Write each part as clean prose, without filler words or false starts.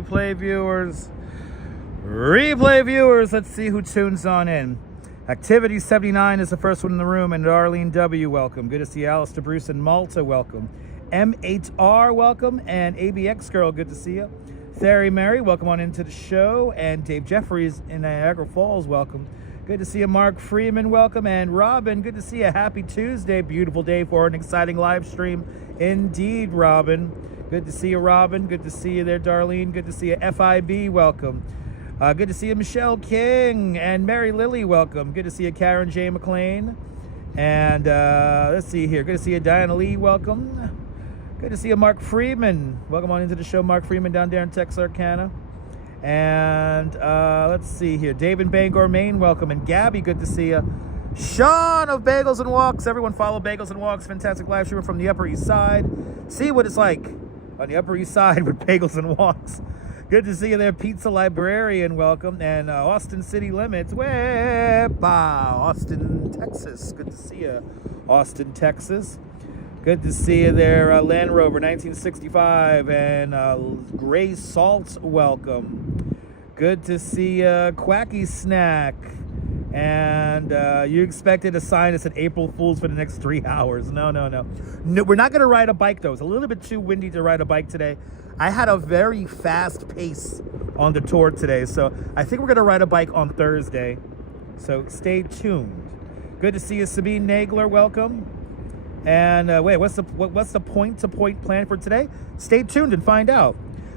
replay viewers. Replay viewers, let's see who tunes on in. Activity 79 is the first one in the room, and Darlene W, welcome. Good to see Alistair Bruce in Malta, welcome. M8R, welcome, and ABX Girl, good to see you. Theory Mary, welcome on into the show, and Dave Jeffries in Niagara Falls, welcome. Good to see you, Mark Freeman, welcome, and Robin, good to see you. Happy Tuesday, beautiful day for an exciting live stream. Indeed, Robin. Good to see you, Robin. Good to see you there, Darlene. Good to see you, FIB, welcome. Good to see you, Michelle King, and Mary Lily, welcome. Good to see you, Karen J. McLean. And let's see here. Good to see you, Diana Lee, welcome. Good to see you, Mark Freeman. Welcome on into the show, Mark Freeman, down there in Texarkana. And let's see here. David Bangor, Maine, welcome. And Gabby, good to see you. Sean of Bagels and Walks. Everyone follow Bagels and Walks. Fantastic live streamer from the Upper East Side. See what it's like on the Upper East Side with Bagels and Walks. Good to see you there, Pizza Librarian, welcome. And Austin City Limits, Austin, Texas. Good to see you, Austin, Texas. Good to see you there, Land Rover 1965. And Gray Salt, welcome. Good to see you, Quacky Snack. And you expected to sign us at April Fools for the next 3 hours. No, we're not going to ride a bike, though. It's a little bit too windy to ride a bike today. I had a very fast pace on the tour today, so I think we're going to ride a bike on Thursday. So stay tuned. Good to see you, Sabine Nagler. Welcome. And wait, what's the point-to-point plan for today? Stay tuned and find out.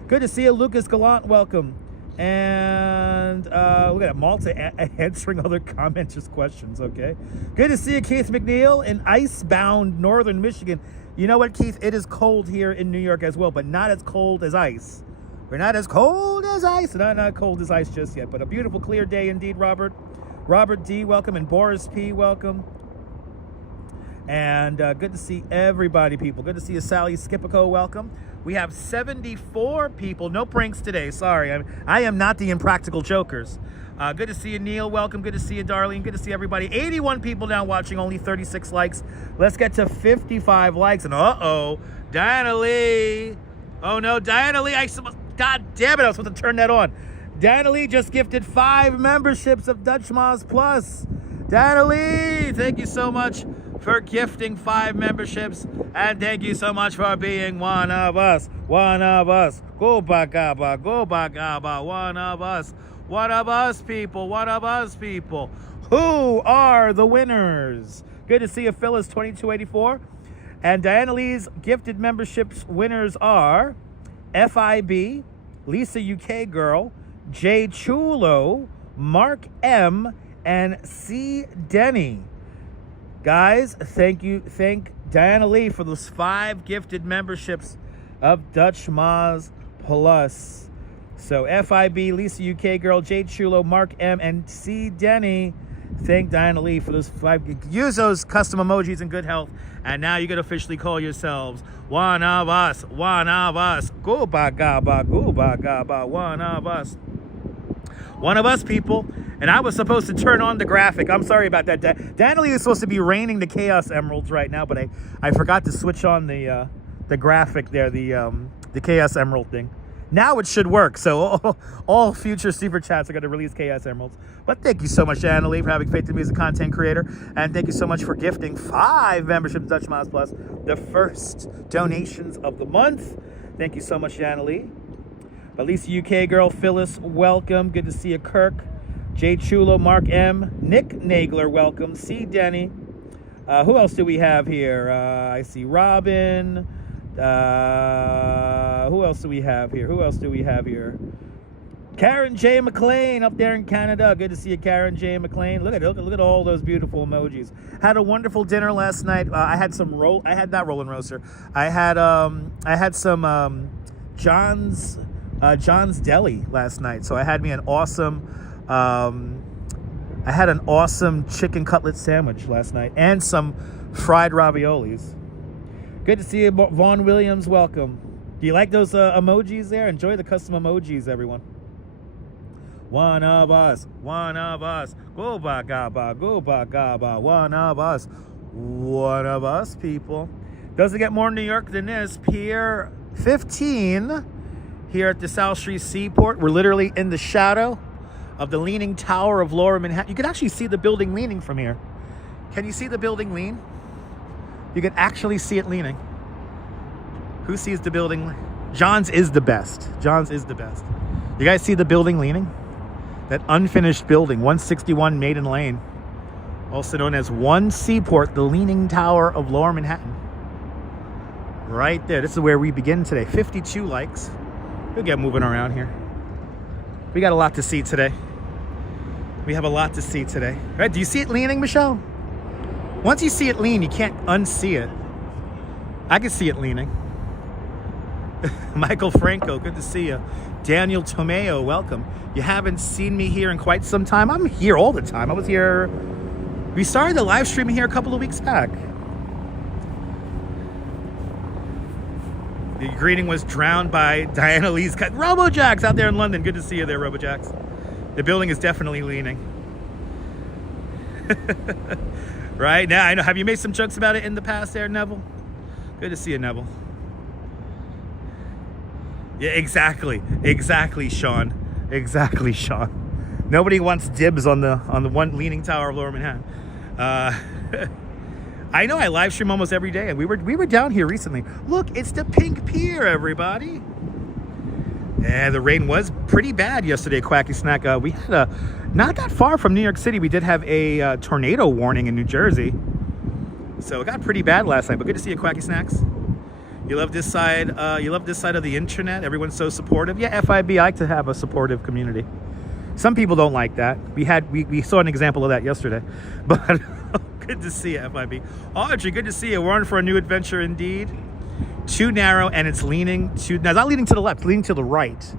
Good to see you, Lucas Gallant. Welcome. And look at that, Malta answering other commenters' questions, okay? Good to see you, Keith McNeil, in icebound northern Michigan. You know what, Keith? It is cold here in New York as well, but not as cold as ice. We're not as cold as ice. Not cold as ice just yet, but a beautiful, clear day indeed, Robert. Robert D, welcome, and Boris P, welcome. And good to see everybody, people. Good to see you, Sally Skipico, welcome. We have 74 people. No pranks today. Sorry. I am not the Impractical Jokers. Good to see you, Neil. Welcome. Good to see you, Darlene. Good to see everybody. 81 people now watching. Only 36 likes. Let's get to 55 likes. And uh-oh, Diana Lee. Oh, no, Diana Lee. God damn it. I was supposed to turn that on. Diana Lee just gifted 5 memberships of Dutch Moz Plus. Diana Lee, thank you so much for gifting 5 memberships, and thank you so much for being one of us. One of us. Go bagaba, one of us. One of us, people. One of us, people. Who are the winners? Good to see you, Phyllis 2284. And Diana Lee's gifted memberships winners are FIB, Lisa UK Girl, J Chulo, Mark M, and C Denny. Guys, thank Diana Lee for those 5 gifted memberships of Dutch Moz Plus. So FIB, Lisa UK Girl, J Chulo, Mark M, and C Denny. Thank Diana Lee for those 5. Use those custom emojis in good health, and now you can officially call yourselves one of us. One of us. Go bagaba, one of us. One of us, people. And I was supposed to turn on the graphic. I'm sorry about that. Diana Lee is supposed to be raining the Chaos Emeralds right now, but I forgot to switch on the graphic there, the Chaos Emerald thing. Now it should work. So all future super chats are going to release Chaos Emeralds. But thank you so much, Diana Lee, for having faith in me as a content creator. And thank you so much for gifting 5 memberships to Dutch Moz Plus, the first donations of the month. Thank you so much, Diana Lee. Lisa UK Girl, Phyllis, welcome. Good to see you, Kirk. J Chulo, Mark M, Nick Nagler, welcome. C Denny. Who else do we have here? I see Robin. Who else do we have here? Karen J McLean up there in Canada. Good to see you, Karen J McLean. Look at all those beautiful emojis. Had a wonderful dinner last night. I had Roland Roaster. I had some John's Deli last night. So I had me an awesome chicken cutlet sandwich last night and some fried raviolis. Good to see you, Vaughn Williams. Welcome. Do you like those emojis there? Enjoy the custom emojis, everyone. One of us. One of us. Go bagaba. Go bagaba. One of us. One of us, people. Doesn't get more New York than this. Pier 15 here at the South Street Seaport. We're literally in the shadow of the Leaning Tower of Lower Manhattan. You can actually see the building leaning from here. Can you see the building lean? You can actually see it leaning. Who sees the building? John's is the best. John's is the best. You guys see the building leaning? That unfinished building, 161 Maiden Lane, also known as One Seaport, the Leaning Tower of Lower Manhattan. Right there. This is where we begin today. 52 likes. We'll get moving around here. We got a lot to see today. We have a lot to see today. Right? Do you see it leaning, Michelle? Once you see it lean, you can't unsee it. I can see it leaning. Michael Franco, good to see you. Daniel Tomeo, welcome. You haven't seen me here in quite some time. I'm here all the time. I was here. We started the live streaming here a couple of weeks back. The greeting was drowned by Diana Lee's cut. Robojax out there in London. Good to see you there, Robojax. The building is definitely leaning. Right now, I know. Have you made some jokes about it in the past there, Neville? Good to see you, Neville. Yeah, exactly. Exactly, Sean. Exactly, Sean. Nobody wants dibs on the one Leaning Tower of Lower Manhattan. I know I live stream almost every day, and we were down here recently. Look, it's the Pink Pier, everybody. Yeah, the rain was pretty bad yesterday, Quacky Snack. We had not that far from New York City, we did have a tornado warning in New Jersey. So it got pretty bad last night, but good to see you, Quacky Snacks. You love this side. You love this side of the internet. Everyone's so supportive. Yeah, FIB, I like to have a supportive community. Some people don't like that. We saw an example of that yesterday. But good to see you, FIB. Audrey, good to see you. We're on for a new adventure indeed. Too narrow, and it's leaning to... Now, it's not leaning to the left. It's leaning to the right.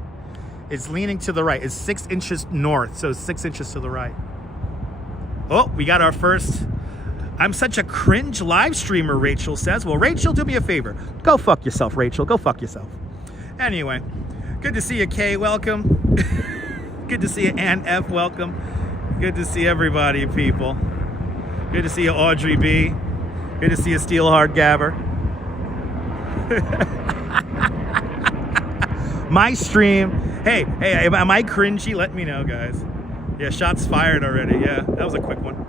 It's leaning to the right. It's 6 inches north, so 6 inches to the right. Oh, we got our first... I'm such a cringe live streamer, Rachel says. Well, Rachel, do me a favor. Go fuck yourself, Rachel. Go fuck yourself. Anyway, good to see you, Kay. Welcome. Good to see you, Ann F. Welcome. Good to see everybody, people. Good to see you, Audrey B. Good to see you, Steelhard Gabber. My stream. Hey, am I cringy? Let me know, guys. Yeah, shots fired already. Yeah, that was a quick one.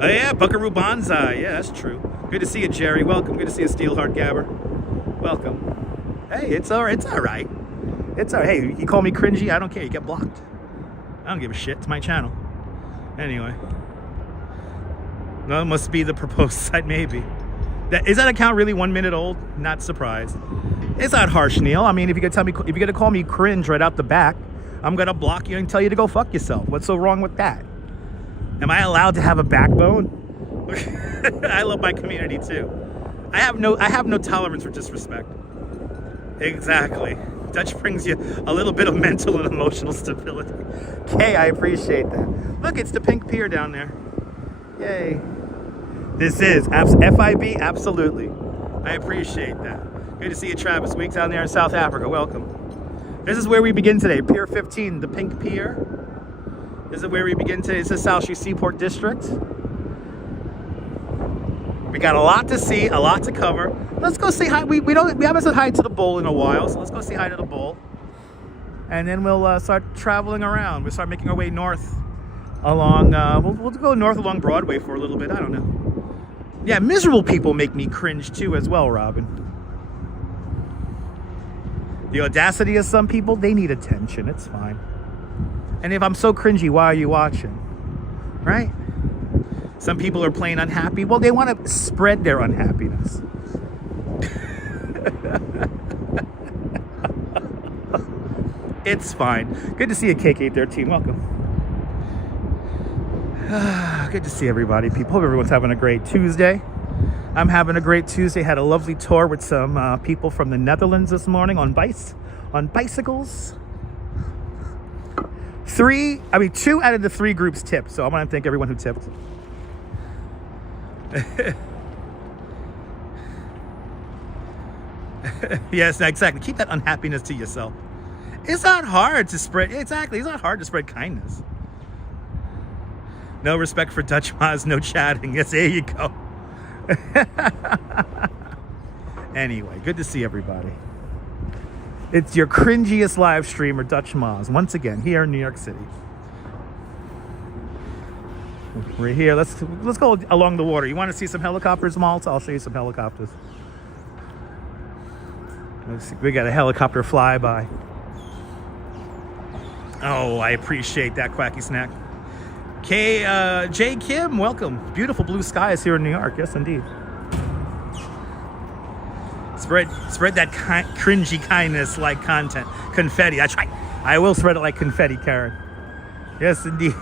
Oh yeah, Buckaroo Banzai. Yeah, that's true. Good to see you, Jerry. Welcome. Good to see you, Steelheart Gabber. Welcome. Hey, it's all right. It's all right. It's all right. Hey, you call me cringy? I don't care. You get blocked. I don't give a shit. It's my channel. Anyway. No, it must be the proposed site, maybe. Is that account really 1 minute old? Not surprised. It's not harsh, Neil. I mean, if you're gonna call me cringe right out the back, I'm gonna block you and tell you to go fuck yourself. What's so wrong with that? Am I allowed to have a backbone? I love my community too. I have no tolerance for disrespect. Exactly. Dutch brings you a little bit of mental and emotional stability. Kay, I appreciate that. Look, it's the Pink Pier down there. Yay. This is FIB, absolutely. I appreciate that. Good to see you, Travis Weeks, down there in South Africa. Welcome. This is where we begin today. Pier 15, the Pink Pier. This is where we begin today. It's the South Street Seaport District. We got a lot to see, a lot to cover. Let's go say hi. We haven't said hi to the bowl in a while, so let's go say hi to the bowl. And then we'll start traveling around. We'll start making our way north along, we'll go north along Broadway for a little bit. I don't know. Yeah, miserable people make me cringe too as well, Robin. The audacity of some people, they need attention. It's fine. And if I'm so cringy, why are you watching? Right? Some people are plain unhappy. Well, they want to spread their unhappiness. It's fine. Good to see you, KK13. Welcome. Good to see everybody, people. Hope everyone's having a great Tuesday. I'm having a great Tuesday. Had a lovely tour with some people from the Netherlands this morning on bicycles. 2 out of the 3 groups tipped, so I want to thank everyone who tipped. Yes, exactly. Keep that unhappiness to yourself. It's not hard to spread. Exactly, it's not hard to spread kindness. No respect for Dutch Maz, no chatting. Yes, there you go. Anyway, good to see everybody. It's your cringiest live streamer, Dutch Moz, once again here in New York City. We're here. Let's go along the water. You want to see some helicopters, Malta? I'll show you some helicopters. Let's see. We got a helicopter flyby. Oh, I appreciate that, Quacky Snack. J. Kim, welcome. Beautiful blue skies here in New York. Yes, indeed. Spread that cringy kindness like content. Confetti. That's right. I will spread it like confetti, Karen. Yes, indeed.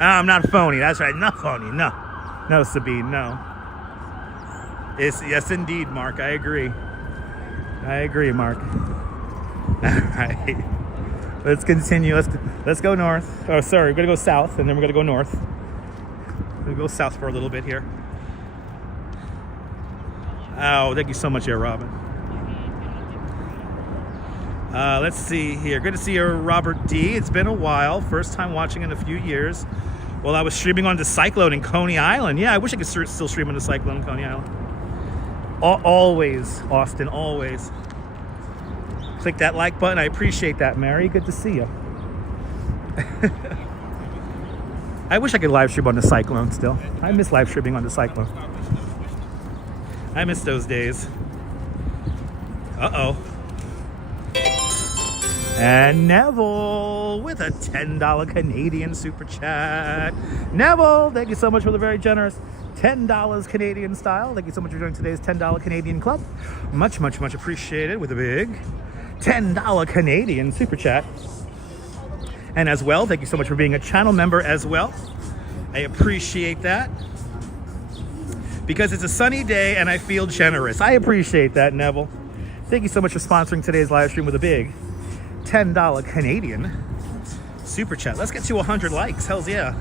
I'm not phony. That's right. Not phony. No. No, Sabine. No. Yes, indeed, Mark. I agree. I agree, Mark. All right. Let's continue. Let's go north. Oh, sorry. We're going to go south, and then we're going to go north. We're going to go south for a little bit here. Oh, thank you so much here, Robin. Let's see here. Good to see you, Robert D. It's been a while. First time watching in a few years. While I was streaming on the Cyclone in Coney Island. Yeah, I wish I could still stream on the Cyclone in Coney Island. Always, Austin, always. Click that like button. I appreciate that, Mary. Good to see you. I wish I could live stream on the Cyclone still. I miss live streaming on the Cyclone. I miss those days. Uh-oh. And Neville with a $10 Canadian super chat. Neville, thank you so much for the very generous $10 Canadian style. Thank you so much for joining today's $10 Canadian club. Much, much, much appreciated with a big $10 Canadian super chat. And as well, thank you so much for being a channel member as well. I appreciate that. Because it's a sunny day and I feel generous. I appreciate that, Neville. Thank you so much for sponsoring today's live stream with a big $10 Canadian super chat. Let's get to 100 likes. Hells yeah.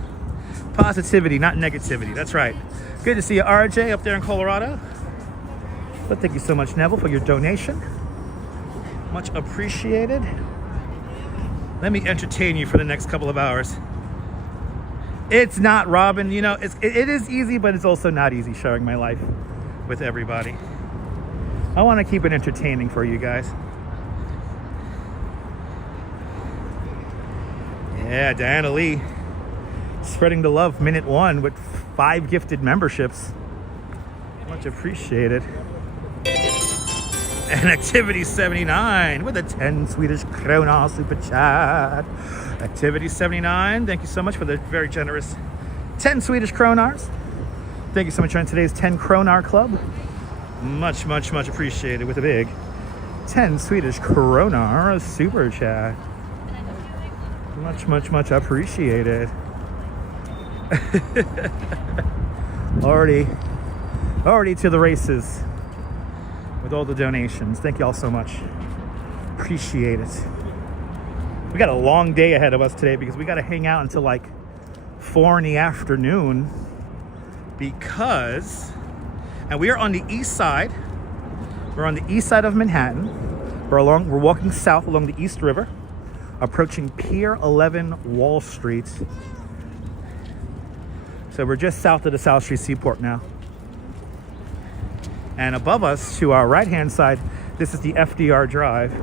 Positivity, not negativity. That's right. Good to see you, RJ, up there in Colorado. But thank you so much, Neville, for your donation. Much appreciated. Let me entertain you for the next couple of hours. It's not, Robin. You know, it is easy, but it's also not easy sharing my life with everybody. I want to keep it entertaining for you guys. Yeah, Diana Lee spreading the love minute 1 with 5 gifted memberships. Much appreciated. And Activity 79 with a 10 Swedish krona super chat. Activity 79, thank you so much for the very generous 10 Swedish kronars. Thank you so much for today's 10 kronar club. Much, much, much appreciated with a big 10 Swedish kronar super chat. Much, much, much appreciated. already to the races with all the donations. Thank you all so much. Appreciate it. We got a long day ahead of us today because we got to hang out until like 4 in the afternoon and we are on the east side. We're on the east side of Manhattan. We're walking south along the East River, approaching Pier 11 Wall Street. So we're just south of the South Street Seaport now. And above us to our right-hand side, this is the FDR Drive.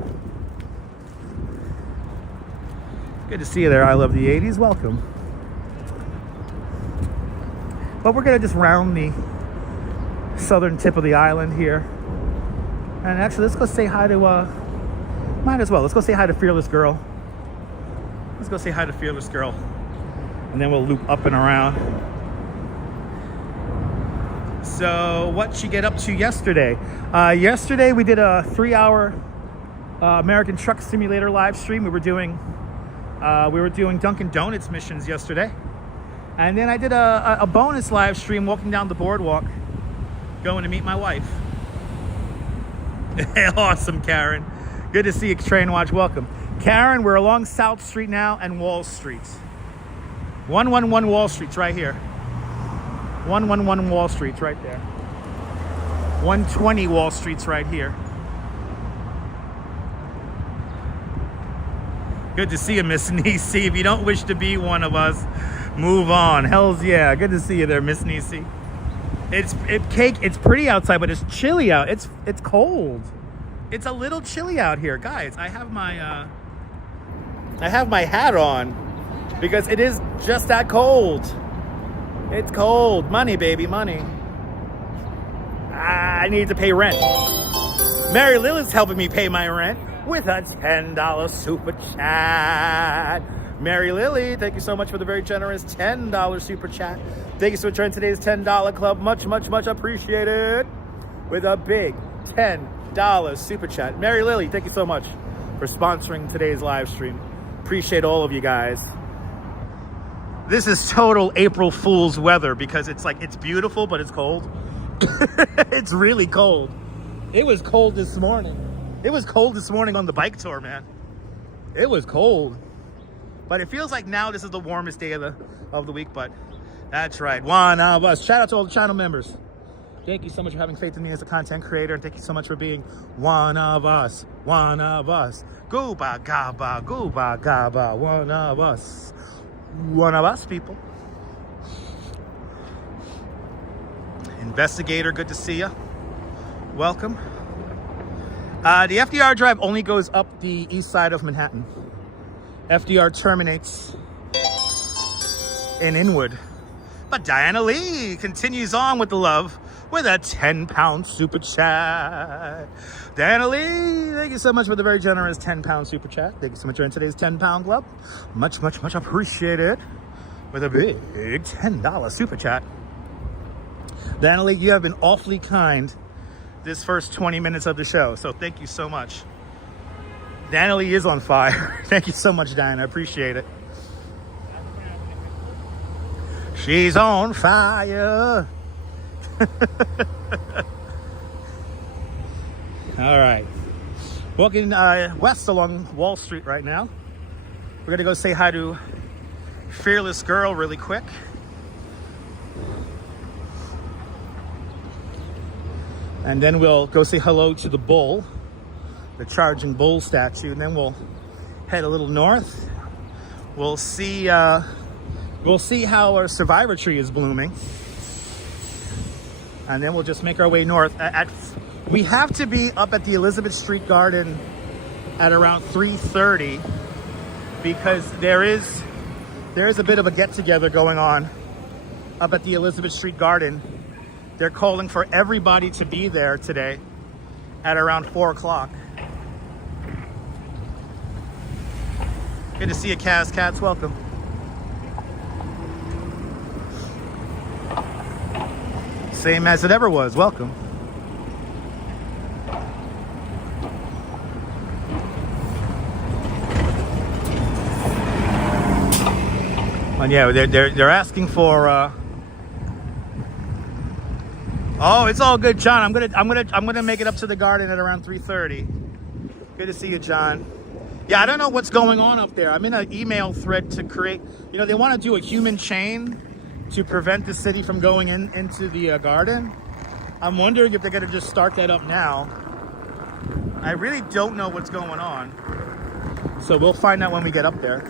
Good to see you there. I love the 80s. Welcome. But we're going to just round the southern tip of the island here. And actually, let's go say hi to, might as well. Let's go say hi to Fearless Girl. Let's go say hi to Fearless Girl. And then we'll loop up and around. So, what'd you get up to yesterday? Yesterday, we did a 3-hour American Truck Simulator live stream. We were doing Dunkin' Donuts missions yesterday. And then I did a bonus live stream walking down the boardwalk, going to meet my wife. Awesome, Karen. Good to see you, Train Watch. Welcome. Karen, we're along South Street now and Wall Street. 111 Wall Street's right here. 111 Wall Street's right there. 120 Wall Street's right here. Good to see you, Miss Nisi. If you don't wish to be one of us, move on. Hells yeah. Good to see you there, Miss Nisi. It's pretty outside, but it's chilly out. It's cold. It's a little chilly out here, guys. I have my hat on because it is just that cold. It's cold. Money, baby, money. I need to pay rent. Mary Lily's helping me pay my rent with a $10 super chat. Mary Lily, thank you so much for the very generous $10 super chat. Thank you so much for joining today's $10 club. Much, much, much appreciated. With a big $10 super chat. Mary Lily, thank you so much for sponsoring today's live stream. Appreciate all of you guys. This is total April Fool's weather because it's beautiful, but it's cold. It's really cold. It was cold this morning. It was cold this morning on the bike tour, man. It was cold. But it feels like now this is the warmest day of the week, but that's right. One of us. Shout out to all the channel members. Thank you so much for having faith in me as a content creator, and thank you so much for being one of us. One of us. Gooba gaba, gooba gaba, one of us. One of us, people. Investigator, good to see you. Welcome. The FDR drive only goes up the east side of Manhattan. FDR terminates in Inwood. But Diana Lee continues on with the love with a 10-pound super chat. Diana Lee, thank you so much for the very generous 10-pound super chat. Thank you so much for today's 10-pound club. Much, much, much appreciated. With a big $10 super chat. Diana Lee, you have been awfully kind this first 20 minutes of the show, so thank you so much. Diana Lee is on fire. Thank you so much, Diana. I appreciate it. She's on fire. All right. Walking west along Wall Street right now. We're going to go say hi to Fearless Girl really quick. And then we'll go say hello to the bull, the charging bull statue, and then we'll head a little north. We'll see how our survivor tree is blooming, and then we'll just make our way north. We have to be up at the Elizabeth Street Garden at around 3:30 because there is a bit of a get-together going on up at the Elizabeth Street Garden. They're calling for everybody to be there today at around 4 o'clock. Good to see you, Kaz. Cats, welcome. Same as it ever was. Welcome. And yeah, they're asking for. Oh, it's all good, John. I'm gonna make it up to the garden at around 3:30. Good to see you, John. Yeah, I don't know what's going on up there. I'm in an email thread to create. You know, they want to do a human chain to prevent the city from going into the garden. I'm wondering if they're gonna just start that up now. I really don't know what's going on, so we'll find out when we get up there.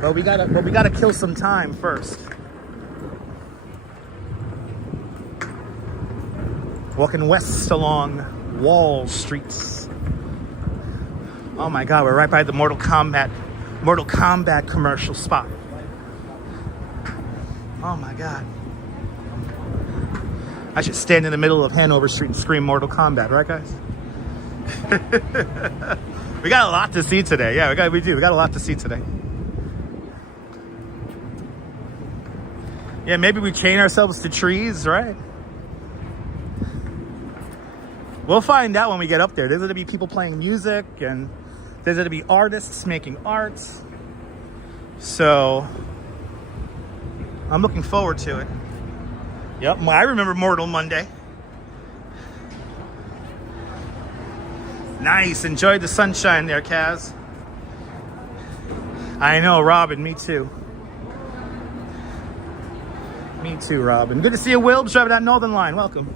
But we gotta kill some time first. Walking west along Wall Streets. Oh my God, we're right by the Mortal Kombat commercial spot. Oh my God. I should stand in the middle of Hanover Street and scream Mortal Kombat, right guys? We got a lot to see today. Yeah, we got a lot to see today. Yeah, maybe we chain ourselves to trees, right? We'll find out when we get up there. There's going to be people playing music, and there's going to be artists making art. So I'm looking forward to it. Yep, I remember Mortal Monday. Nice, enjoyed the sunshine there, Kaz. I know, Robin, me too. Me too, Robin. Good to see you, Will, driving that Northern Line. Welcome.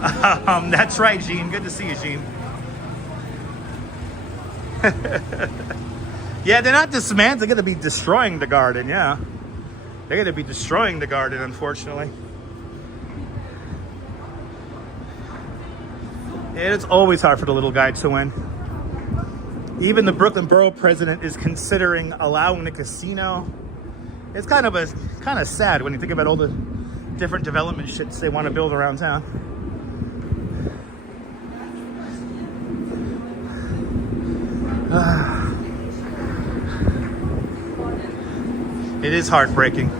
That's right, Gene. Good to see you, Gene. Yeah, they're not dismantling. They're going to be destroying the garden, yeah. They're going to be destroying the garden, unfortunately. It's always hard for the little guy to win. Even the Brooklyn Borough president is considering allowing the casino. It's kind of sad when you think about all the different development shits they want to build around town. It is heartbreaking.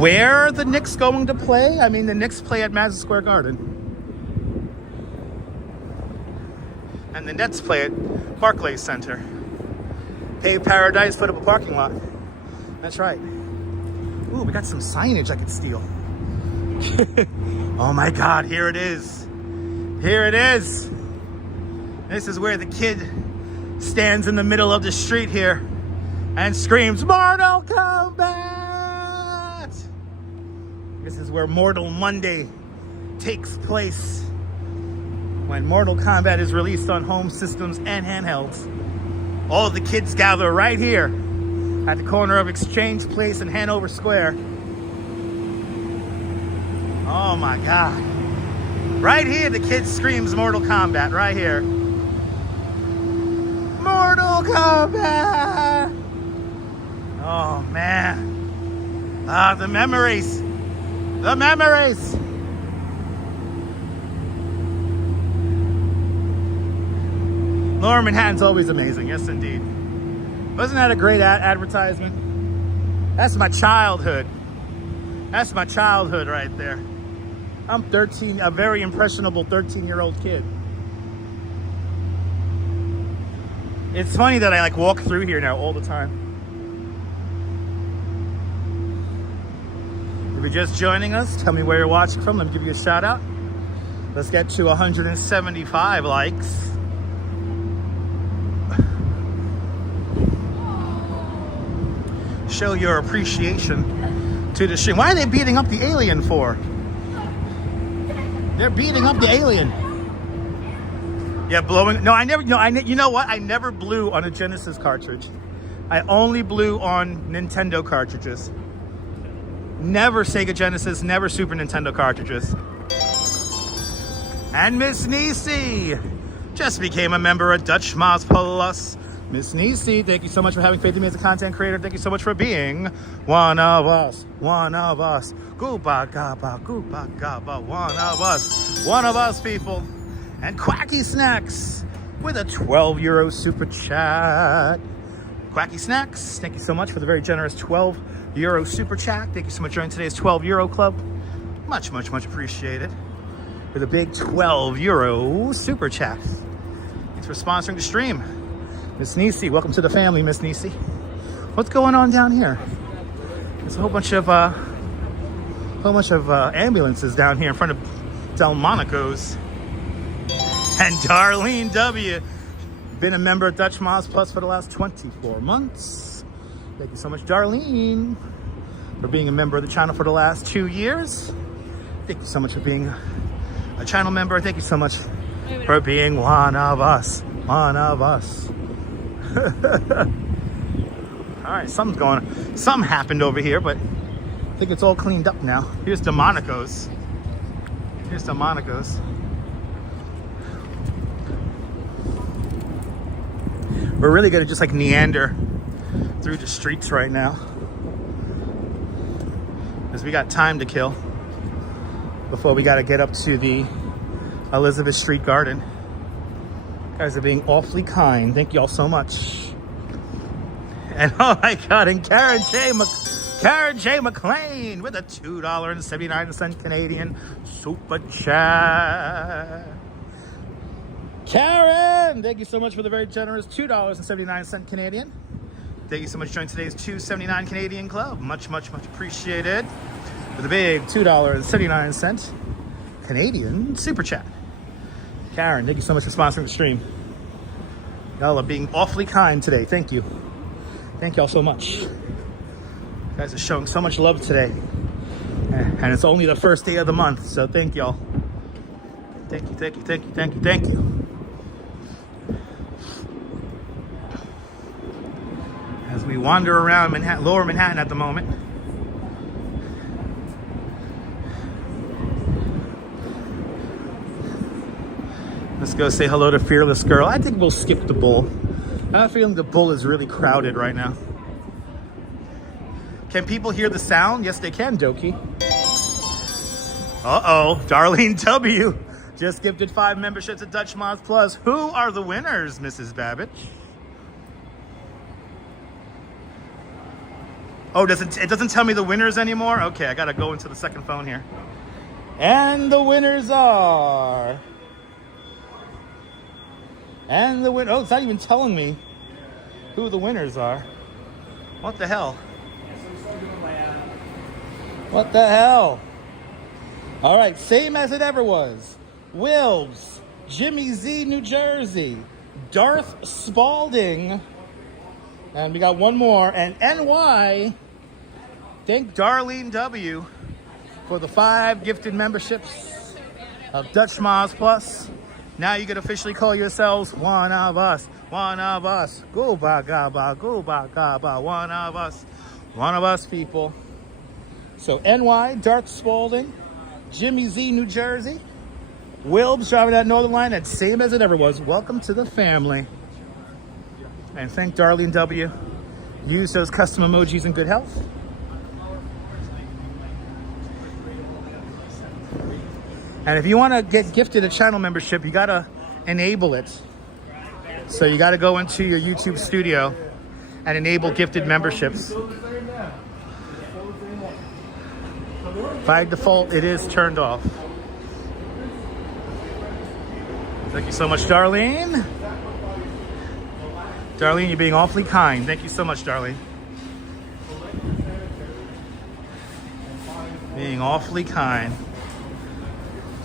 Where are the Knicks going to play? I mean, the Knicks play at Madison Square Garden. And the Nets play at Barclays Center. Pave Paradise put up a parking lot. That's right. Ooh, we got some signage I could steal. Oh my God, here it is. Here it is. This is where the kid stands in the middle of the street here and screams, Mortal Kombat! This is where Mortal Monday takes place. When Mortal Kombat is released on home systems and handhelds. All of the kids gather right here at the corner of Exchange Place and Hanover Square. Oh my God. Right here, the kid screams Mortal Kombat, right here. Mortal Kombat! Oh man. Ah, the memories. The memories. Lower Manhattan's always amazing, yes indeed. Wasn't that a great advertisement? That's my childhood. That's my childhood right there. I'm 13, a very impressionable 13-year-old kid. It's funny that I like walk through here now all the time. If you're just joining us, tell me where you're watching from. Let me give you a shout out. Let's get to 175 likes. Show your appreciation to the stream. Why are they beating up the alien for? They're beating up the alien. Yeah, blowing. No, I never. No, you know what? I never blew on a Genesis cartridge. I only blew on Nintendo cartridges. Never Sega Genesis. Never Super Nintendo cartridges. And Miss Nisi just became a member of Dutch Moz Plus. Miss Nisi, thank you so much for having faith in me as a content creator. Thank you so much for being one of us. One of us. Gooba gaba, gooba gaba, one of us people. And Quacky Snacks with a 12 euro super chat. Quacky Snacks, thank you so much for the very generous 12 euro super chat. Thank you so much for joining today's 12 euro club. Much, much, much appreciated. With a big 12 euro super chat. Thanks for sponsoring the stream. Miss Nisi, welcome to the family, Miss Nisi. What's going on down here? There's a whole bunch of ambulances down here in front of Delmonico's. And Darlene W. Been a member of Dutch Moz Plus for the last 24 months. Thank you so much, Darlene, for being a member of the channel for the last 2 years. Thank you so much for being a channel member. Thank you so much for being one of us. One of us. All right, something's going on. Something happened over here, but I think it's all cleaned up now. Here's Delmonico's. Here's Delmonico's. We're really gonna just like meander through the streets right now because we got time to kill before we gotta get up to the Elizabeth Street Garden. You guys are being awfully kind. Thank you all so much. And oh my God, and Karen J. McLean with a $2.79 Canadian super chat. Karen, thank you so much for the very generous $2.79 Canadian. Thank you so much for joining today's $2.79 Canadian club. Much, much, much appreciated. With a big $2.79 Canadian super chat. Karen, thank you so much for sponsoring the stream. Y'all are being awfully kind today. Thank you. Thank y'all so much. You guys are showing so much love today. And it's only the first day of the month, so thank y'all. Thank you, thank you, thank you, thank you, thank you. we wander around Manhattan, Lower Manhattan at the moment. Let's go say hello to Fearless Girl. I think we'll skip the Bull. I have a feeling the Bull is really crowded right now. Can people hear the sound? Yes, they can, Doki. Uh-oh, Darlene W. just gifted 5 memberships at Dutch Mods Plus. Who are the winners, Mrs. Babbage? Oh, it doesn't tell me the winners anymore? Okay, I gotta go into the second phone here. And the winners are... oh, it's not even telling me who the winners are. What the hell? What the hell? All right, same as it ever was. Wilbs, Jimmy Z, New Jersey, Darth Spalding, and we got one more, and NY. Thank Darlene W for the 5 gifted memberships of Dutch Mods Plus. Now you can officially call yourselves one of us. One of us. Go ba ga ba, go ba ga ba. One of us. One of us, people. So NY, Darth Spalding, Jimmy Z, New Jersey, Wilbs driving that Northern Line, and same as it ever was. Welcome to the family. And thank Darlene W. Use those custom emojis in good health. And if you want to get gifted a channel membership, you got to enable it. So you got to go into your YouTube studio and enable gifted memberships. By default, it is turned off. Thank you so much, Darlene. Darlene, you're being awfully kind. Thank you so much, Darlene. Being awfully kind.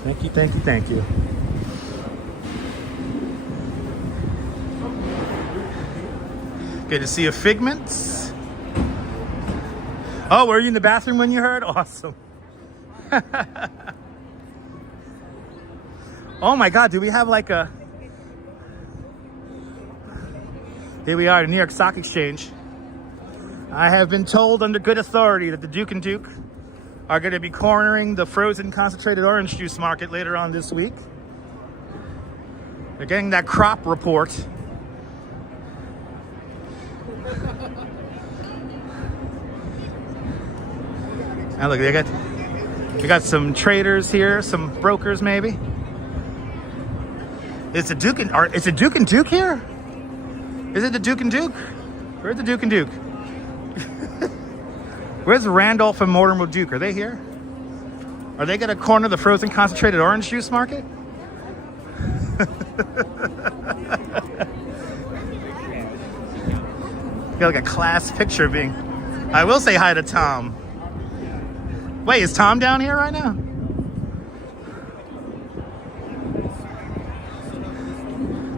Thank you, thank you, thank you. Good to see you, Figments. Oh, were you in the bathroom when you heard? Awesome. Oh my God, do we have like a... Here we are at the New York Stock Exchange. I have been told under good authority that the Duke and Duke are going to be cornering the frozen concentrated orange juice market later on this week. They're getting that crop report. Now look, they got some traders here, some brokers maybe. Is it Duke and Duke here? Is it the Duke and Duke? Where's the Duke and Duke? Where's Randolph and Mortimer Duke? Are they here? Are they gonna corner the frozen concentrated orange juice market? Got like a class picture being... I will say hi to Tom. Wait, is Tom down here right now?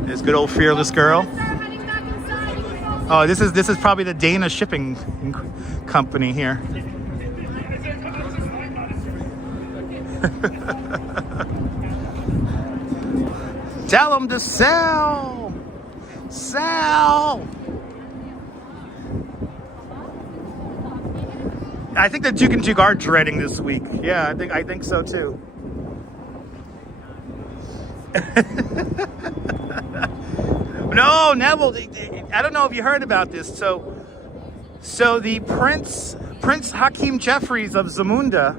This good old Fearless Girl. Oh, this is probably the Dana shipping company here. Tell them to sell. Sell. I think the Duke and Duke are dreading this week. Yeah, I think so too. No, Neville, I don't know if you heard about this. So the Prince Hakeem Jeffries of Zamunda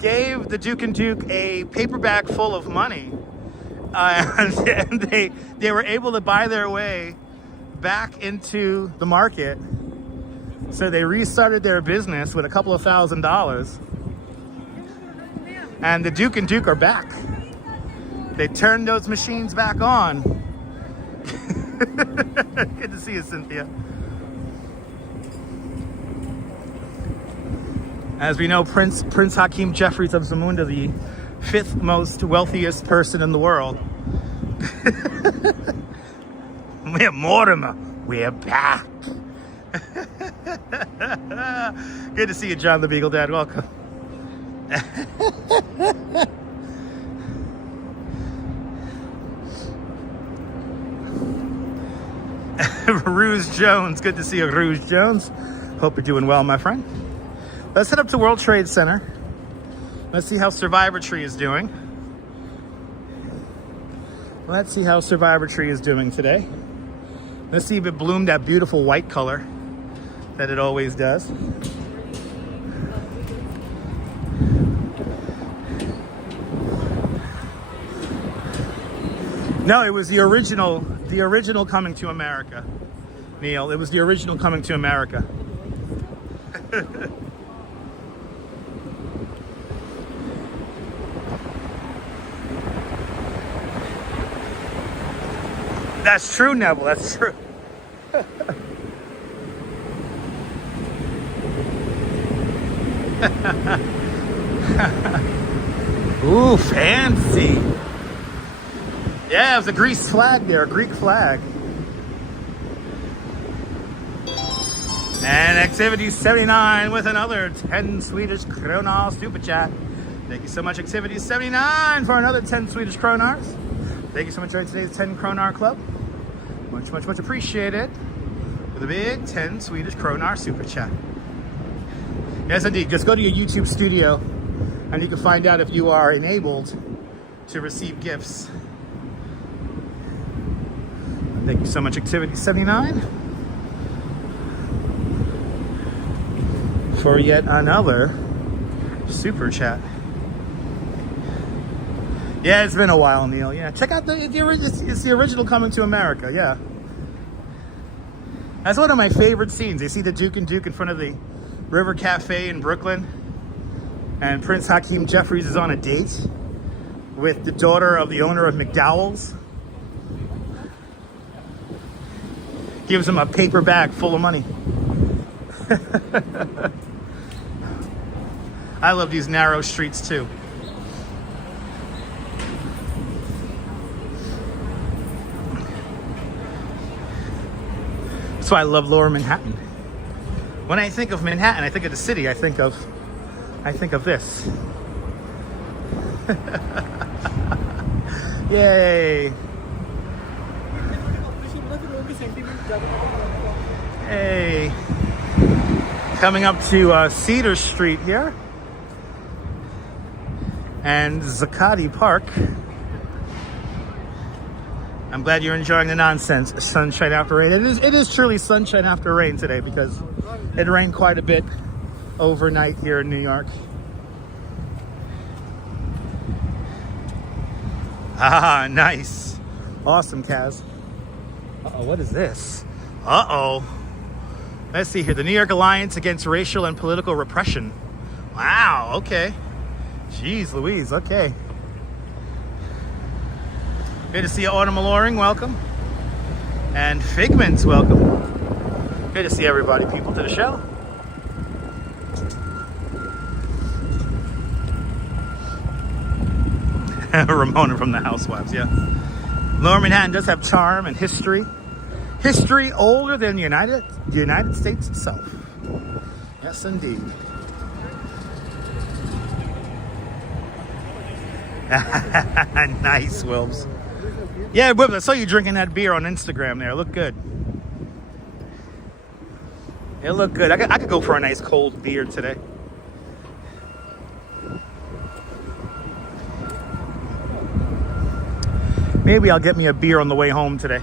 gave the Duke and Duke a paper bag full of money. And they were able to buy their way back into the market. So they restarted their business with a couple of $1,000. And the Duke and Duke are back. They turned those machines back on. Good to see you, Cynthia. As we know, Prince Hakeem Jeffries of Zamunda, the 5th most wealthiest person in the world. We're Mortimer. We're back. Good to see you, John the Beagle Dad. Welcome. Rouge Jones, good to see you, Rouge Jones. Hope you're doing well, my friend. Let's head up to World Trade Center. Let's see how Survivor Tree is doing. Let's see how Survivor Tree is doing today. Let's see if it bloomed that beautiful white color that it always does. No, it was the original Coming to America, Neil. It was the original Coming to America. That's true, Neville. That's true. Ooh, fancy. Yeah, it was a Greece flag there, a Greek flag. And Activity 79 with another 10 Swedish kroner super chat. Thank you so much, Activity 79, for another 10 Swedish kronars. Thank you so much for today's 10 kroner club. Much, much, much appreciated. With a big 10 Swedish kroner super chat. Yes, indeed. Just go to your YouTube studio and you can find out if you are enabled to receive gifts. Thank you so much, Activity 79, for yet another super chat. Yeah, it's been a while, Neil. Yeah, check out it's the original Coming to America. Yeah, that's one of my favorite scenes. You see the Duke and Duke in front of the River Cafe in Brooklyn, and Prince Hakeem Jeffries is on a date with the daughter of the owner of McDowell's. Gives him a paper bag full of money. I love these narrow streets too. That's why I love Lower Manhattan. When I think of Manhattan, I think of the city. I think of this. Yay! Hey, coming up to Cedar Street here and Zuccotti Park. I'm glad you're enjoying the nonsense. Sunshine after rain. It is truly sunshine after rain today because it rained quite a bit overnight here in New York. Ah, nice. Awesome, Kaz. Uh-oh, what is this? Uh-oh. Let's see here. The New York Alliance Against Racial and Political Repression. Wow, okay. Jeez Louise, okay. Good to see you, Autumn Alluring, welcome. And Figments, welcome. Good to see everybody, people, to the show. Ramona from the Housewives, yeah. Lower Manhattan does have charm and history. History older than the United States itself. Yes, indeed. Nice, Wilbs. Yeah, Wilbs, I saw you drinking that beer on Instagram there. It looked good. It looked good. I could go for a nice cold beer today. Maybe I'll get me a beer on the way home today.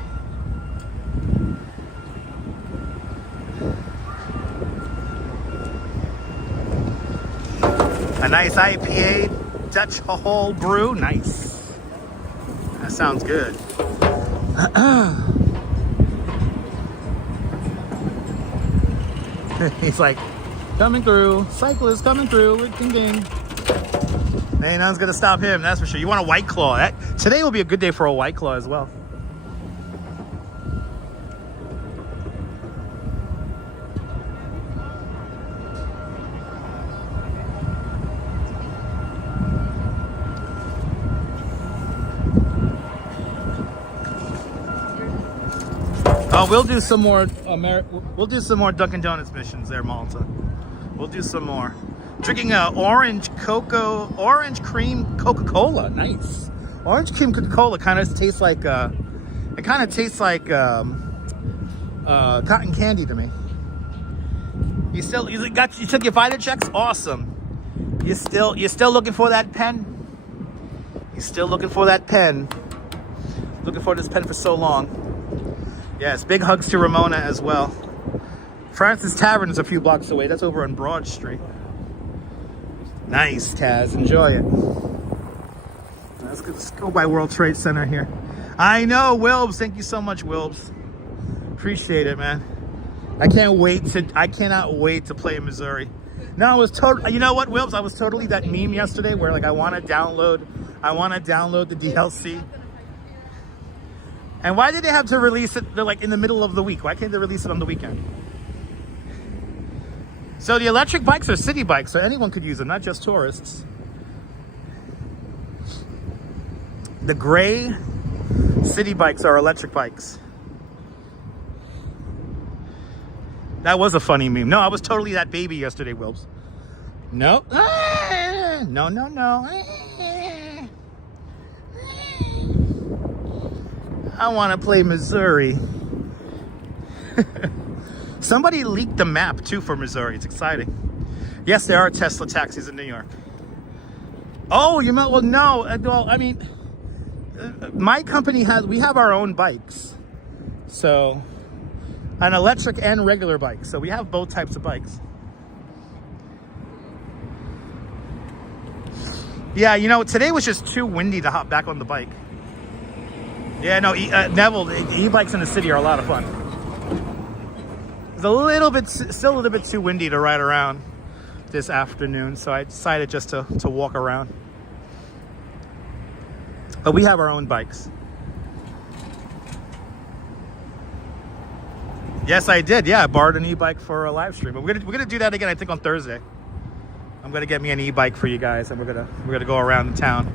A nice IPA, Dutch Hall brew. Nice. That sounds good. He's like, coming through. Cyclist coming through. Ding ding. Ain't nothing's gonna stop him, that's for sure. You want a White Claw. Today will be a good day for a White Claw as well. Oh, we'll do some more. We'll do some more Dunkin' Donuts missions there, Malta. We'll do some more. Drinking a orange cream Coca-Cola. Nice. Orange cream Coca-Cola kind of tastes like. It kind of tastes like cotton candy to me. You took your Vita checks? Awesome. You're still looking for that pen? You're still looking for that pen? Looking for this pen for so long. Yes, big hugs to Ramona as well. Francis Tavern is a few blocks away. That's over on Broad Street. Nice, Taz. Enjoy it. Let's go by World Trade Center here. I know, Wilbs. Thank you so much, Wilbs. Appreciate it, man. I cannot wait to play in Missouri. No, I was totally, you know what, Wilbs? I was totally that meme yesterday where like I want to download the DLC. And why did they have to release it like in the middle of the week? Why can't they release it on the weekend? So the electric bikes are city bikes, so anyone could use them, not just tourists. The gray city bikes are electric bikes. That was a funny meme. No, I was totally that baby yesterday, Wilbs. No. No. I want to play Missouri. Somebody leaked the map too for Missouri. It's exciting. Yes, there are Tesla taxis in New York. Oh, you might, well, no. Well, I mean, my company we have our own bikes. So, an electric and regular bike. So we have both types of bikes. Yeah, you know, today was just too windy to hop back on the bike. Yeah, no, Neville, the e-bikes in the city are a lot of fun. It's still a little bit too windy to ride around this afternoon, so I decided just to walk around. But we have our own bikes. Yes, I did. Yeah, I borrowed an e-bike for a live stream. But we're gonna do that again, I think, on Thursday. I'm gonna get me an e-bike for you guys, and we're gonna go around the town.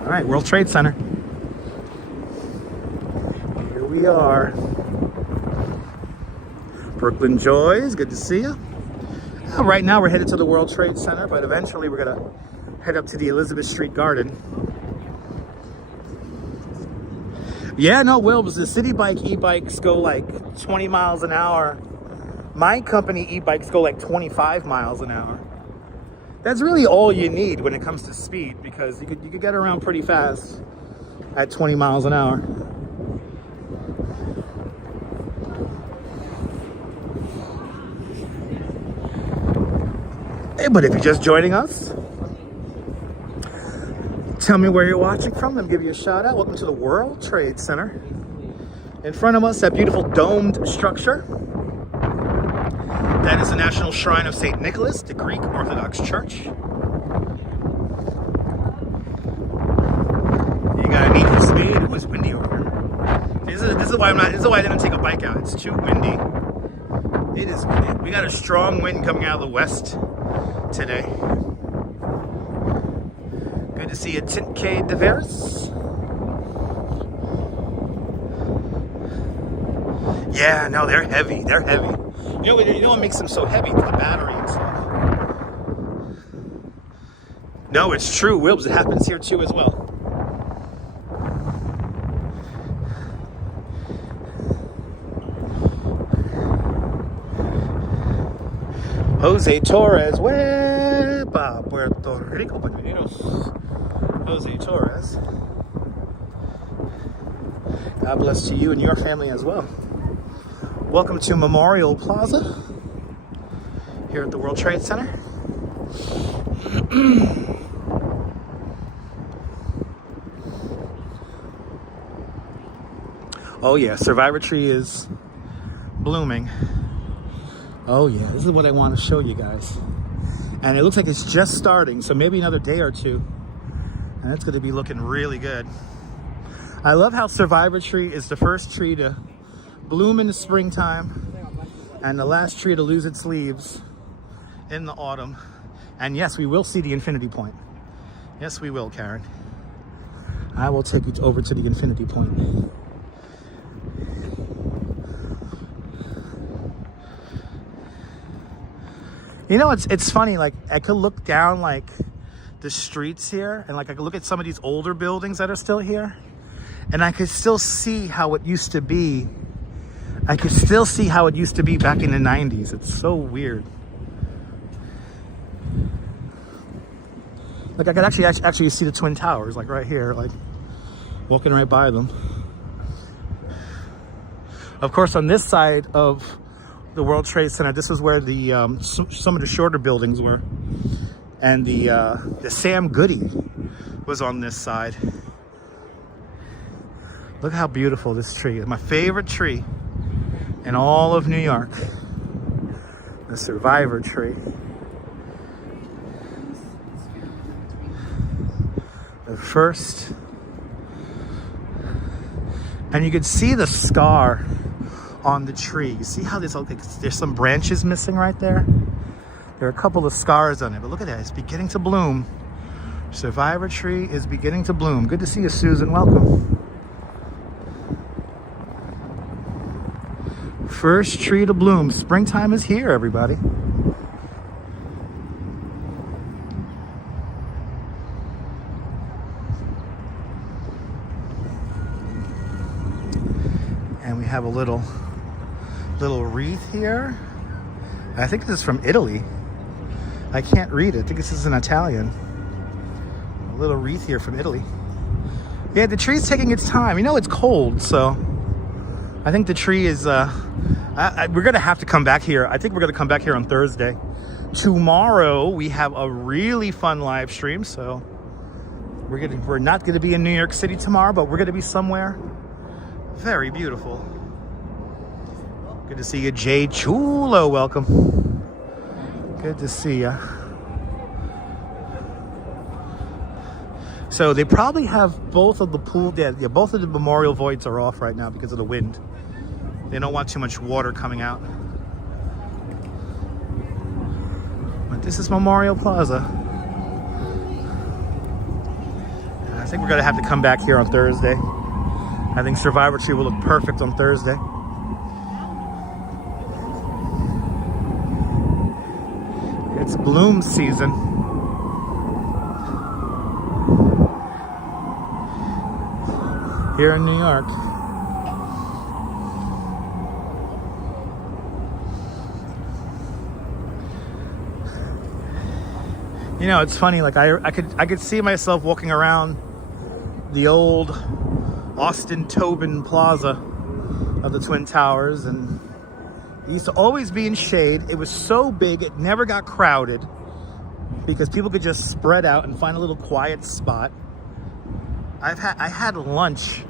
All right, World Trade Center. Here we are. Brooklyn Joys, good to see you. Right now we're headed to the World Trade Center, but eventually we're gonna head up to the Elizabeth Street Garden. Yeah, no, Wilbs, the city bike e-bikes go like 20 miles an hour. My company e-bikes go like 25 miles an hour. That's really all you need when it comes to speed, because you could get around pretty fast at 20 miles an hour. Hey, but if you're just joining us, tell me where you're watching from. Let me give you a shout out. Welcome to the World Trade Center. In front of us, that beautiful domed structure. That is the National Shrine of St. Nicholas, the Greek Orthodox Church. You got a need for speed. It was windy over here. This is why I didn't take a bike out. It's too windy. It is. We got a strong wind coming out of the west today. Good to see you, Tintke DeVeris. Yeah, no, they're heavy. They're heavy. You know what makes them so heavy? The battery and stuff. No, it's true, Wilbs. It happens here too as well. Jose Torres, Huepa, Puerto Rico, bienvenidos. Jose Torres. God bless to you and your family as well. Welcome to Memorial Plaza here at the World Trade Center. Oh yeah, Survivor Tree is blooming. Oh yeah, this is what I want to show you guys. And it looks like it's just starting, so maybe another day or two. And it's going to be looking really good. I love how Survivor Tree is the first tree to bloom in the springtime and the last tree to lose its leaves in the autumn. And yes, we will see the infinity point. Yes, we will, Karen. I will take you over to the infinity point. You know, it's funny, like I could look down like the streets here, and like I could look at some of these older buildings that are still here, and I could still see how it used to be. I could still see how it used to be back in the 90s. It's so weird. Like I could actually see the Twin Towers, like right here, like walking right by them. Of course, on this side of the World Trade Center, this is where the some of the shorter buildings were, and the Sam Goody was on this side. Look how beautiful this tree is. My favorite tree in all of New York, the Survivor tree. The first, and you can see the scar on the tree. You see how there's some branches missing right there? There are a couple of scars on it, but look at that, it's beginning to bloom. Survivor tree is beginning to bloom. Good to see you, Susan, welcome. First tree to bloom. Springtime is here, everybody. And we have a little wreath here. I think this is from Italy. I can't read it. I think this is in Italian. A little wreath here from Italy. Yeah, the tree's taking its time. You know, it's cold, so I think the tree is, we're gonna have to come back here. I think we're gonna come back here on Thursday. Tomorrow, we have a really fun live stream, so we're not gonna be in New York City tomorrow, but we're gonna be somewhere very beautiful. Good to see you, Jay Chulo. Welcome. Good to see you. So they probably have both of the pool. Yeah, both of the memorial voids are off right now because of the wind. They don't want too much water coming out. But this is Memorial Plaza. I think we're gonna have to come back here on Thursday. I think Survivor Tree will look perfect on Thursday. It's bloom season. Here in New York. You know, it's funny, like I could see myself walking around the old Austin Tobin Plaza of the Twin Towers, and it used to always be in shade. It was so big, it never got crowded because people could just spread out and find a little quiet spot. I had lunch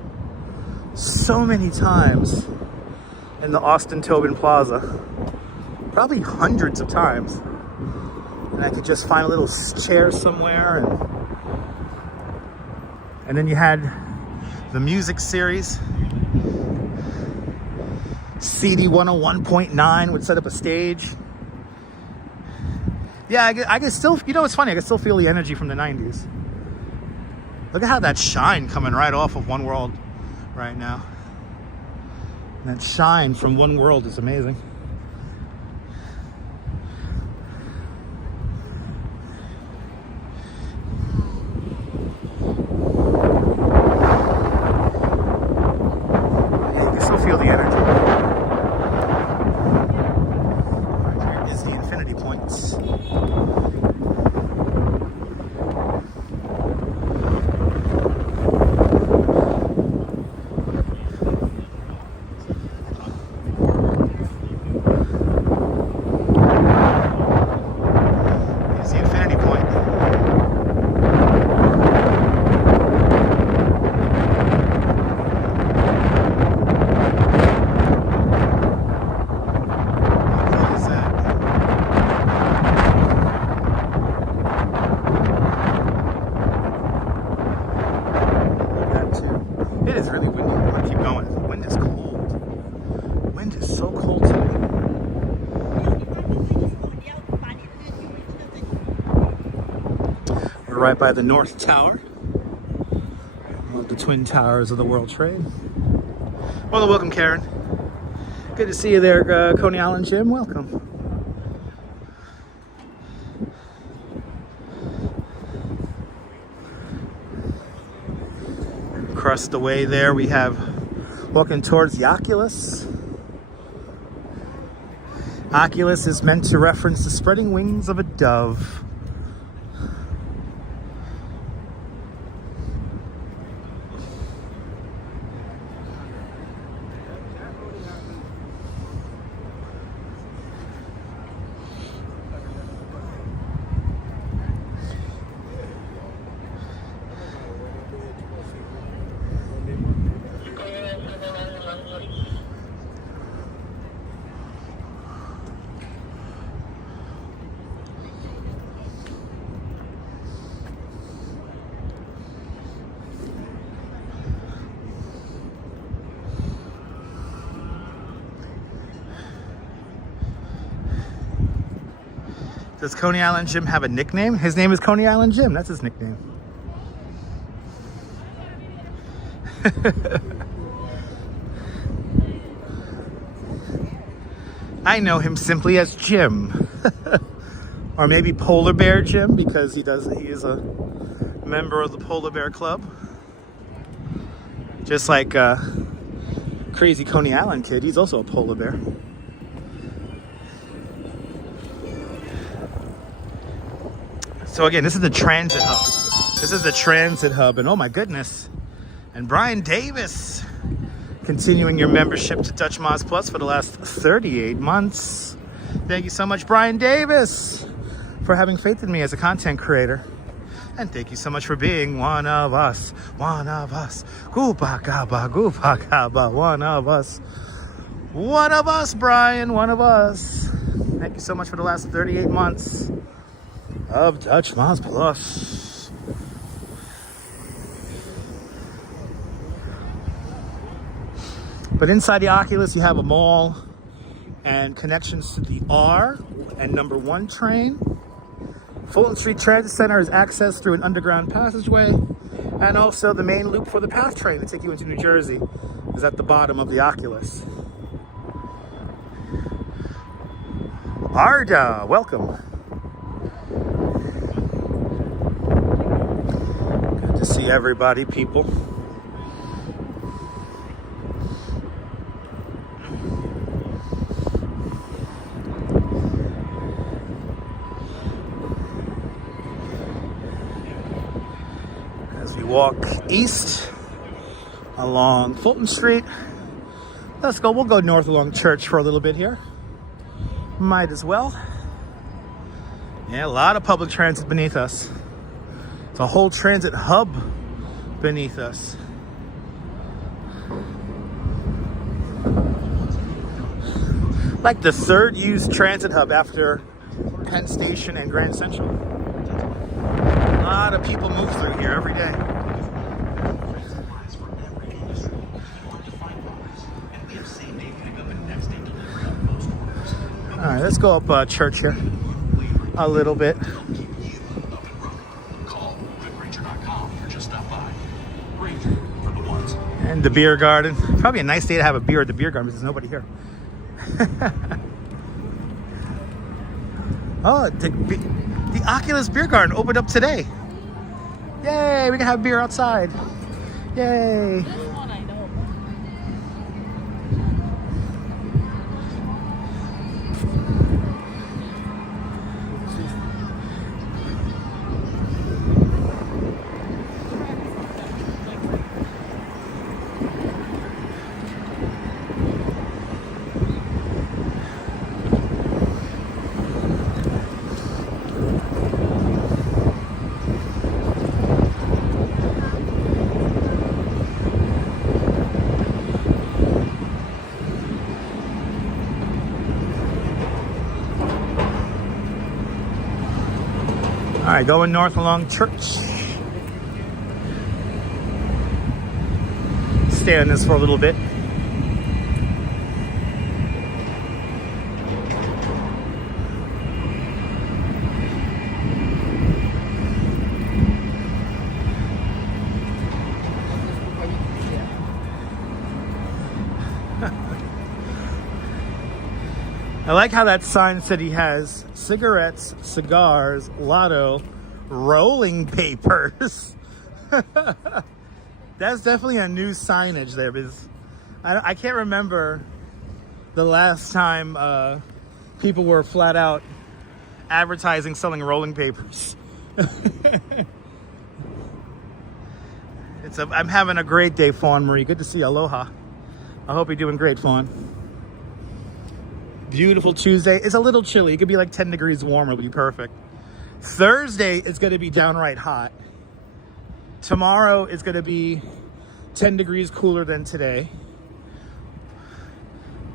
so many times in the Austin Tobin Plaza, probably hundreds of times, and I could just find a little chair somewhere, and then you had the music series. CD 101.9 would set up a stage. Yeah, I can still, you know, it's funny, I can still feel the energy from the 90s. Look at how that shine coming right off of One World right now. That shine from One World is amazing. Yeah, you can still feel the energy. Right here is the infinity points. Right by the North Tower of the Twin Towers of the World Trade. Well, welcome, Karen. Good to see you there, Coney Island Jim. Welcome. Across the way there, we have walking towards the Oculus. Oculus is meant to reference the spreading wings of a dove. Does Coney Island Jim have a nickname? His name is Coney Island Jim. That's his nickname. I know him simply as Jim. Or maybe Polar Bear Jim, because he is a member of the Polar Bear Club. Just like crazy Coney Island kid, he's also a polar bear. So again, this is the transit hub. This is the transit hub, and oh my goodness. And Brian Davis, continuing your membership to Dutch Moz Plus for the last 38 months. Thank you so much, Brian Davis, for having faith in me as a content creator. And thank you so much for being one of us. One of us. Goopa gaba, goopa gaba, one of us. One of us, Brian, one of us. Thank you so much for the last 38 months of Dutch Moz Plus. But inside the Oculus, you have a mall and connections to the R and number 1 train. Fulton Street Transit Center is accessed through an underground passageway, and also the main loop for the PATH train to take you into New Jersey is at the bottom of the Oculus. Arda, welcome. Good to see everybody, people. Walk east along Fulton Street. Let's go. We'll go north along Church for a little bit here. Might as well. Yeah, a lot of public transit beneath us. It's a whole transit hub beneath us. Like the third used transit hub after Penn Station and Grand Central. A lot of people move through here every day. All right, let's go up Church here a little bit. And the beer garden. Probably a nice day to have a beer at the beer garden because there's nobody here. Oh, the Oculus Beer Garden opened up today. Yay, we can have beer outside. Yay. All right, going north along Church. Stay on this for a little bit. I like how that sign said he has cigarettes, cigars, lotto, rolling papers. That's definitely a new signage there, because I can't remember the last time people were flat out advertising selling rolling papers. I'm having a great day, Fawn Marie. Good to see you. Aloha. I hope you're doing great, Fawn. Beautiful Tuesday. It's a little chilly. It could be like 10 degrees warmer. It'll be perfect. Thursday is going to be downright hot. Tomorrow is going to be 10 degrees cooler than today.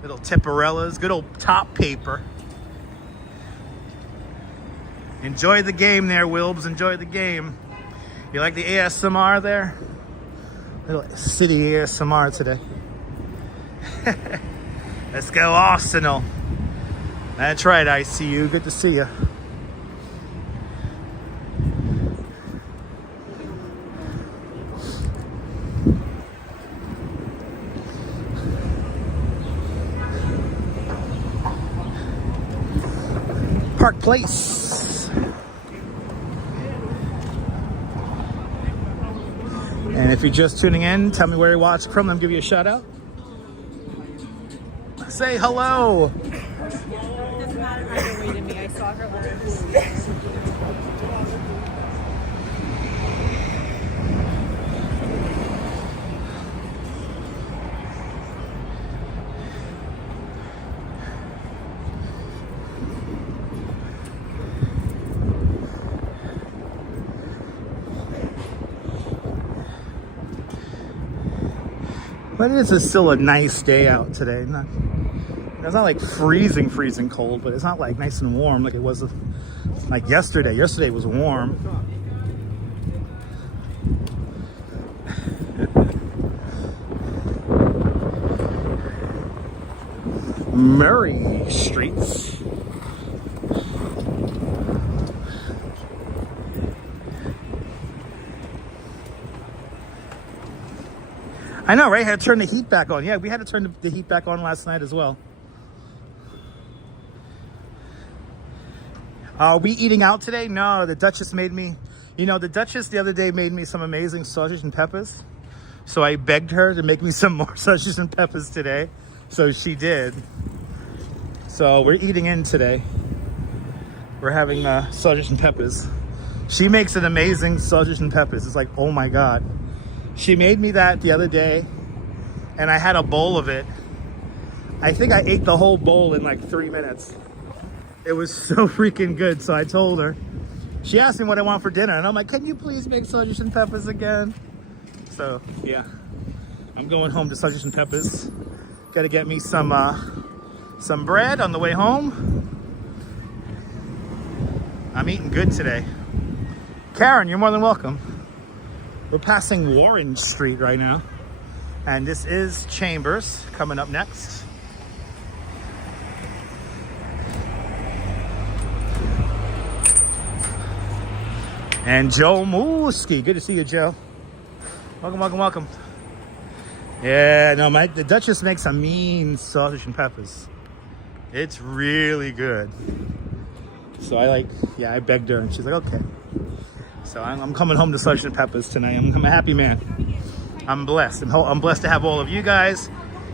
Little tipperellas, good old top paper. Enjoy the game there, Wilbs. Enjoy the game. You like the ASMR there? Little city ASMR today. Let's go, Arsenal. That's right, ICU. Good to see you. Park Place. And if you're just tuning in, tell me where you're watching from. Let me give you a shout out. Say hello. It doesn't matter either way to me. I saw her last. But it is still a nice day out today. It's not like freezing cold, but it's not like nice and warm like it was like yesterday. Yesterday was warm. Murray Streets. I know, right? Had to turn the heat back on. Yeah, we had to turn the heat back on last night as well. Are we eating out today? No, the Duchess made me, the Duchess the other day made me some amazing sausage and peppers. So I begged her to make me some more sausage and peppers today. So she did. So we're eating in today. We're having sausage and peppers. She makes an amazing sausage and peppers. It's like, oh my God. She made me that the other day, and I had a bowl of it. I think I ate the whole bowl in like 3 minutes. It was so freaking good. So I told her. She asked me what I want for dinner, and I'm like, can you please make sausage and peppers again? So yeah, I'm going home to sausage and peppers. Got to get me some bread on the way home. I'm eating good today. Karen, you're more than welcome. We're passing Warren Street right now, and this is Chambers coming up next. And Joe Mooski, good to see you, Joe. Welcome, welcome, welcome. Yeah, no, the Duchess makes a mean sausage and peppers. It's really good. So I begged her, and she's like, okay. So I'm coming home to sausage and peppers tonight. I'm a happy man. I'm blessed. I'm blessed to have all of you guys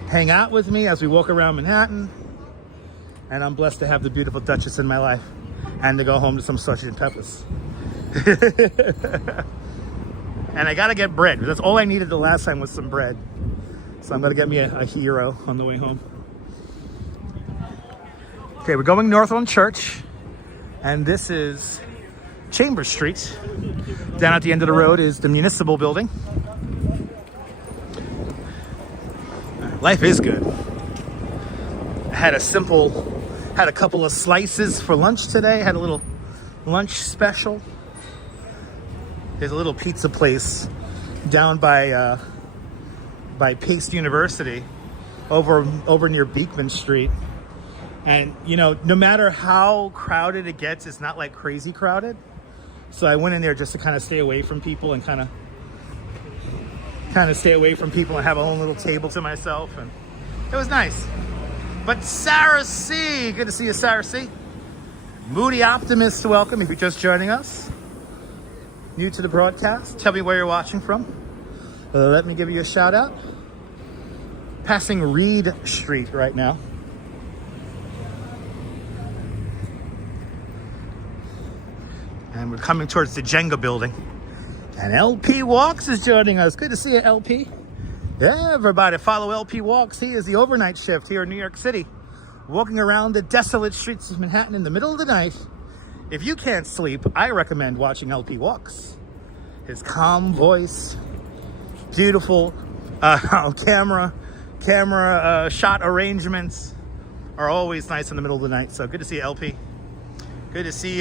hang out with me as we walk around Manhattan. And I'm blessed to have the beautiful Duchess in my life and to go home to some sausage and peppers. And I got to get bread. That's all I needed the last time was some bread. So I'm going to get me a hero on the way home. Okay, we're going north on Church. And this is Chambers Street. Down at the end of the road is the municipal building. Life is good. I had a couple of slices for lunch today. Had a little lunch special. There's a little pizza place down by Pace University over near Beekman Street. And no matter how crowded it gets, it's not like crazy crowded. So I went in there just to kind of stay away from people and kind of stay away from people and have a whole little table to myself. And it was nice. But Sarah C, good to see you, Sarah C. Moody Optimist, welcome if you're just joining us. New to the broadcast. Tell me where you're watching from. Let me give you a shout out. Passing Reed Street right now. And we're coming towards the Jenga building. And LP Walks is joining us. Good to see you, LP. Yeah, everybody follow LP Walks. He is the overnight shift here in New York City. Walking around the desolate streets of Manhattan in the middle of the night. If you can't sleep, I recommend watching LP Walks. His calm voice, beautiful camera shot arrangements are always nice in the middle of the night. So good to see you, LP. Good to see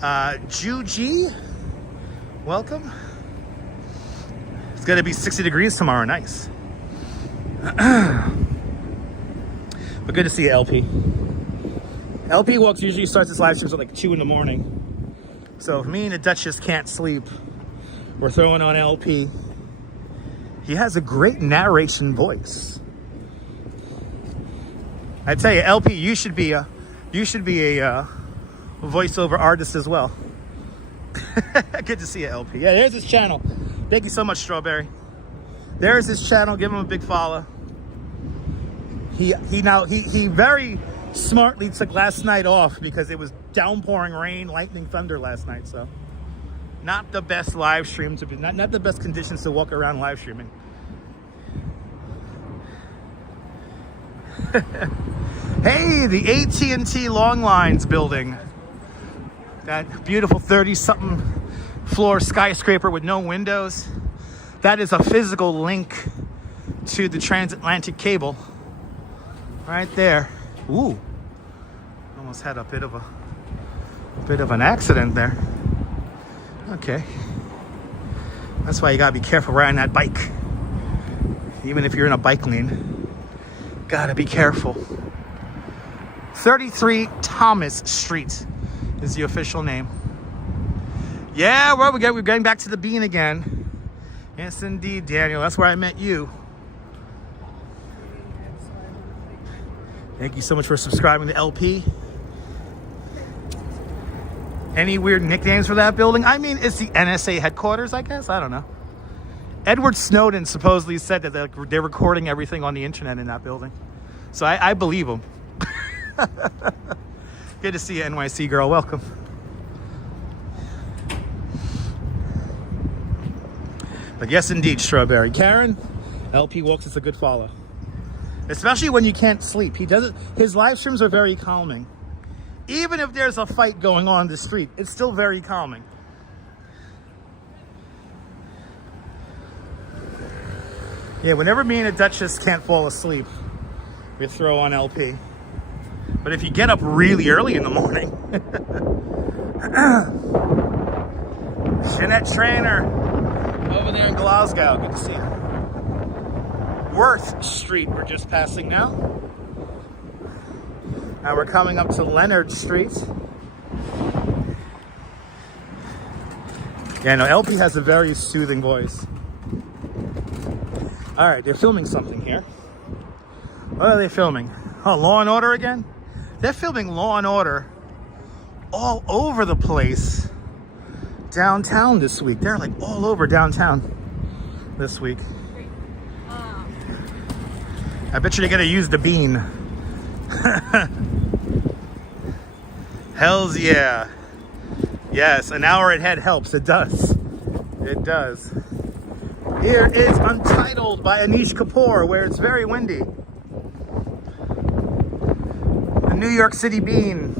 Juji. Welcome. It's going to be 60 degrees tomorrow. Nice. But good to see you, LP. LP Walks usually starts his live streams at like 2 in the morning. So if me and the Duchess can't sleep, we're throwing on LP. He has a great narration voice. I tell you, LP, you should be a voiceover artist as well. Good to see you, LP. Yeah, there's his channel. Thank you so much, Strawberry. There's his channel. Give him a big follow. He very smartly took last night off because it was downpouring rain, lightning, thunder last night. So not the best live stream to be, not the best conditions to walk around live streaming. Hey, the AT&T Long Lines building. That beautiful 30-something floor skyscraper with no windows. That is a physical link to the transatlantic cable. Right there. Ooh. Almost had a bit of an accident there. Okay. That's why you gotta be careful riding that bike. Even if you're in a bike lane. Gotta be careful. 33 Thomas Street is the official name. Yeah, well, we're getting back to the bean again. Yes, indeed, Daniel. That's where I met you. Thank you so much for subscribing to LP. Any weird nicknames for that building? I mean, it's the NSA headquarters, I guess. I don't know. Edward Snowden supposedly said that they're recording everything on the internet in that building. So I believe him. Good to see you, NYC girl. Welcome. But yes, indeed, Strawberry. Karen, LP Walks is a good follow. Especially when you can't sleep. His live streams are very calming. Even if there's a fight going on the street, it's still very calming. Yeah, whenever me and a Duchess can't fall asleep, we throw on LP. But if you get up really early in the morning, Jeanette Trainer over there in Glasgow, good to see you. Worth Street we're just passing now. Now we're coming up to Leonard Street. Yeah, no, LP has a very soothing voice. All right, they're filming something here. What are they filming? Oh, Law and Order again? They're filming Law and Order all over the place downtown this week. They're like all over downtown this week. I bet you they're gonna use the bean. Hells yeah. Yes, an hour ahead helps. It does. It does. Here is Untitled by Anish Kapoor, where it's very windy. The New York City Bean.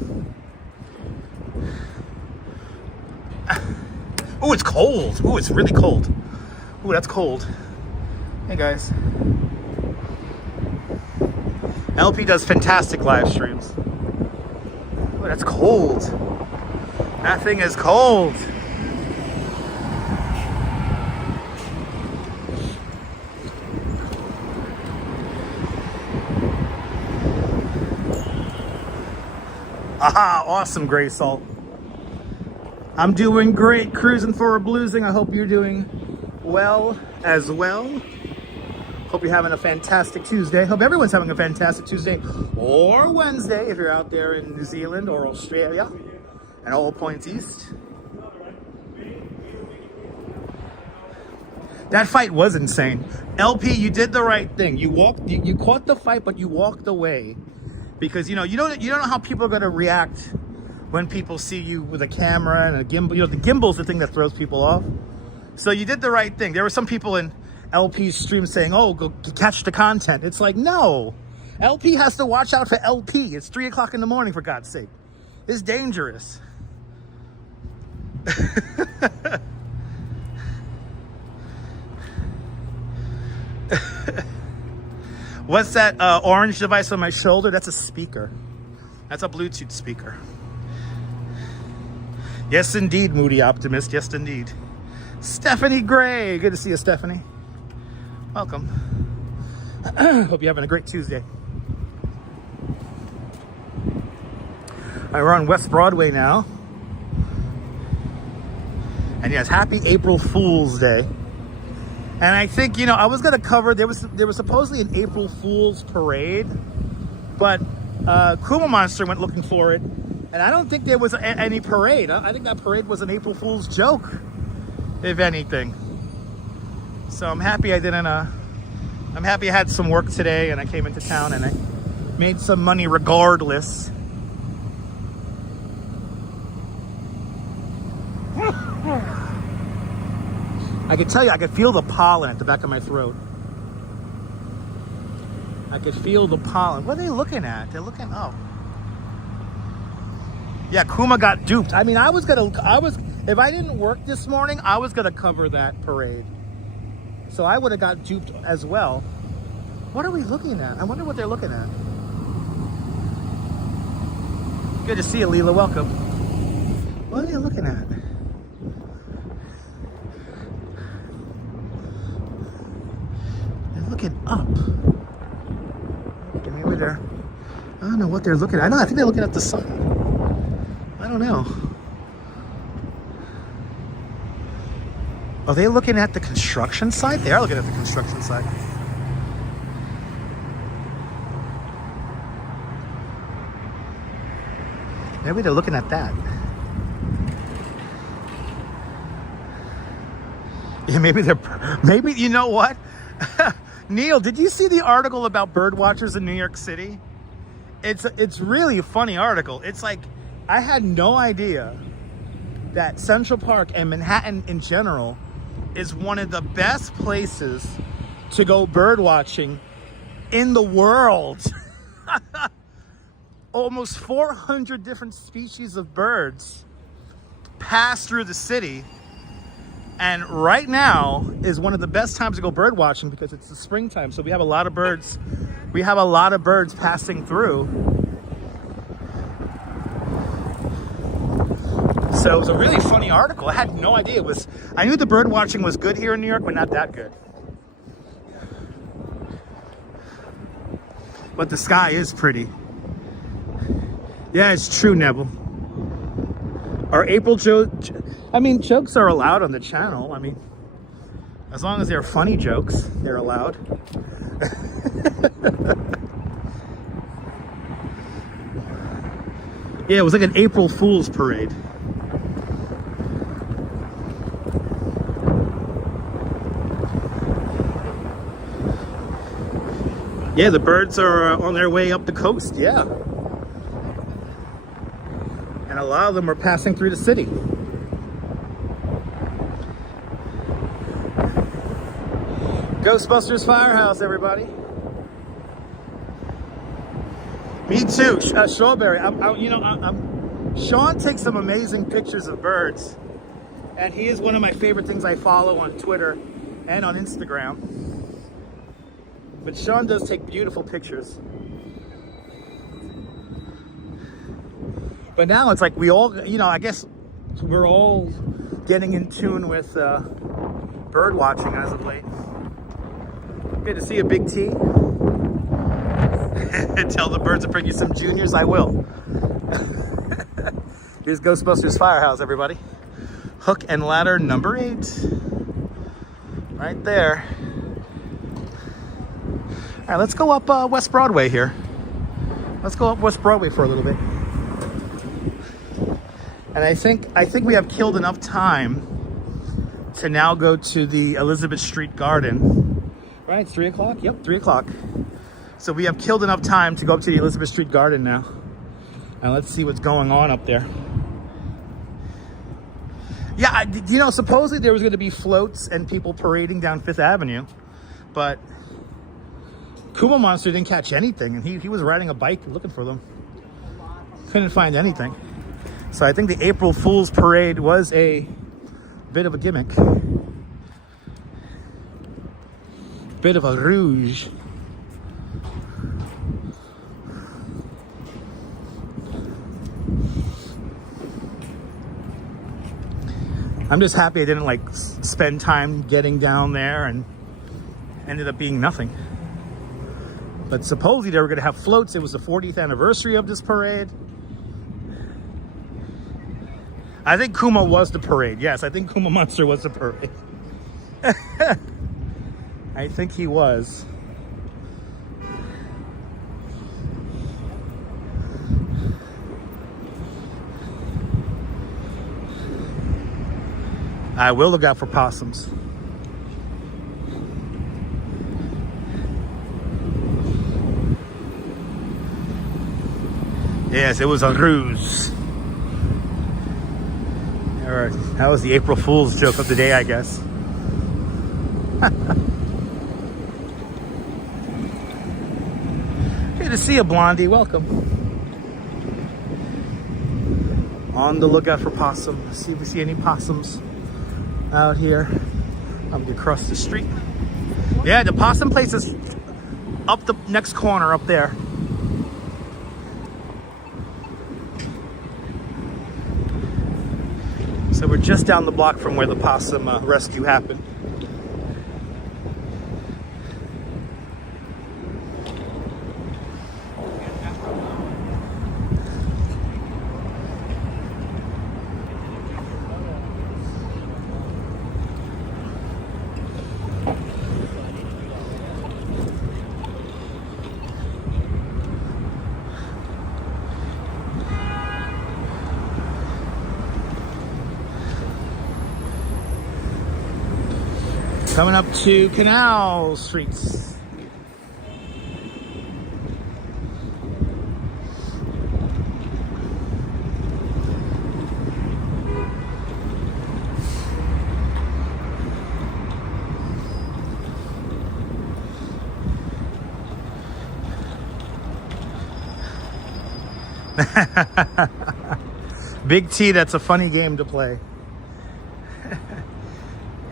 Oh, it's cold. Oh, it's really cold. Oh, that's cold. Hey, guys. LP does fantastic live streams. Oh, that's cold. That thing is cold. Aha, awesome, Gray Salt. I'm doing great, cruising for a bluesing. I hope you're doing well as well. Hope you're having a fantastic Tuesday. Hope everyone's having a fantastic Tuesday or Wednesday if you're out there in New Zealand or Australia and all points east. That fight was insane. LP, you did the right thing. You caught the fight, but you walked away because you don't know how people are going to react when people see you with a camera and a gimbal. The gimbal's the thing that throws people off. So you did the right thing. There were some people in LP's stream saying, "Oh, go catch the content." It's like, no, LP has to watch out for LP. It's 3 o'clock in the morning, for God's sake. It's dangerous. What's that orange device on my shoulder? That's a speaker. That's a Bluetooth speaker. Yes, indeed, Moody Optimist. Yes, indeed. Stephanie Gray. Good to see you, Stephanie. Welcome. Hope you're having a great Tuesday. All right, we're on West Broadway now. And yes, happy April Fool's Day. And I think, I was going to cover, there was supposedly an April Fool's parade, but Kuma Monster went looking for it, and I don't think there was any parade. I think that parade was an April Fool's joke, if anything. So I'm happy I didn't, I'm happy I had some work today, and I came into town, and I made some money regardless. I could tell you, I could feel the pollen at the back of my throat. I could feel the pollen. What are they looking at? They're looking up. Yeah, Kuma got duped. I mean, if I didn't work this morning, I was gonna cover that parade. So I would have got duped as well. What are we looking at? I wonder what they're looking at. Good to see you, Leela. Welcome. What are they looking at? Looking up. Maybe they're, I don't know what they're looking at. I think they're looking at the sun. I don't know. Are they looking at the construction site? They are looking at the construction site. Maybe they're looking at that. Yeah, maybe you know what? Neil, did you see the article about bird watchers in New York City? It's really a funny article. It's like, I had no idea that Central Park and Manhattan in general is one of the best places to go bird watching in the world. Almost 400 different species of birds pass through the city. And right now is one of the best times to go bird watching because it's the springtime. So we have a lot of birds. We have a lot of birds passing through. So it was a really funny article. I had no idea I knew the bird watching was good here in New York, but not that good. But the sky is pretty. Yeah, it's true, Neville. Our April jokes are allowed on the channel. I mean, as long as they're funny jokes, they're allowed. Yeah, it was like an April Fool's parade. Yeah, the birds are on their way up the coast, yeah. And a lot of them are passing through the city. Ghostbusters Firehouse, everybody. Me too, Strawberry. Sean takes some amazing pictures of birds, and he is one of my favorite things I follow on Twitter and on Instagram. But Sean does take beautiful pictures. But now it's like we all, I guess we're all getting in tune with bird watching as of late. Good to see a Big T. Tell the birds to bring you some juniors, I will. Here's Ghostbusters Firehouse, everybody. Hook and ladder number 8. Right there. All right, let's go up West Broadway here. Let's go up West Broadway for a little bit. And I think we have killed enough time to now go to the Elizabeth Street Garden. Right, it's 3 o'clock? Yep, 3 o'clock. So we have killed enough time to go up to the Elizabeth Street Garden now. And let's see what's going on up there. Yeah, you know, supposedly there was going to be floats and people parading down Fifth Avenue. But Kuma Monster didn't catch anything. And he was riding a bike looking for them. Couldn't find anything. So I think the April Fool's Parade was a bit of a gimmick. Bit of a rouge. I'm just happy I didn't like spend time getting down there and ended up being nothing. But supposedly they were going to have floats. It was the 40th anniversary of this parade. I think Kuma was the parade. Yes, I think Kuma Monster was the parade. I think he was. I will look out for possums. Yes, it was a ruse. All right, that was the April Fool's joke of the day, I guess. Good to see you, Blondie. Welcome. On the lookout for possum. Let's see if we see any possums out here. I'm gonna cross the street. Yeah, the possum place is up the next corner up there. So we're just down the block from where the possum rescue happened. Coming up to Canal Streets. Big T, that's a funny game to play.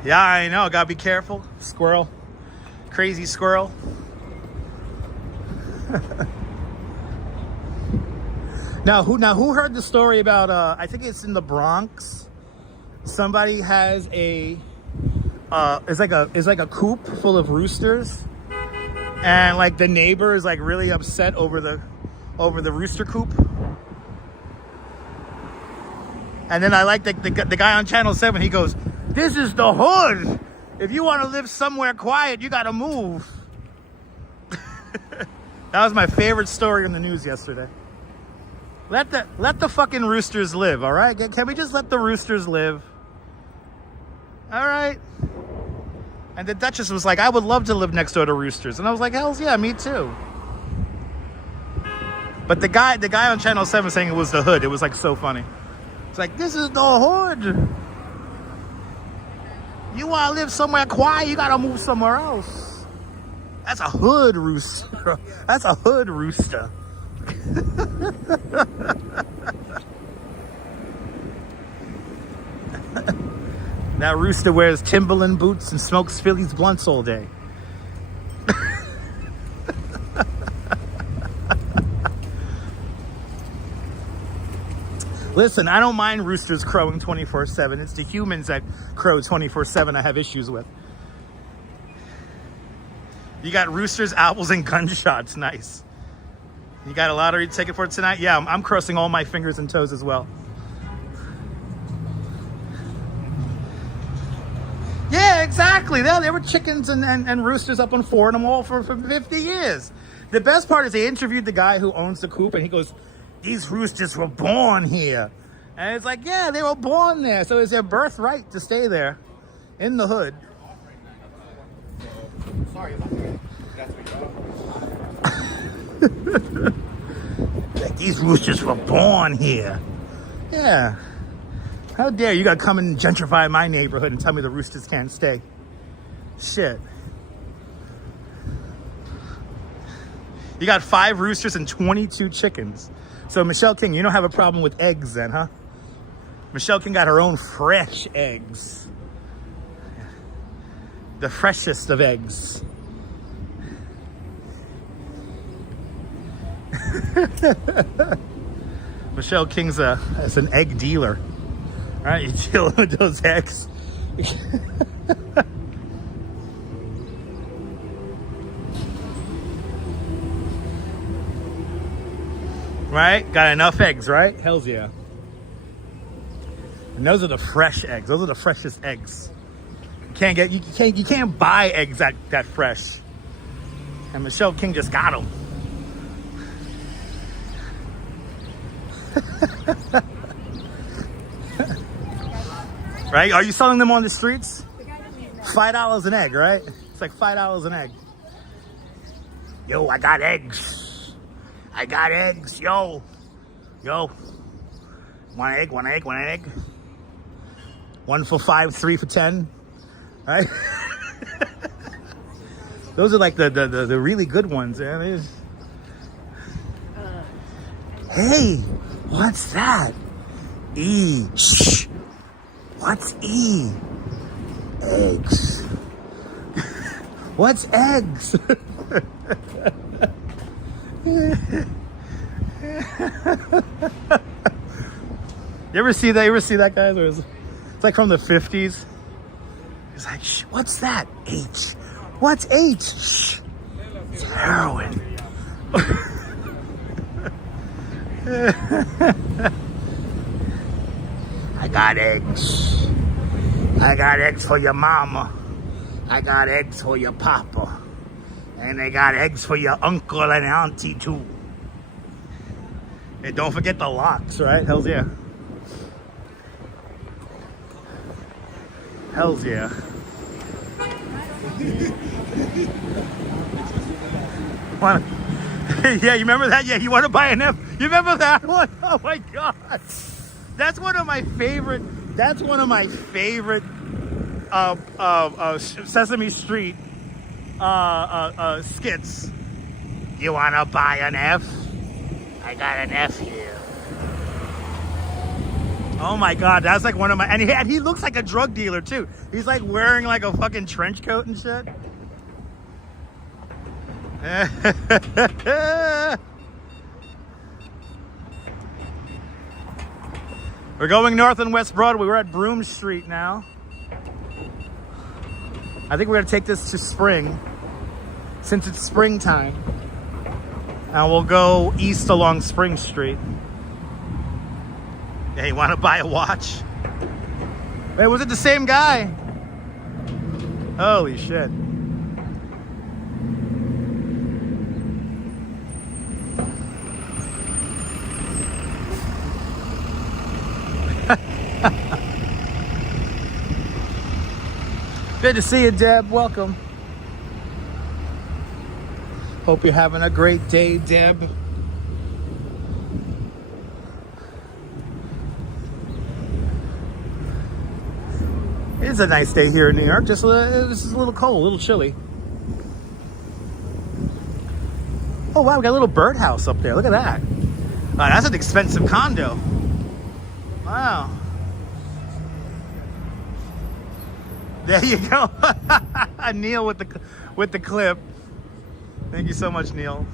Yeah, I know. Gotta be careful. Squirrel. Crazy squirrel. Now who heard the story about I think it's in the Bronx. Somebody has a it's like a coop full of roosters. And like the neighbor is like really upset over the rooster coop. And then I like the guy on Channel 7, he goes, "This is the hood. If you want to live somewhere quiet, you got to move." That was my favorite story in the news yesterday. Let the fucking roosters live, all right? Can we just let the roosters live? All right. And the Duchess was like, "I would love to live next door to roosters." And I was like, "Hells yeah, me too." But the guy on Channel 7 saying it was the hood, it was like so funny. It's like, this is the hood. You want to live somewhere quiet, you got to move somewhere else. That's a hood rooster. That's a hood rooster. That rooster wears Timberland boots and smokes Phillies blunts all day. Listen, I don't mind roosters crowing 24/7. It's the humans that crow 24/7 I have issues with. You got roosters, owls, and gunshots. Nice. You got a lottery ticket for tonight? Yeah, I'm crossing all my fingers and toes as well. Yeah, exactly. There were chickens and roosters up on Fordham Hall for 50 years. The best part is they interviewed the guy who owns the coop, and he goes, "These roosters were born here." And it's like, yeah, they were born there. So it's their birthright to stay there. In the hood. Sorry about that. That's what Like, these roosters were born here. Yeah. How dare you gotta come and gentrify my neighborhood and tell me the roosters can't stay. Shit. You got 5 roosters and 22 chickens. So Michelle King, you don't have a problem with eggs then, huh? Michelle King got her own fresh eggs. The freshest of eggs. Michelle King's is an egg dealer. All right, you deal with those eggs. Right? Got enough eggs, right? Hells yeah. And those are the fresh eggs. Those are the freshest eggs. You can't buy eggs that fresh. And Michelle King just got them. Right? Are you selling them on the streets? $5 an egg, right? It's like $5 an egg. Yo, I got eggs. I got eggs. Yo. Want an egg? Want an egg? Want an egg? 1 for $5, 3 for $10. Right? Those are like the really good ones. Man. Hey, what's that? E. Shh. What's E? Eggs. What's eggs? You ever see that? You ever see that, guys? It's like from the 50s. He's like, shh, what's that? H. What's H? Shh. It's heroin. I got eggs. I got eggs for your mama. I got eggs for your papa. And I got eggs for your uncle and auntie too. And don't forget the locks, right? Hells yeah. Hells yeah. Yeah, you remember that? Yeah, you want to buy an F? You remember that one? Oh my God. That's one of my favorite. That's one of my favorite Sesame Street skits. You want to buy an F? I got an F here. Oh my God, that's like one of my, and he looks like a drug dealer too. He's like wearing like a fucking trench coat and shit. We're going north and West Broadway. We're at Broome Street now. I think we're gonna take this to Spring, since it's springtime. And we'll go east along Spring Street. Yeah, you wanna buy a watch? Wait, was it the same guy? Holy shit. Good to see you, Deb. Welcome. Hope you're having a great day, Deb. It is a nice day here in New York. Just this is a little cold, a little chilly. Oh wow, we got a little birdhouse up there. Look at that. That's an expensive condo. Wow. There you go. Neil with the clip. Thank you so much, Neil.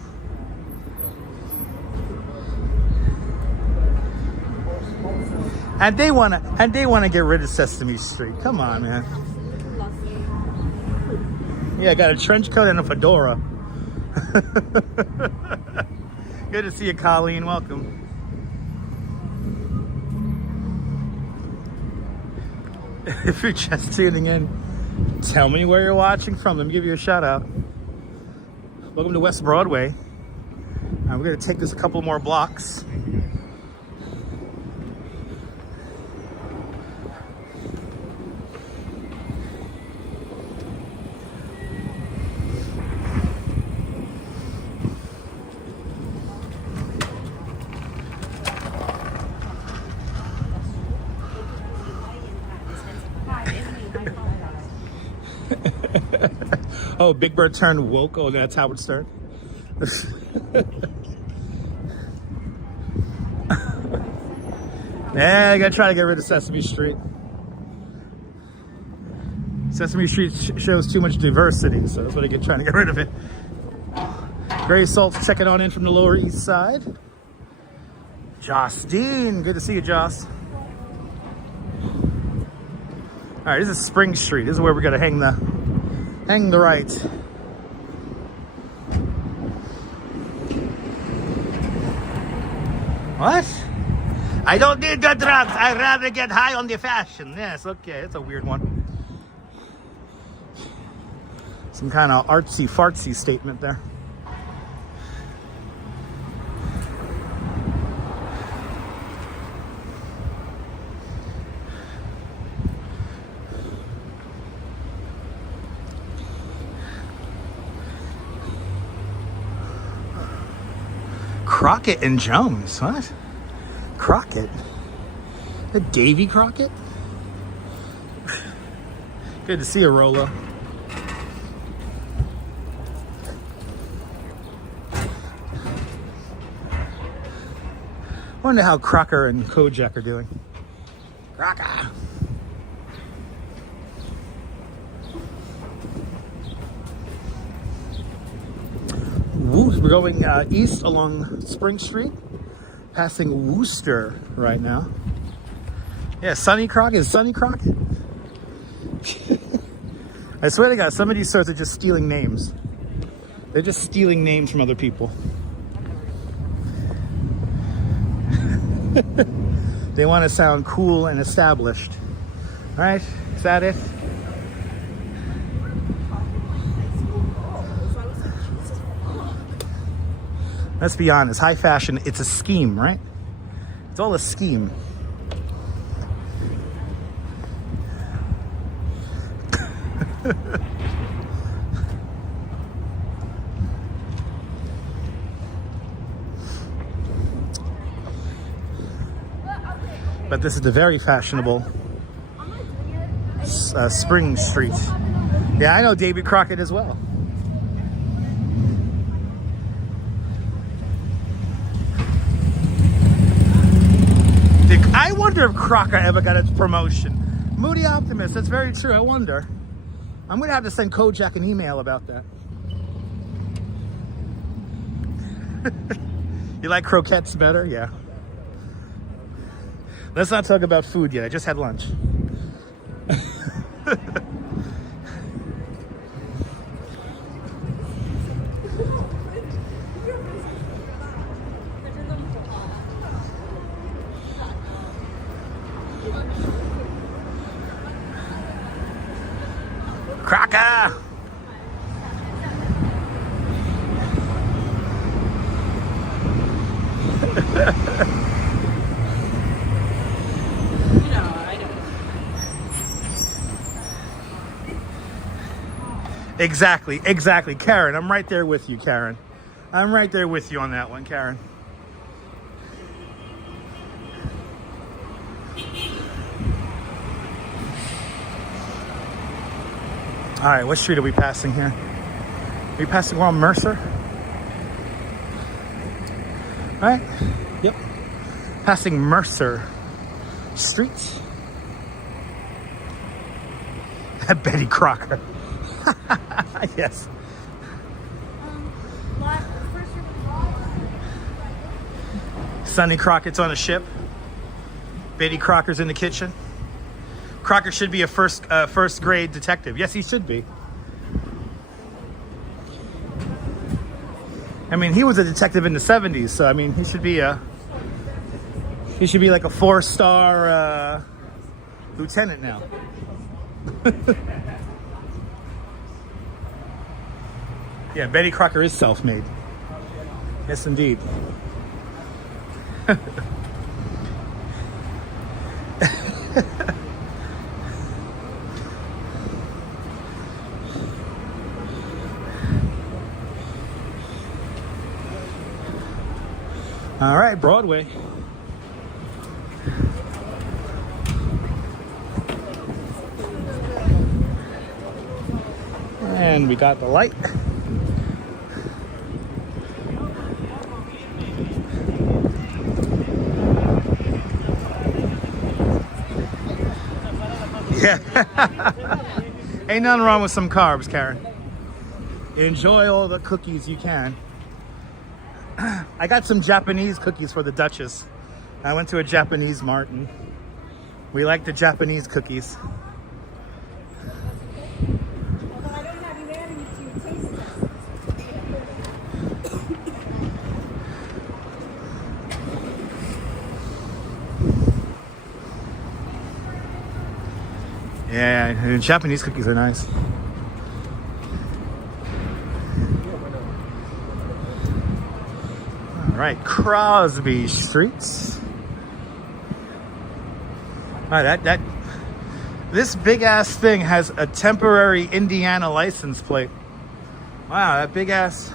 And they wanna get rid of Sesame Street. Come on, man. Yeah, I got a trench coat and a fedora. Good to see you, Colleen. Welcome. If you're just tuning in, tell me where you're watching from. Let me give you a shout out. Welcome to West Broadway. We're going to take this a couple more blocks. Oh, Big Bird turned woke. Oh, that's Howard Stern. Yeah, I gotta try to get rid of Sesame Street. Sesame Street shows too much diversity, so that's what I get trying to get rid of it. Gray Salt's checking on in from the Lower East Side. Joss Dean, good to see you, Joss. All right, this is Spring Street. This is where we're gonna hang the right. What? I don't need the drugs. I'd rather get high on the fashion. Yes, okay, it's a weird one. Some kind of artsy fartsy statement there. Crockett and Jones, what? Crockett? Davy Crockett? Good to see you, Rolo. Wonder how Crocker and Kojak are doing. Crocker! We're going east along Spring Street, passing Wooster right now. Yeah, Sonny Crockett. Is Sonny Crockett? I swear to God, some of these stores are just stealing names. They're just stealing names from other people. They want to sound cool and established. Right? Is that it? Let's be honest, high fashion, it's a scheme, right? It's all a scheme. But this is the very fashionable Spring Street. Yeah, I know David Crockett as well. I wonder if Crocker ever got its promotion. Moody Optimist, that's very true. I wonder. I'm going to have to send Kojak an email about that. You like croquettes better? Yeah. Let's not talk about food yet. I just had lunch. Crocker! Exactly. Karen, I'm right there with you, Karen. I'm right there with you on that one, Karen. All right, what street are we passing here? Are we passing along Mercer? All right, yep. Passing Mercer Street. Betty Crocker. Yes. Sonny Crockett's on a ship. Betty Crocker's in the kitchen. Crocker should be a first grade detective. Yes, he should be. I mean, he was a detective in the 70s, so I mean, he should be like a 4-star lieutenant now. Yeah, Betty Crocker is self-made. Yes, indeed. All right, Broadway. And we got the light. Yeah. Ain't nothing wrong with some carbs, Karen. Enjoy all the cookies you can. I got some Japanese cookies for the Duchess. I went to a Japanese mart and we like the Japanese cookies. Although I don't have you there, you taste Yeah, and Japanese cookies are nice. All right, Crosby Streets. All right, this big ass thing has a temporary Indiana license plate. Wow, that big ass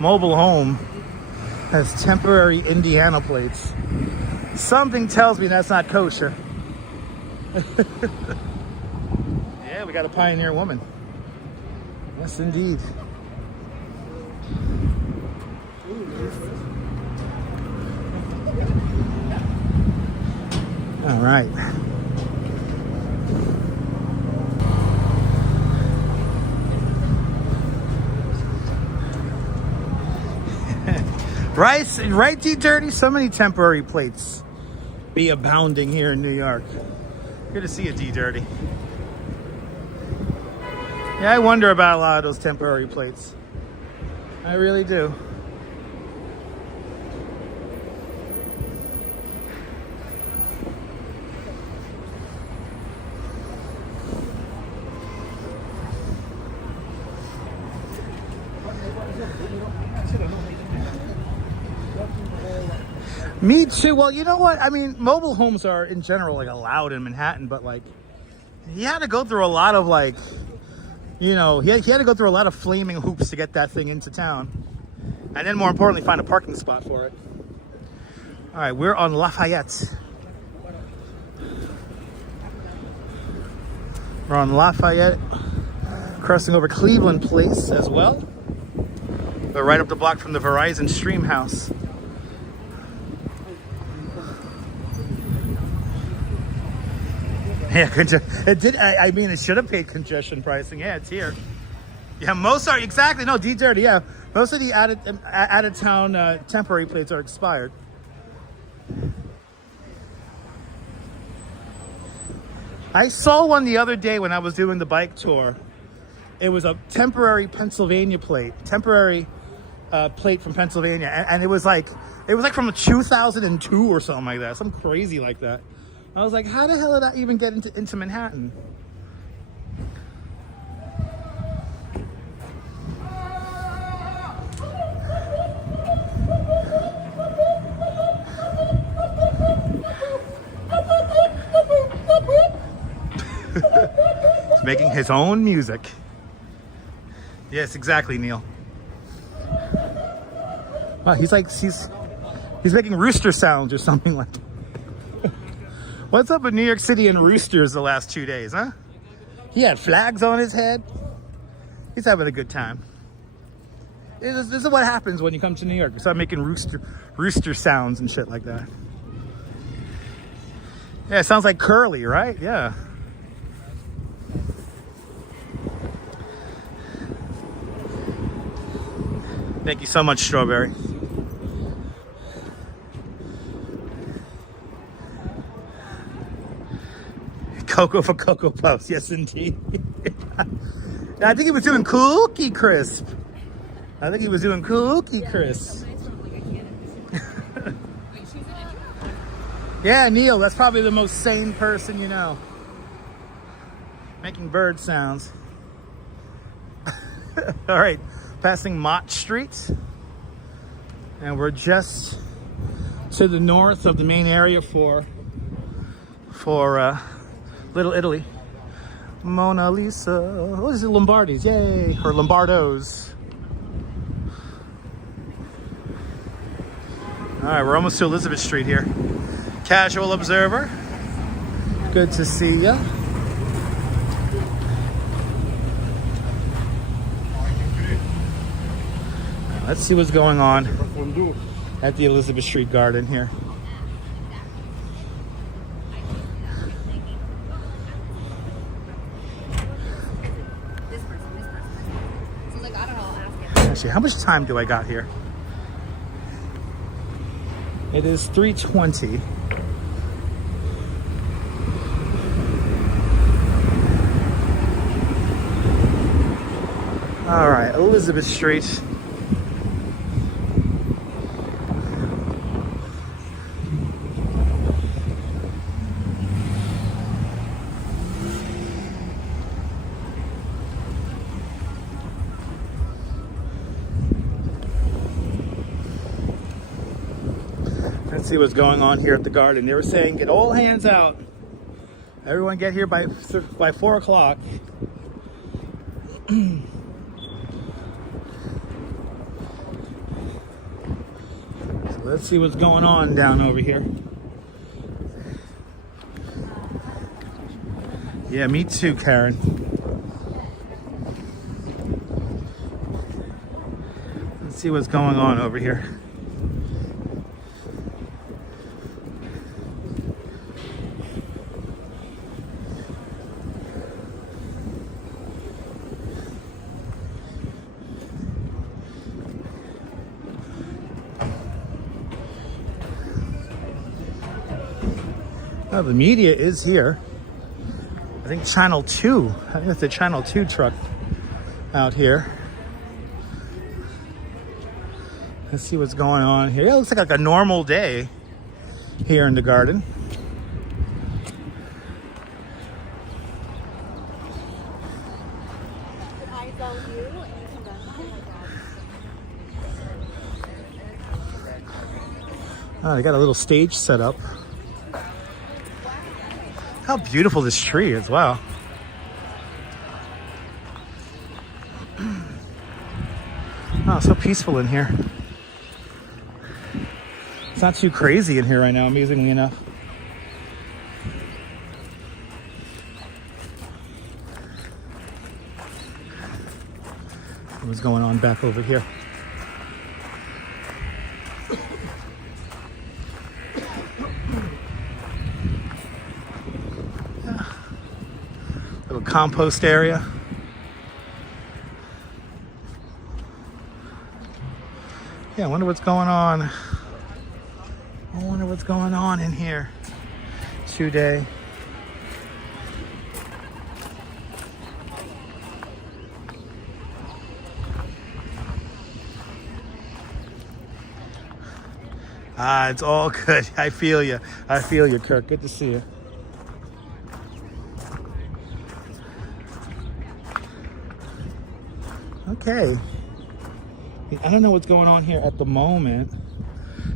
mobile home has temporary Indiana plates. Something tells me that's not kosher. Yeah, we got a pioneer woman. Yes, indeed. All right. Right, D Dirty? So many temporary plates be abounding here in New York. Good to see you, D Dirty. Yeah, I wonder about a lot of those temporary plates. I really do. Me too. Well, you know what? I mean, mobile homes are in general like allowed in Manhattan, but like he had to go through a lot of like, you know, he had to go through a lot of flaming hoops to get that thing into town. And then more importantly, find a parking spot for it. All right, we're on Lafayette. We're on Lafayette, crossing over Cleveland Place as well. We're right up the block from the Verizon Stream House. Yeah, it did. I mean, it should have paid congestion pricing. Yeah, it's here. Yeah, most are exactly. No, D30. Yeah, most of the out of town temporary plates are expired. I saw one the other day when I was doing the bike tour. It was a temporary Pennsylvania plate, temporary plate from Pennsylvania, and it was like from 2002 or something like that, something crazy like that. I was like, how the hell did that even get into Manhattan? He's making his own music. Yes, exactly, Neil. Wow, he's making rooster sounds or something like that. What's up with New York City and roosters the last 2 days, huh? He had flags on his head. He's having a good time. This is what happens when you come to New York. You start making rooster sounds and shit like that. Yeah, it sounds like Curly, right? Yeah. Thank you so much, Strawberry. Cocoa for Cocoa Puffs, yes indeed. I think he was doing Cookie Crisp. Yeah, Neil, that's probably the most sane person you know. Making bird sounds. All right, passing Mott Street. And we're just to the north of the main area for Little Italy. Mona Lisa. What is it? Lombardi's. Yay. Or Lombardo's. All right, we're almost to Elizabeth Street here. Casual observer. Good to see ya. Let's see what's going on at the Elizabeth Street Garden here. Actually, how much time do I got here? It is 3:20. All right, Elizabeth Street. Let's see what's going on here at the garden. They were saying get all hands out. Everyone get here by 4 o'clock. Let's see what's going on down over here. Yeah, me too, Karen. Let's see what's going on over here. Oh, the media is here. I think Channel 2. I think it's the Channel 2 truck out here. Let's see what's going on here. Yeah, it looks like a normal day here in the garden. Oh, they got a little stage set up. How beautiful this tree is, wow. Oh, so peaceful in here. It's not too crazy in here right now, amazingly enough. What's going on back over here? Little compost area. Yeah, I wonder what's going on. I wonder what's going on in here today. Ah, it's all good. I feel you. I feel you, Kirk. Good to see you. Okay. I don't know what's going on here at the moment.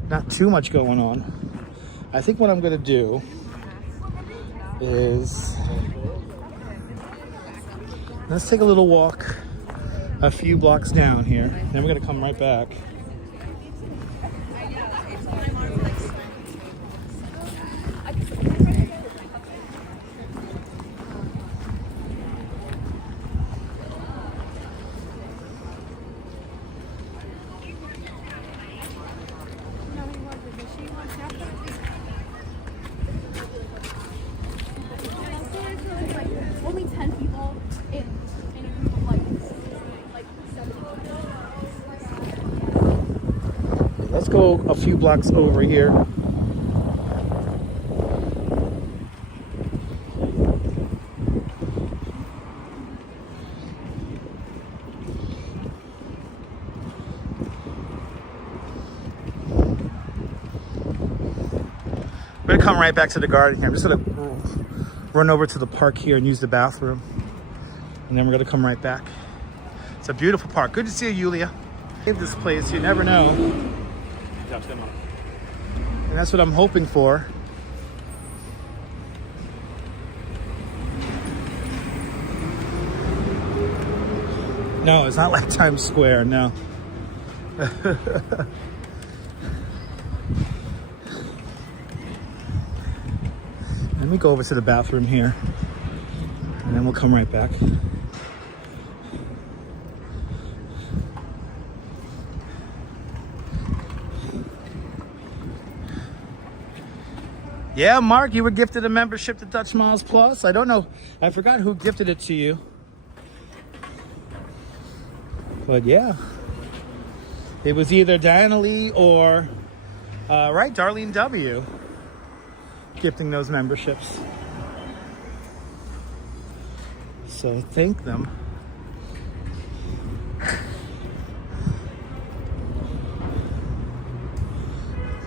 Not too much going on. I think what I'm going to do is let's take a little walk a few blocks down here. Then we're going to come right back. Let's go a few blocks over here. I'm gonna come right back to the garden here. I'm just gonna run over to the park here and use the bathroom. And then we're gonna come right back. It's a beautiful park. Good to see you, Yulia. This place, you never know. And that's what I'm hoping for. No, it's not like Times Square, no. Let me go over to the bathroom here, and then we'll come right back. Yeah, Mark, you were gifted a membership to Dutch Miles Plus. I don't know. I forgot who gifted it to you. But yeah. It was either Diana Lee or, right, Darlene W. gifting those memberships. So thank them.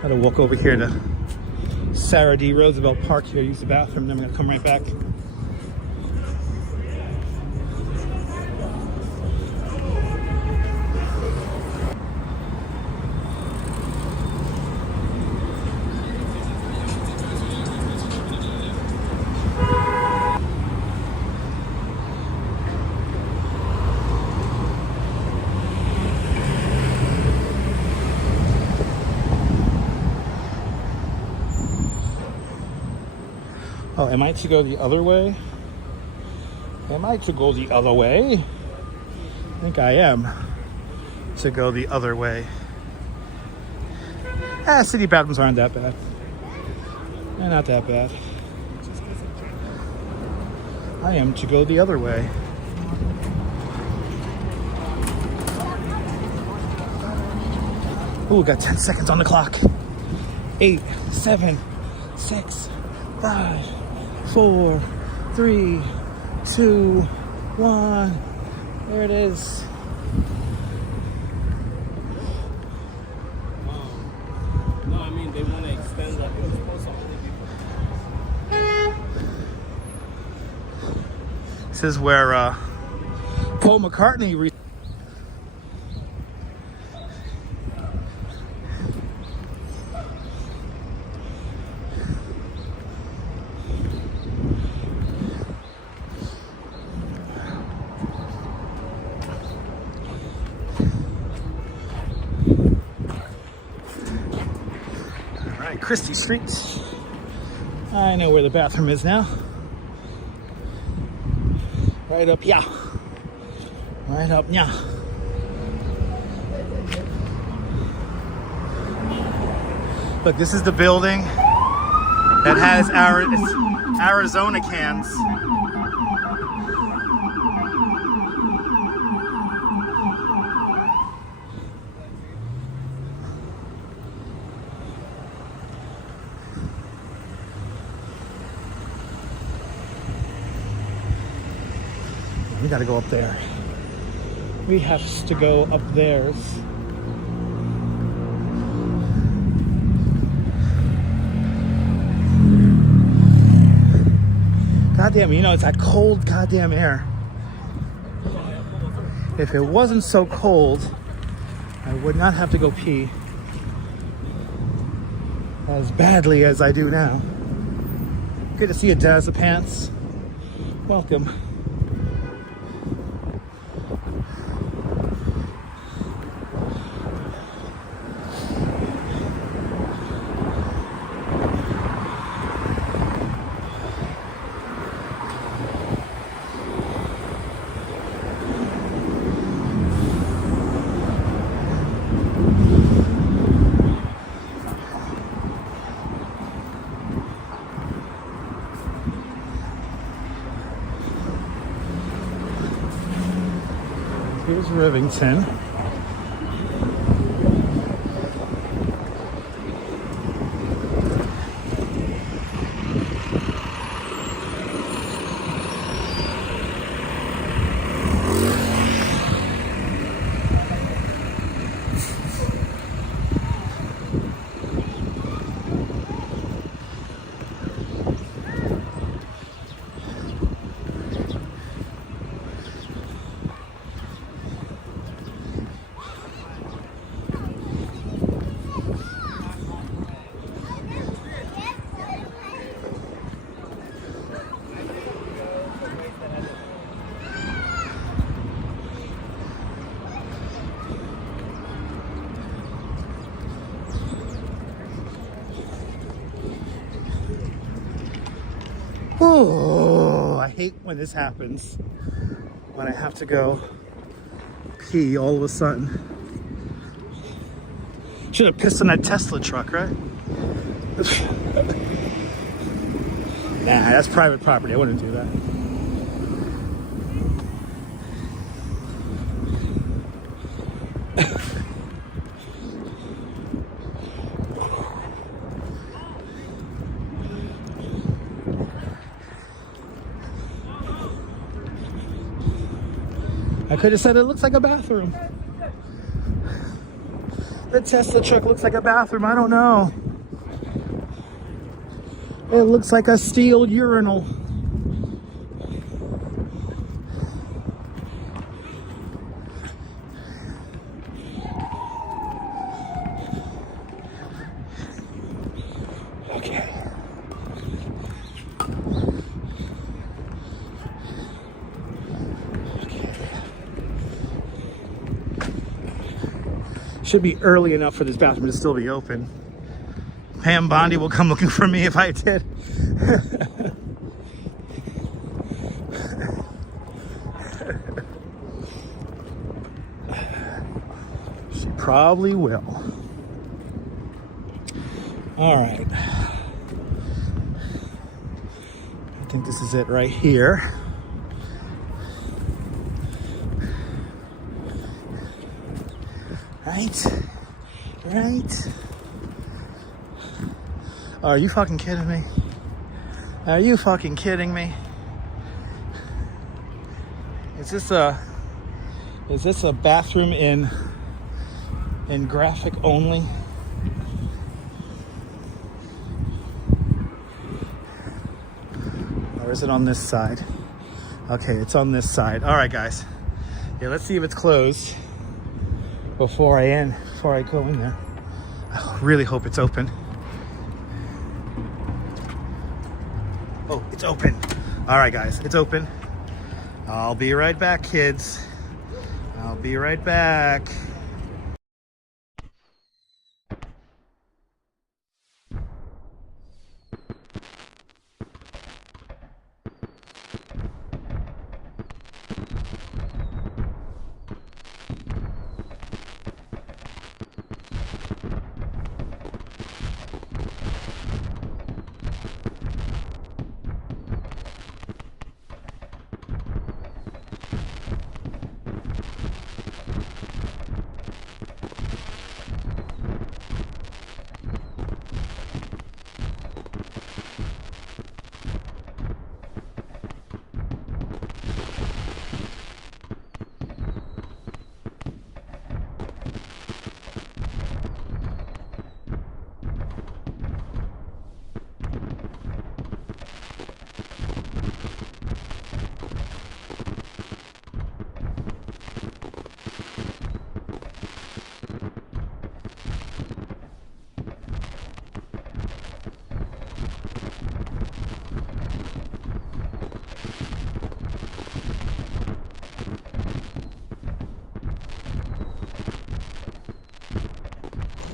Gotta walk over here to Sarah D. Roosevelt Park here, use the bathroom, then I'm gonna come right back. Oh, am I to go the other way? Am I to go the other way? I think I am to go the other way. City bathrooms aren't that bad. They're not that bad. I am to go the other way. Ooh, got 10 seconds on the clock. 8, 7, 6, 5, 4, 3, 2, 1. There it is. No, I mean they want to extend that. It was supposed to only be. This is where Paul McCartney Christie Street. I know where the bathroom is now. Right up, yeah. Right up, yeah. Look, this is the building that has our Arizona cans. We gotta go up there. We have to go up theirs. Goddamn, you know, it's that cold goddamn air. If it wasn't so cold, I would not have to go pee as badly as I do now. Good to see you, Dazza Pants. Welcome. Here's Rivington. Oh, I hate when this happens. When I have to go pee all of a sudden. Should have pissed on that Tesla truck, right? Nah, that's private property. I wouldn't do that. I could have said it looks like a bathroom. The Tesla truck looks like a bathroom. I don't know. It looks like a steel urinal. Okay. Should be early enough for this bathroom to still be open. Pam Bondi will come looking for me if I did. She probably will. All right. I think this is it right here. Right? Are you fucking kidding me? Are you fucking kidding me? Is this a bathroom in graphic only? Or is it on this side? Okay, it's on this side. All right, guys. Yeah, let's see if it's closed before I go in there. I really hope it's open. Oh, it's open. All right, guys, it's open. I'll be right back, kids. I'll be right back.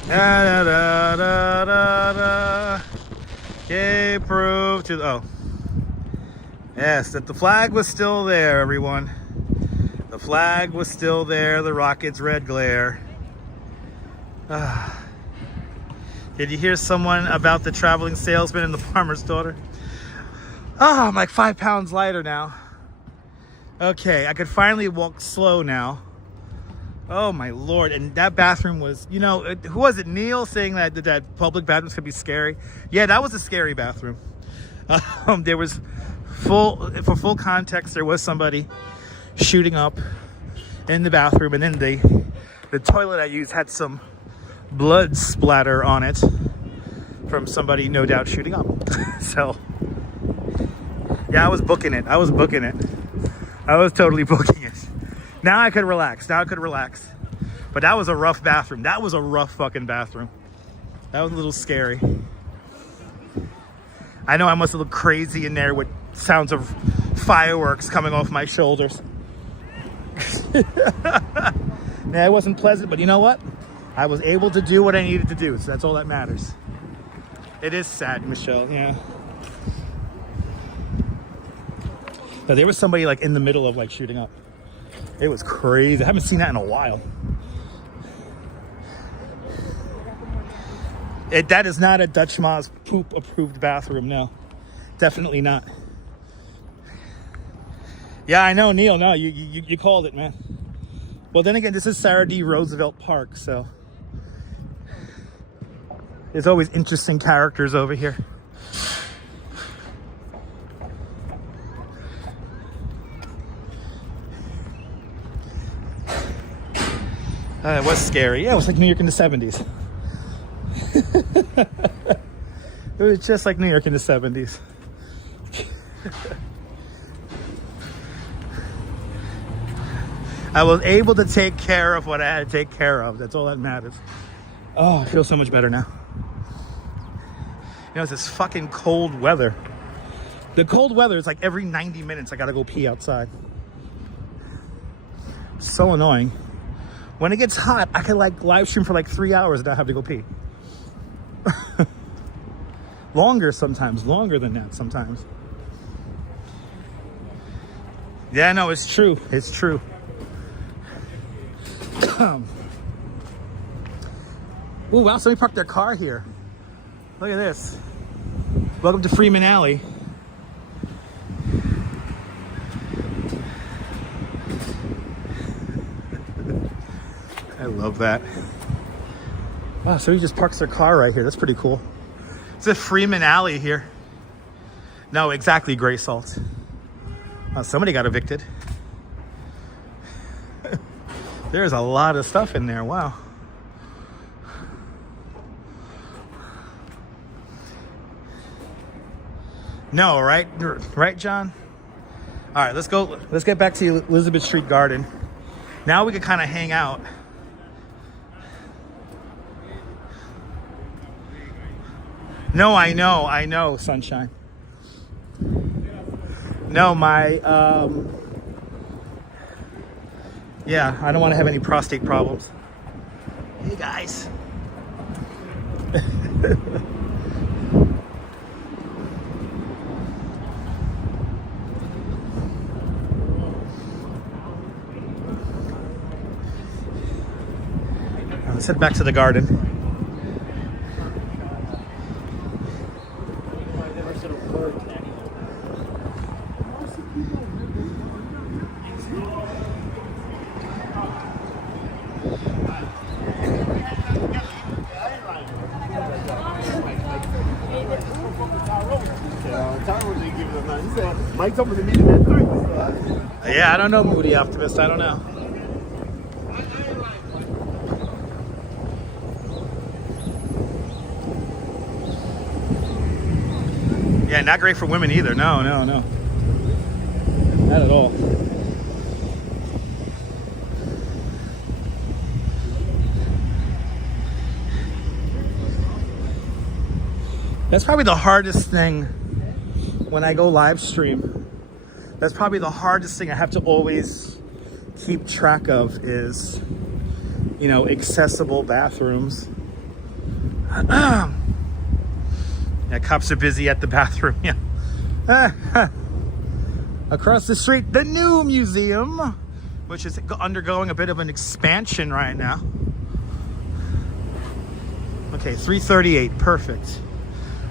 Da, da, da, da, da. Okay, prove to oh yes that the flag was still there, everyone. The flag was still there. The rocket's red glare. Did you hear someone about the traveling salesman and the farmer's daughter? Oh, I'm like 5 pounds lighter now. Okay, I could finally walk slow now. Oh my Lord. And that bathroom was, you know, who was it? Neil saying that public bathrooms could be scary. Yeah, that was a scary bathroom. There was for full context, there was somebody shooting up in the bathroom, and then the toilet I used had some blood splatter on it from somebody no doubt shooting up. So yeah, I was booking it. I was totally booking it. Now I could relax. But that was a rough bathroom. That was a rough fucking bathroom. That was a little scary. I know I must have looked crazy in there with sounds of fireworks coming off my shoulders. Yeah, it wasn't pleasant, but you know what? I was able to do what I needed to do, so that's all that matters. It is sad, Michelle, yeah. Now, there was somebody like in the middle of like shooting up. It was crazy. I haven't seen that in a while. That is not a Dutch Ma's poop approved bathroom, no. Definitely not. Yeah, I know, Neil. No, you called it, man. Well, then again, this is Sarah D. Roosevelt Park, so there's always interesting characters over here. It was scary. Yeah, it was like New York in the 70s. It was just like New York in the 70s. I was able to take care of what I had to take care of. That's all that matters. Oh, I feel so much better now. You know, it's this fucking cold weather. The cold weather is like every 90 minutes I gotta go pee outside. So annoying. When it gets hot, I can like live stream for like 3 hours and not have to go pee. Longer sometimes, longer than that sometimes. Yeah, no, it's true. It's true. Oh wow, somebody parked their car here. Look at this. Welcome to Freeman Alley. I love that. Wow, somebody just parks their car right here. That's pretty cool. It's a Freeman Alley here. No, exactly, Gray Salt. Somebody got evicted. There's a lot of stuff in there. Wow. No, right? Right, John? All right, let's go. Let's get back to Elizabeth Street Garden. Now we can kind of hang out. No, I know, Sunshine. No, yeah, I don't want to have any prostate problems. Hey, guys. Let's head back to the garden. Mike's over the meeting at 3. Yeah, I don't know, Moody Optimist. I don't know. Yeah, not great for women either. No. Not at all. That's probably the hardest thing when I go live stream. That's probably the hardest thing I have to always keep track of is, you know, accessible bathrooms. Yeah, cops are busy at the bathroom. Yeah. Across the street, the new museum, which is undergoing a bit of an expansion right now. Okay, 3:38, perfect.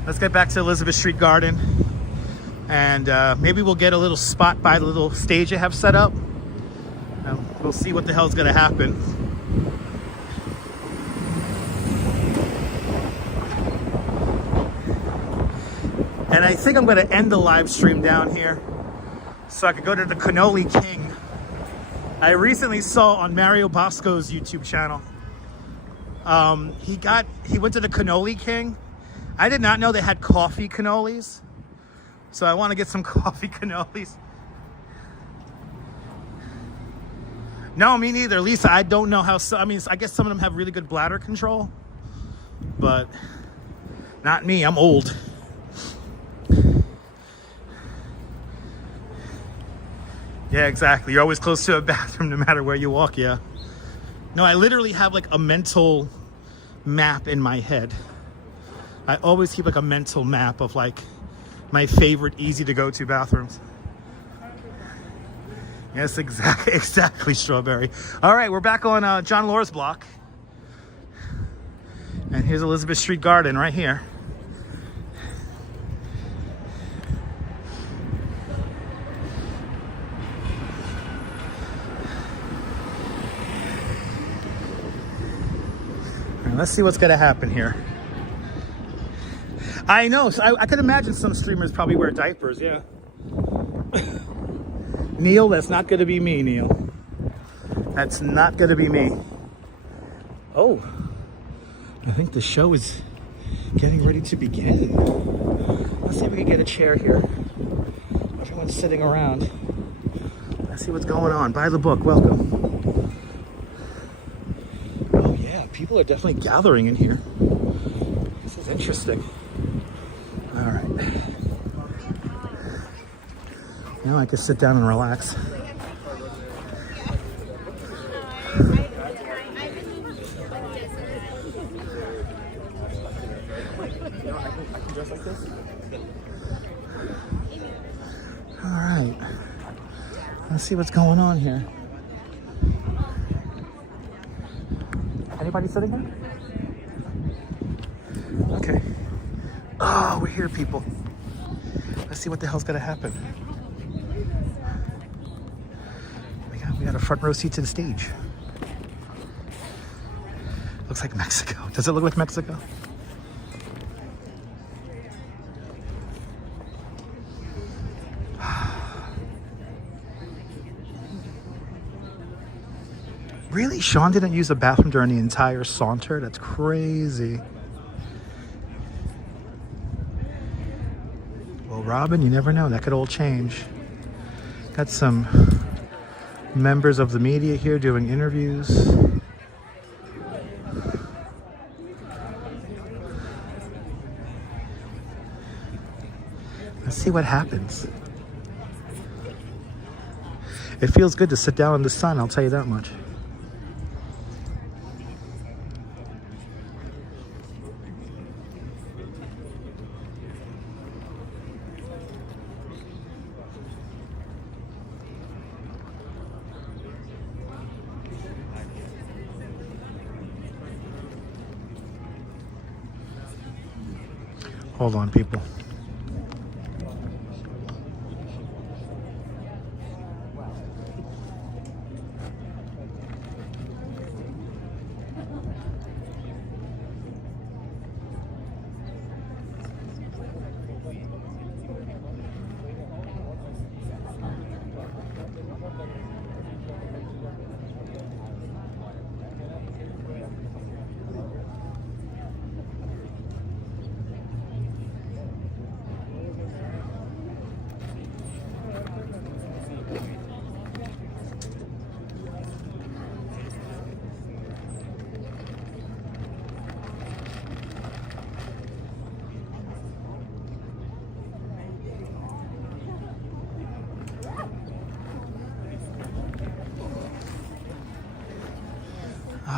Let's get back to Elizabeth Street Garden. And maybe we'll get a little spot by the little stage I have set up. We'll see what the hell's gonna happen. And I think I'm gonna end the live stream down here so I could go to the Cannoli King. I recently saw on Mario Bosco's YouTube channel, he went to the Cannoli King. I did not know they had coffee cannolis. So I want to get some coffee cannolis. No, me neither, Lisa. I don't know how, I mean, I guess some of them have really good bladder control, but not me, I'm old. Yeah, exactly. You're always close to a bathroom no matter where you walk, yeah. No, I literally have like a mental map in my head. I always keep like a mental map of like my favorite easy to go to bathrooms. Yes, exactly, Strawberry. All right, we're back on John Laura's block. And here's Elizabeth Street Garden right here. Let's see what's gonna happen here. I know, so I could imagine some streamers probably wear diapers, yeah. Neil, that's not gonna be me, Neil. That's not gonna be me. Oh, I think the show is getting ready to begin. Let's see if we can get a chair here. Everyone's sitting around. Let's see what's going on. Buy the book, welcome. Oh yeah, people are definitely gathering in here. This is interesting. All right. Now I can sit down and relax. All right. Let's see what's going on here. Anybody sitting there? Okay. Oh, we're here, people. Let's see what the hell's gonna happen. We got a front row seat to the stage. Looks like Mexico. Does it look like Mexico? Really? Sean didn't use the bathroom during the entire saunter? That's crazy. Well, Robin, you never know. That could all change. Got some members of the media here doing interviews. Let's see what happens. It feels good to sit down in the sun, I'll tell you that much. Hold on, people.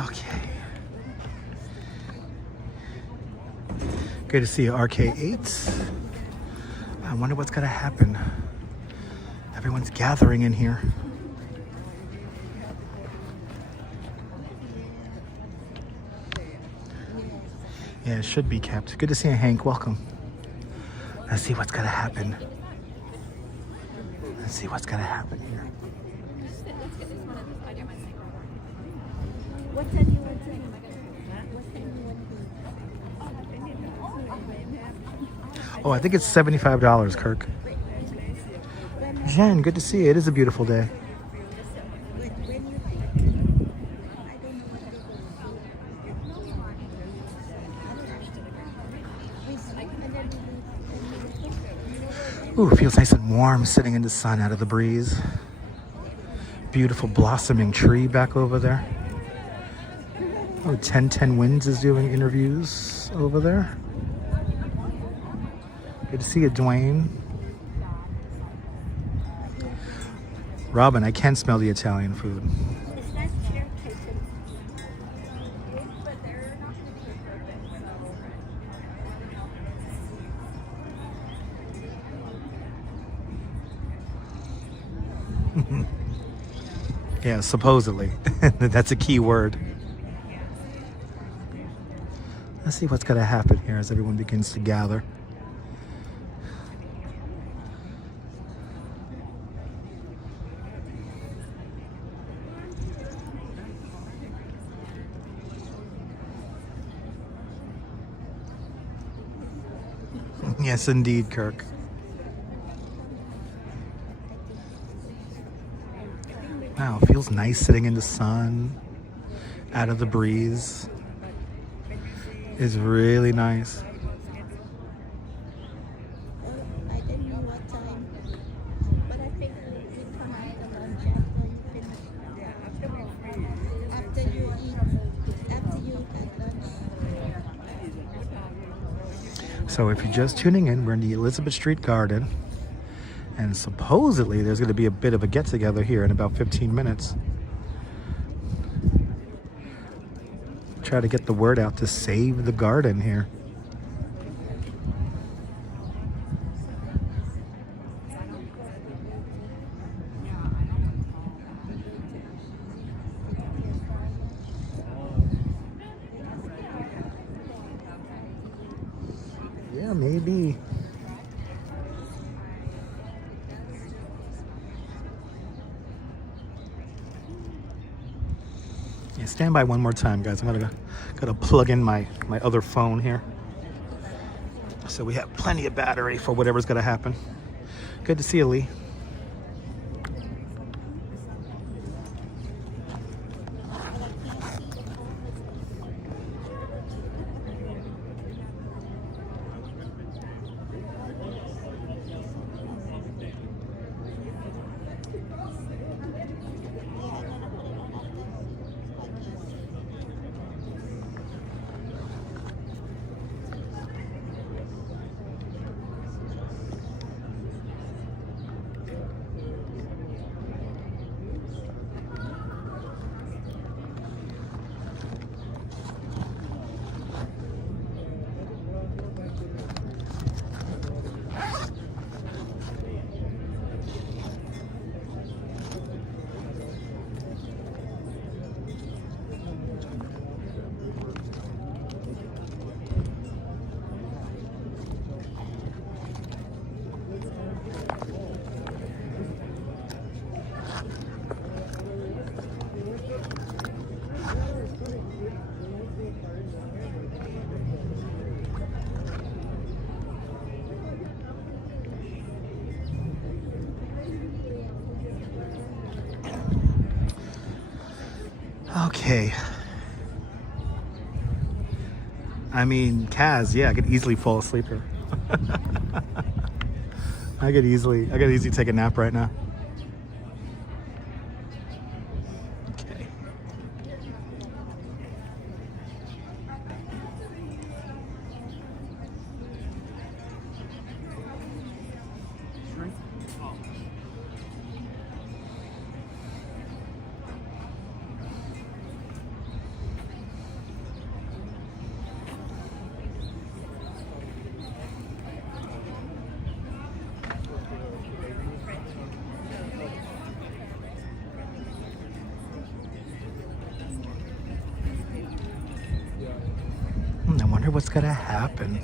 Okay. Good to see you, RK8. I wonder what's gonna happen. Everyone's gathering in here. Yeah, it should be kept. Good to see you, Hank. Welcome. Let's see what's gonna happen. Let's see what's gonna happen here. What time do you want to drink? Oh, I think it's $75, Kirk. Jen, good to see you. It is a beautiful day. Ooh, feels nice and warm sitting in the sun out of the breeze. Beautiful blossoming tree back over there. Oh, 1010 Winds is doing interviews over there. Good to see you, Dwayne. Robin, I can smell the Italian food. Yeah, supposedly. That's a key word. Let's see what's going to happen here as everyone begins to gather. Yes, indeed, Kirk. Wow, it feels nice sitting in the sun, out of the breeze. It's really nice. I didn't know what time, but I think we come out of lunch after you finish. After you had lunch. So if you're just tuning in, we're in the Elizabeth Street Garden. And supposedly there's going to be a bit of a get-together here in about 15 minutes. Try to get the word out to save the garden here. Yeah, maybe. Yeah, stand by one more time, guys. I'm gotta plug in my other phone here, so we have plenty of battery for whatever's gonna happen. Good to see you, Lee. Okay. I mean, Kaz, yeah, I could easily fall asleep here. I could easily take a nap right now. Okay. I wonder what's gonna happen.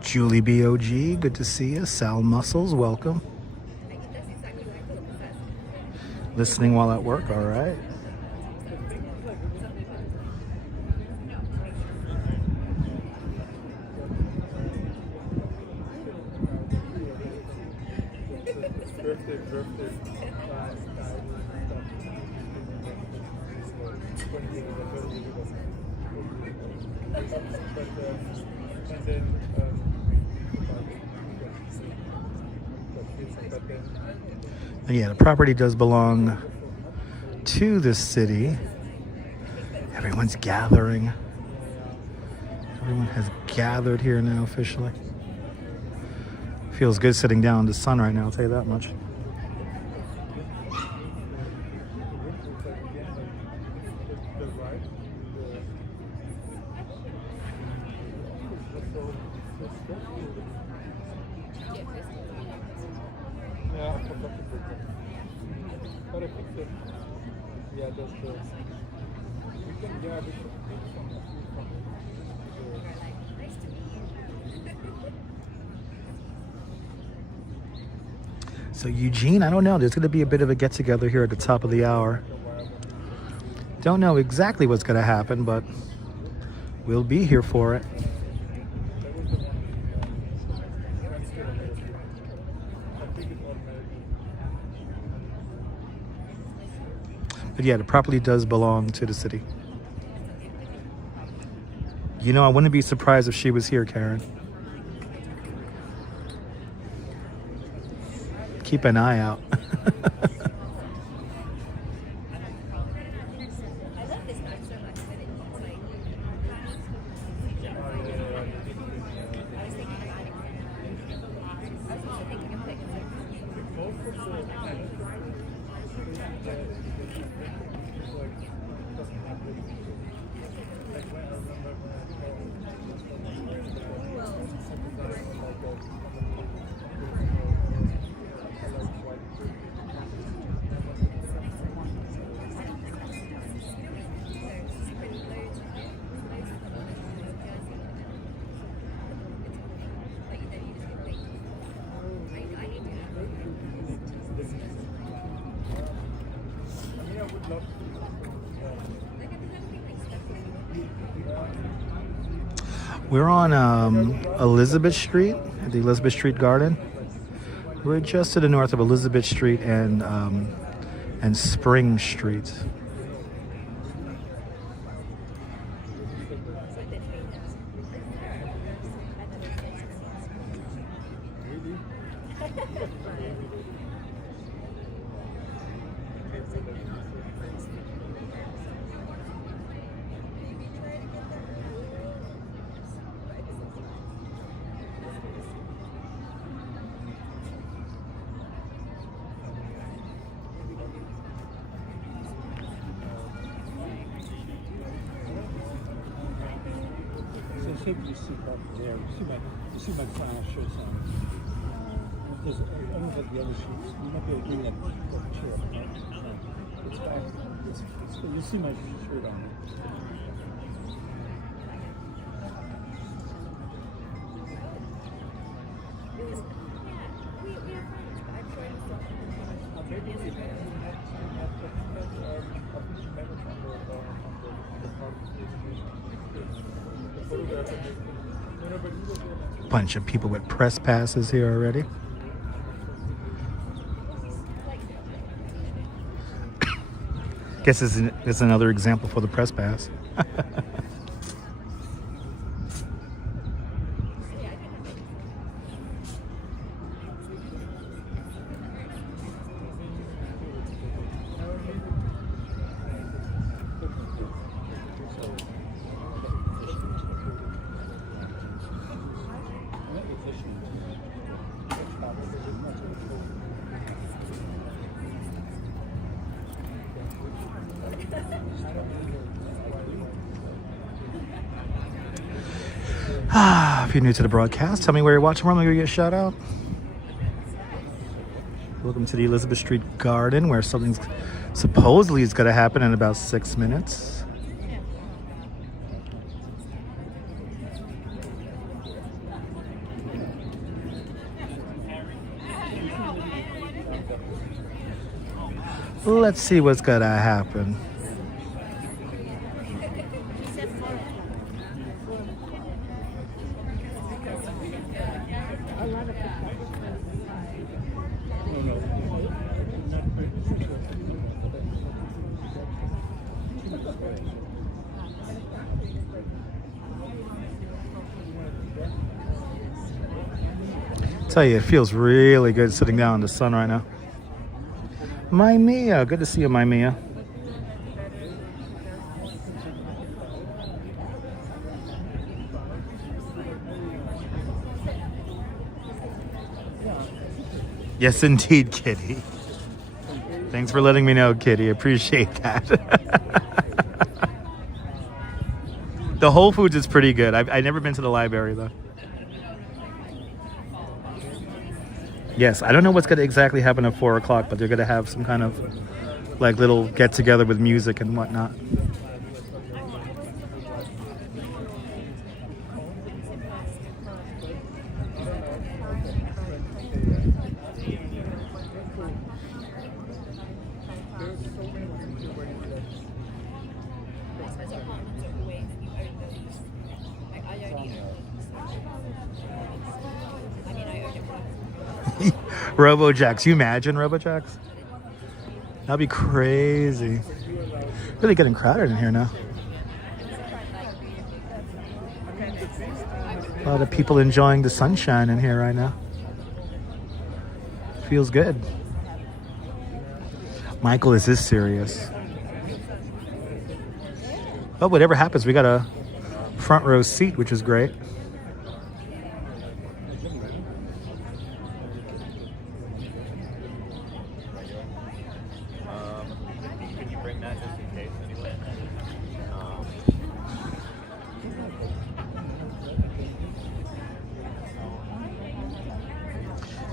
Julie BOG, good to see you. Sal Muscles, welcome. Listening while at work, all right. And yeah, the property does belong to the city. Everyone's gathering. Everyone has gathered here now officially. Feels good sitting down in the sun right now, I'll tell you that much. So Eugene, I don't know, there's going to be a bit of a get-together here at the top of the hour. Don't know exactly what's going to happen, but we'll be here for it. But yeah, the property does belong to the city. You know, I wouldn't be surprised if she was here, Karen. Keep an eye out. We're on Elizabeth Street, at the Elizabeth Street Garden. We're just to the north of Elizabeth Street and Spring Street. You see my final shirts on. There's, I don't have the other shirts. You might be able to bring that chair up. It's back. You'll see my shirt on. Bunch of people with press passes here already. Guess it's another example for the press pass. If you're new to the broadcast, tell me where you're watching from. I'm gonna get a shout out. Welcome to the Elizabeth Street Garden, where something supposedly is going to happen in about 6 minutes. Let's see what's going to happen. Tell you, it feels really good sitting down in the sun right now. My Mia, good to see you, my Mia. Yes, indeed, Kitty. Thanks for letting me know, Kitty. Appreciate that. The Whole Foods is pretty good. I've never been to the library, though. Yes, I don't know what's going to exactly happen at 4 o'clock, but they're going to have some kind of like little get-together with music and whatnot. RoboJax, you imagine RoboJax? That'd be crazy. Really getting crowded in here now. A lot of people enjoying the sunshine in here right now. Feels good. Michael, is this serious? But whatever happens, we got a front row seat, which is great.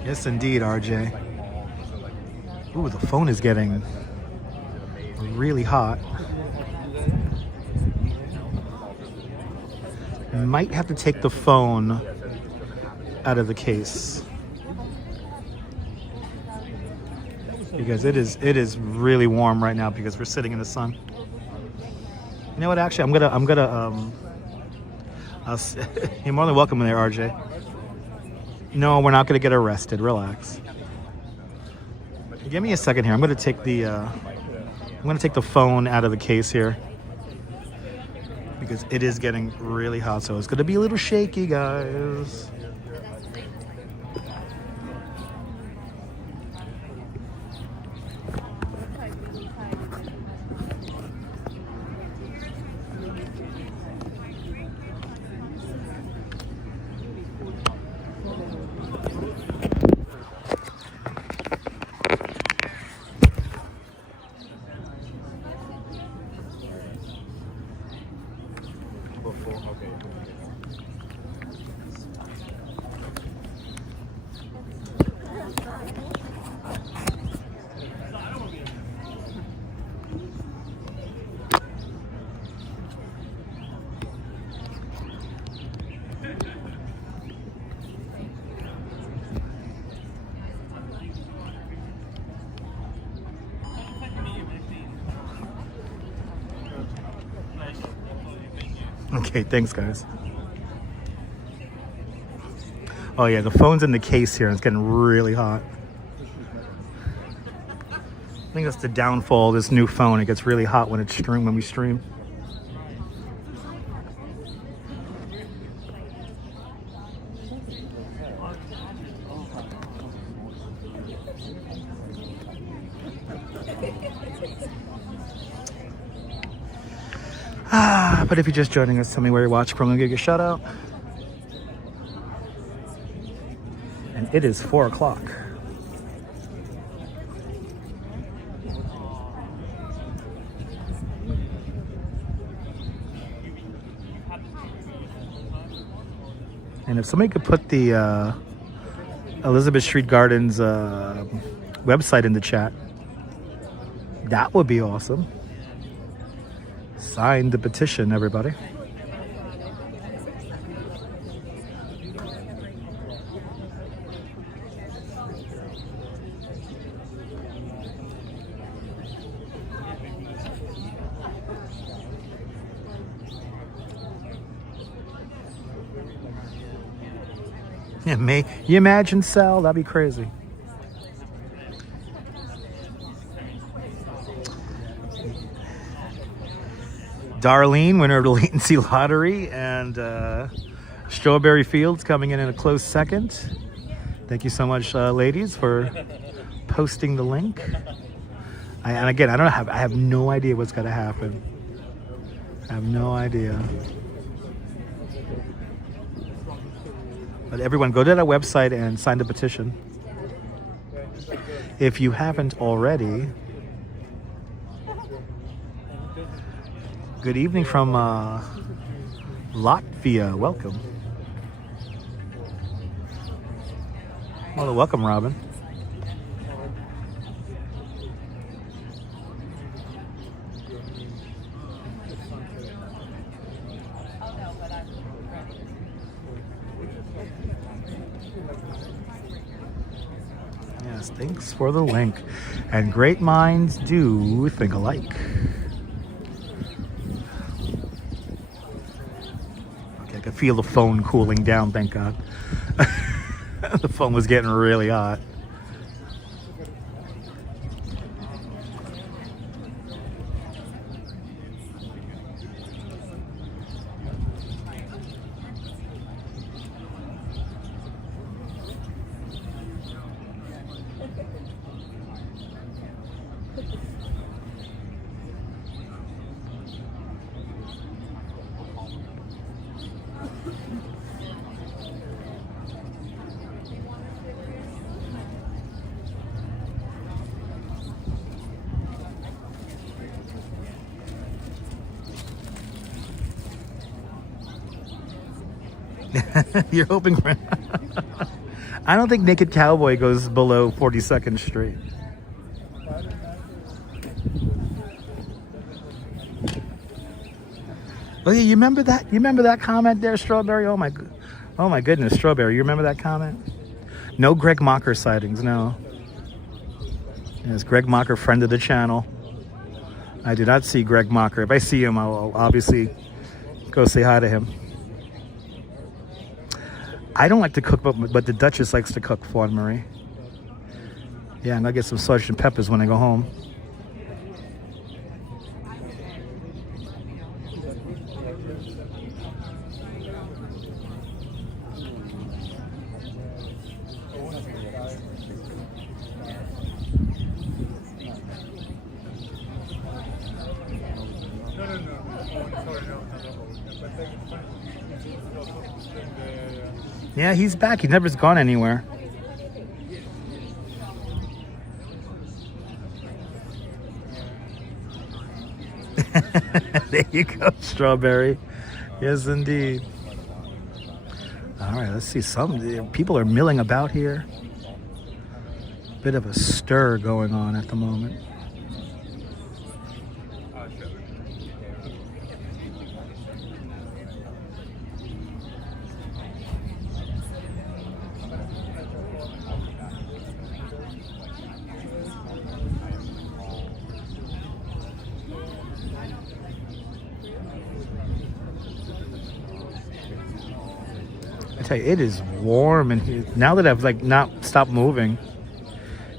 Yes, indeed, RJ. Ooh, the phone is getting really hot. Might have to take the phone out of the case because it is really warm right now because we're sitting in the sun. You know what? Actually, I'm gonna you're more than welcome in there, RJ. No, we're not gonna get arrested. Relax. Give me a second here. I'm gonna take the phone out of the case here because it is getting really hot, so it's gonna be a little shaky, guys. Okay, thanks, guys. Oh yeah, the phone's in the case here. It's getting really hot. I think that's the downfall of this new phone. It gets really hot when we stream. But if you're just joining us, tell me where you're watching from. I'm gonna give you a shout out. And it is 4 o'clock. And if somebody could put the Elizabeth Street Gardens website in the chat, that would be awesome. Sign the petition, everybody. Yeah, you imagine, Sal? That'd be crazy. Darlene, winner of the latency lottery, and Strawberry Fields coming in a close second. Thank you so much, ladies, for posting the link. And again, I have no idea what's going to happen. I have no idea. But everyone, go to that website and sign the petition. if you haven't already. Good evening from Latvia. Welcome. Well, welcome, Robin. Yes, thanks for the link. And great minds do think alike. Okay, I can feel the phone cooling down, thank God. The phone was getting really hot. You're hoping for... I don't think Naked Cowboy goes below 42nd Street. Oh, yeah, you remember that? You remember that comment there, Strawberry? Oh my goodness, Strawberry. You remember that comment? No Greg Mocker sightings, no. Yes, Greg Mocker, friend of the channel. I do not see Greg Mocker. If I see him, I'll obviously go say hi to him. I don't like to cook, but the Duchess likes to cook, Fawn Marie. Yeah, I'm gonna get some Sgt. Peppers when I go home. Yeah, he's back. He never's gone anywhere. There you go, Strawberry. Yes, indeed. All right, let's see. Some people are milling about here. Bit of a stir going on at the moment. It is warm in here. Now that I've like not stopped moving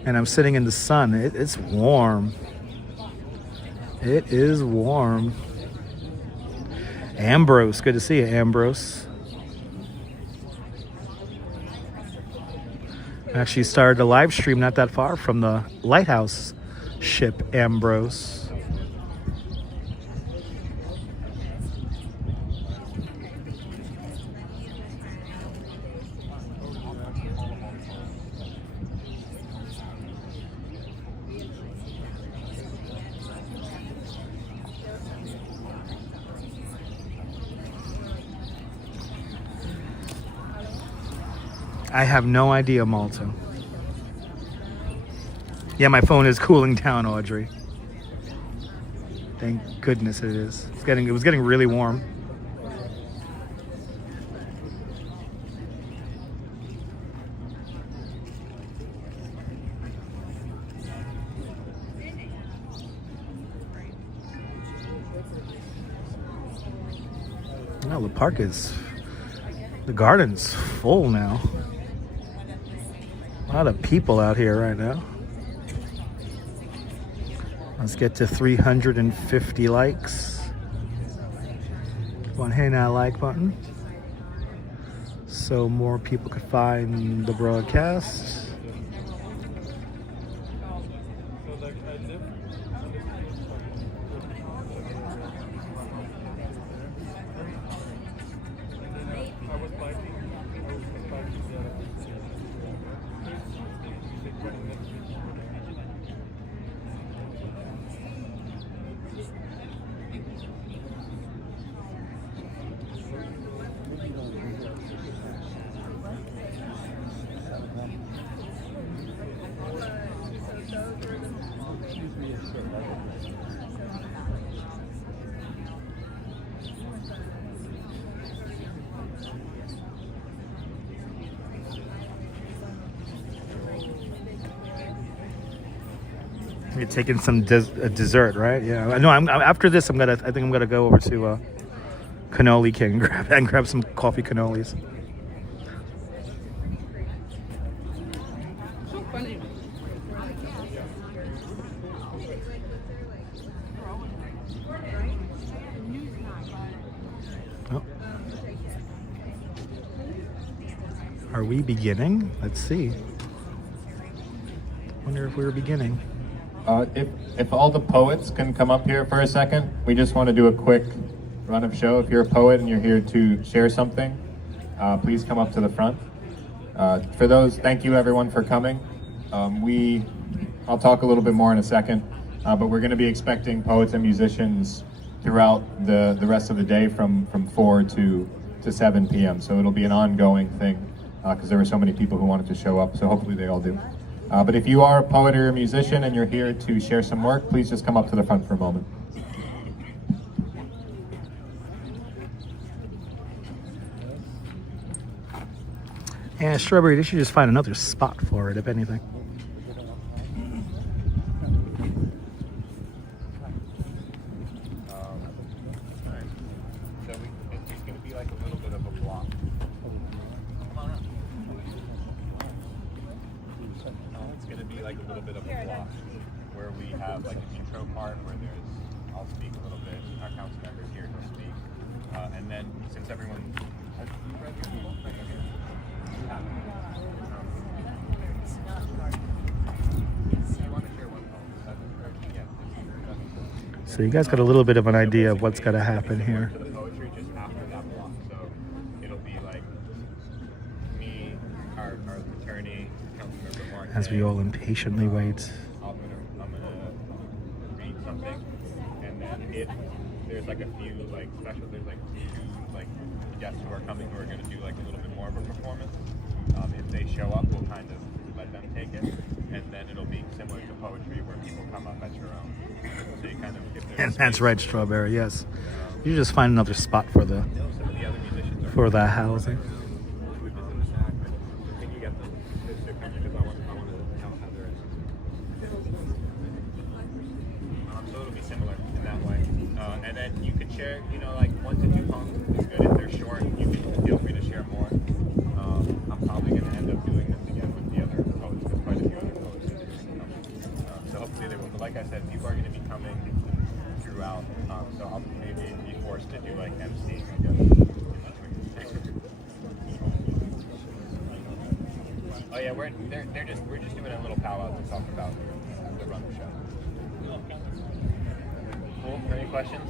and I'm sitting in the sun, it's warm. It is warm. Ambrose, good to see you, Ambrose. I actually started a live stream not that far from the lighthouse ship, Ambrose. I have no idea, Malta. Yeah, my phone is cooling down, Audrey. Thank goodness it is. It was getting really warm. Well, the park is, the garden's full now. A lot of people out here right now. Let's get to 350 likes. Come on, hit that like button so more people could find the broadcast. You're taking some dessert, right? Yeah. No, after this, I think I'm gonna go over to Cannoli King and grab some coffee cannolis. So funny. Oh. Are we beginning? Let's see. Wonder if we were beginning. If all the poets can come up here for a second, we just want to do a quick run of show. If you're a poet and you're here to share something, please come up to the front. For those, thank you everyone for coming. I'll talk a little bit more in a second, but we're going to be expecting poets and musicians throughout the rest of the day from 4 to 7 p.m. So it'll be an ongoing thing because there were so many people who wanted to show up, so hopefully they all do. But if you are a poet or a musician and you're here to share some work, please just come up to the front for a moment. Yeah, Strawberry, they should just find another spot for it, if anything. So it's going to be like a little bit of a block. Come on up. It's going to be like a little bit of a block where we have like an intro part where I'll speak a little bit, our council members here will speak, and then since everyone So you guys got a little bit of an idea of what's going to happen here. poetry just after that block. So it'll be like me, our attorney, Councilmember Mark. As we all impatiently wait. I'm gonna read something, and then if there's like a few like special, there's like 2 like guests who are coming who are gonna do like a little bit more of a performance. If they show up, we'll kind of let them take it, and then it'll be similar to poetry where people come up at your own. So you kind of give them And that's right, Strawberry, yes. You just find another spot for the some of the other musicians are for that housing. Can you get them? They're coming because I want to tell how they're so it'll be similar in that way. And then you could share, like 1 to 2 poems is good. If they're short, you can feel free to share more. I'm probably going to end up doing this again with the other poets. There's quite a few other poets. So hopefully they will. But like I said, people are going to be coming throughout. So I'll maybe be forced to do like MC. Oh yeah, we're just doing a little powwow to talk about the run of the show. Cool. Any questions?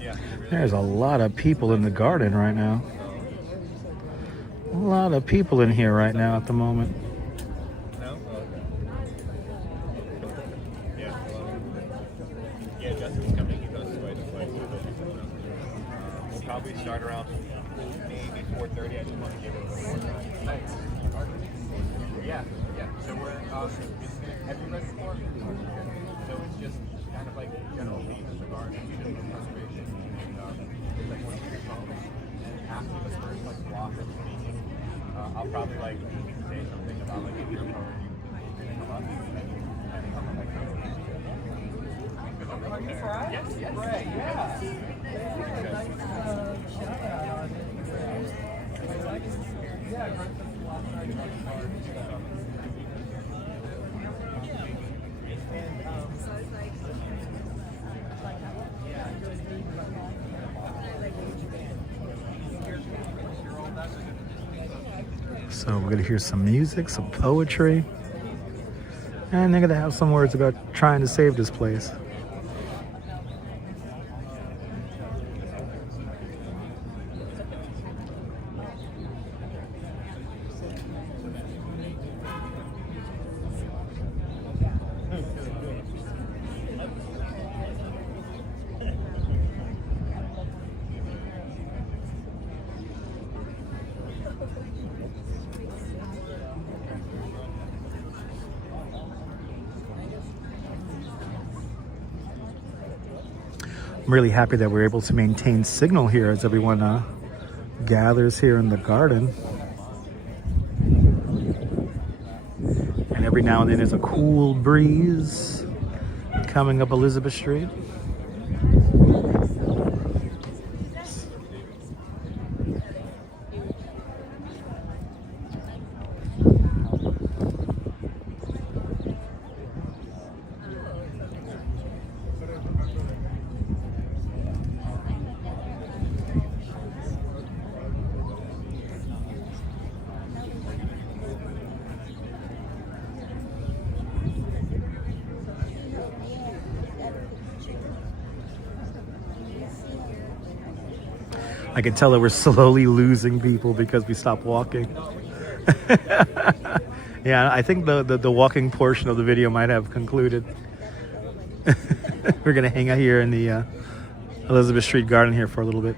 Yeah. There's a lot of people in the garden right now. A lot of people in here right now at the moment. No? Yeah. Yeah, Justin's coming. He goes this way. We'll probably start around maybe 4:30. I just want to give it a little more time. Yeah. So we're, have you read before? So it's just kind of like general theme in the garden, conservation, and it's like 1 or 2 poems. And after the first like block of speaking, I'll probably like say something about like if you're a poet, you can come up and come up like that. Yes. Right, So we're gonna hear some music, some poetry, and they're gonna have some words about trying to save this place. I'm really happy that we're able to maintain signal here as everyone gathers here in the garden. Every now and then there's a cool breeze coming up Elizabeth Street. I can tell that we're slowly losing people because we stopped walking. Yeah, I think the walking portion of the video might have concluded. We're gonna hang out here in the Elizabeth Street Garden here for a little bit.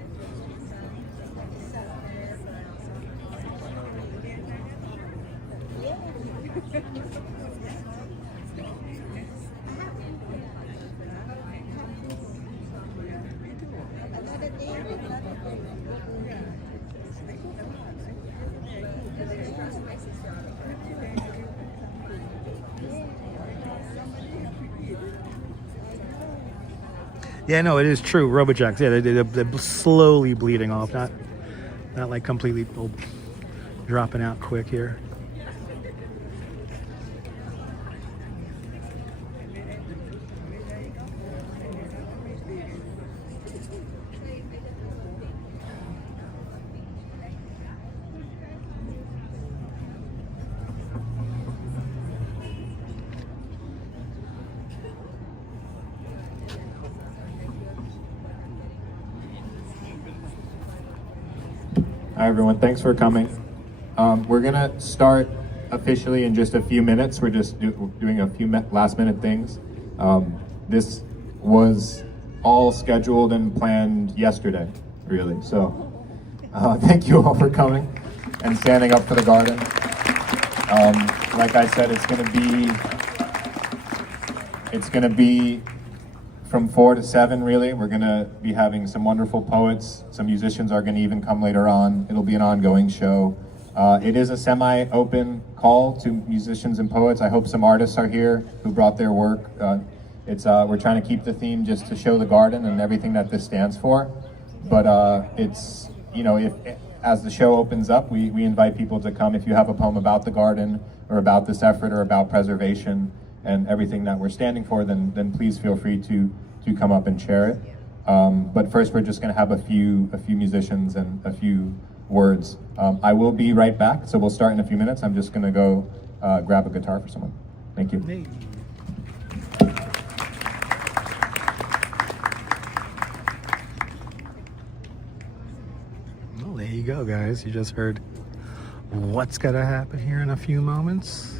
Yeah, no, it is true. Robojacks, yeah, they're slowly bleeding off, not like completely dropping out quick here. Hi everyone, thanks for coming. We're gonna start officially in just a few minutes. We're just doing a few last minute things. This was all scheduled and planned yesterday, really. So thank you all for coming and standing up for the garden. Like I said, it's gonna be from 4 to 7, really. We're gonna be having some wonderful poets. Some musicians are gonna even come later on. It'll be an ongoing show. It is a semi-open call to musicians and poets. I hope some artists are here who brought their work. We're trying to keep the theme just to show the garden and everything that this stands for. But it's, you know, as the show opens up, we invite people to come. If you have a poem about the garden or about this effort or about preservation and everything that we're standing for, then please feel free to come up and share it. But first, we're just going to have a few musicians and a few words. I will be right back, so we'll start in a few minutes. I'm just going to go grab a guitar for someone. Thank you. Hey. Well, there you go, guys. You just heard what's going to happen here in a few moments.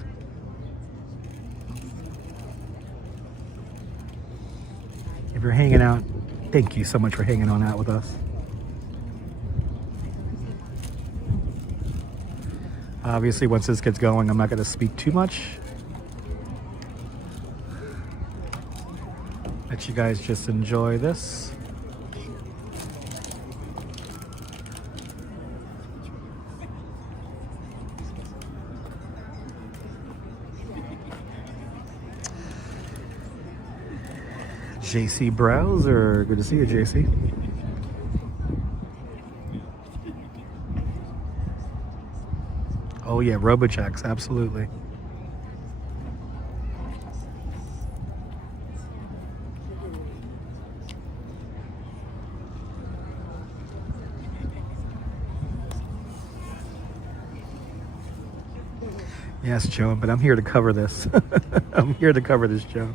If you're hanging out, thank you so much for hanging on out with us. Obviously, once this gets going, I'm not going to speak too much. Let you guys just enjoy this. JC Browser, good to see you, JC. Oh yeah, Robojacks, absolutely. Yes, Joe, but I'm here to cover this. I'm here to cover this, Joe.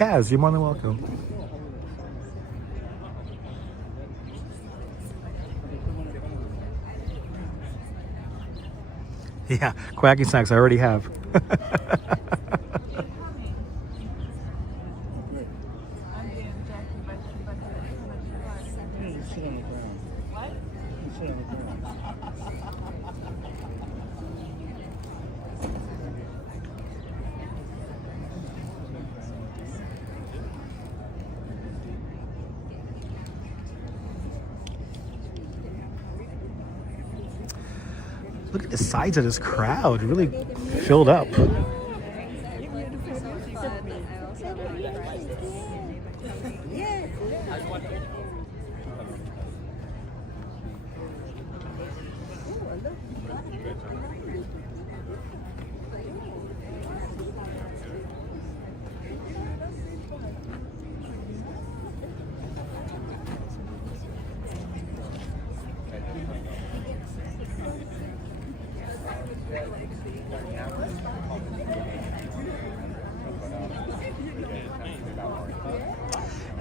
Kaz, you're more than welcome. Yeah, quacking snacks, I already have. You sit on the ground. What? You sit on the ground. Look at the size of this crowd, really filled up.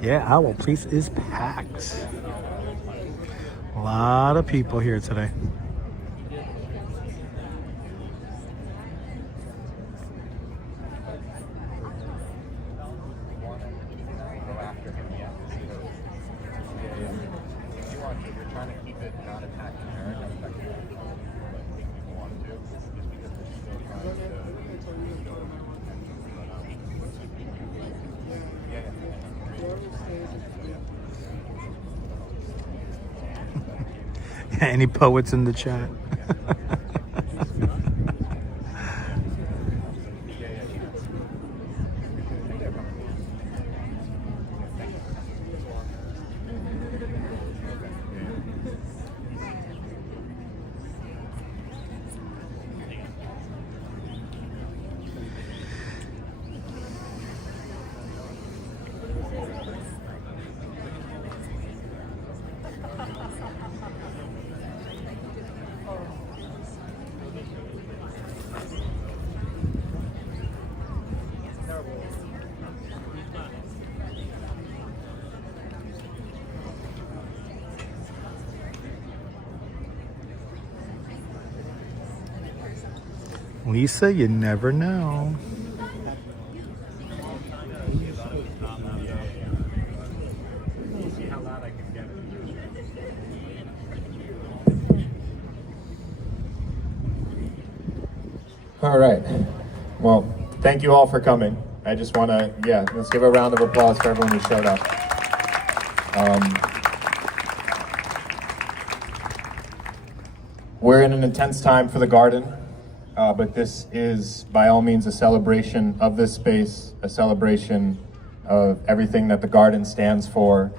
Yeah, our place is packed. A lot of people here today. Any poets in the chat? Lisa, you never know. All right. Well, thank you all for coming. I just want to, let's give a round of applause for everyone who showed up. We're in an intense time for the garden. But this is, by all means, a celebration of this space, a celebration of everything that the garden stands for,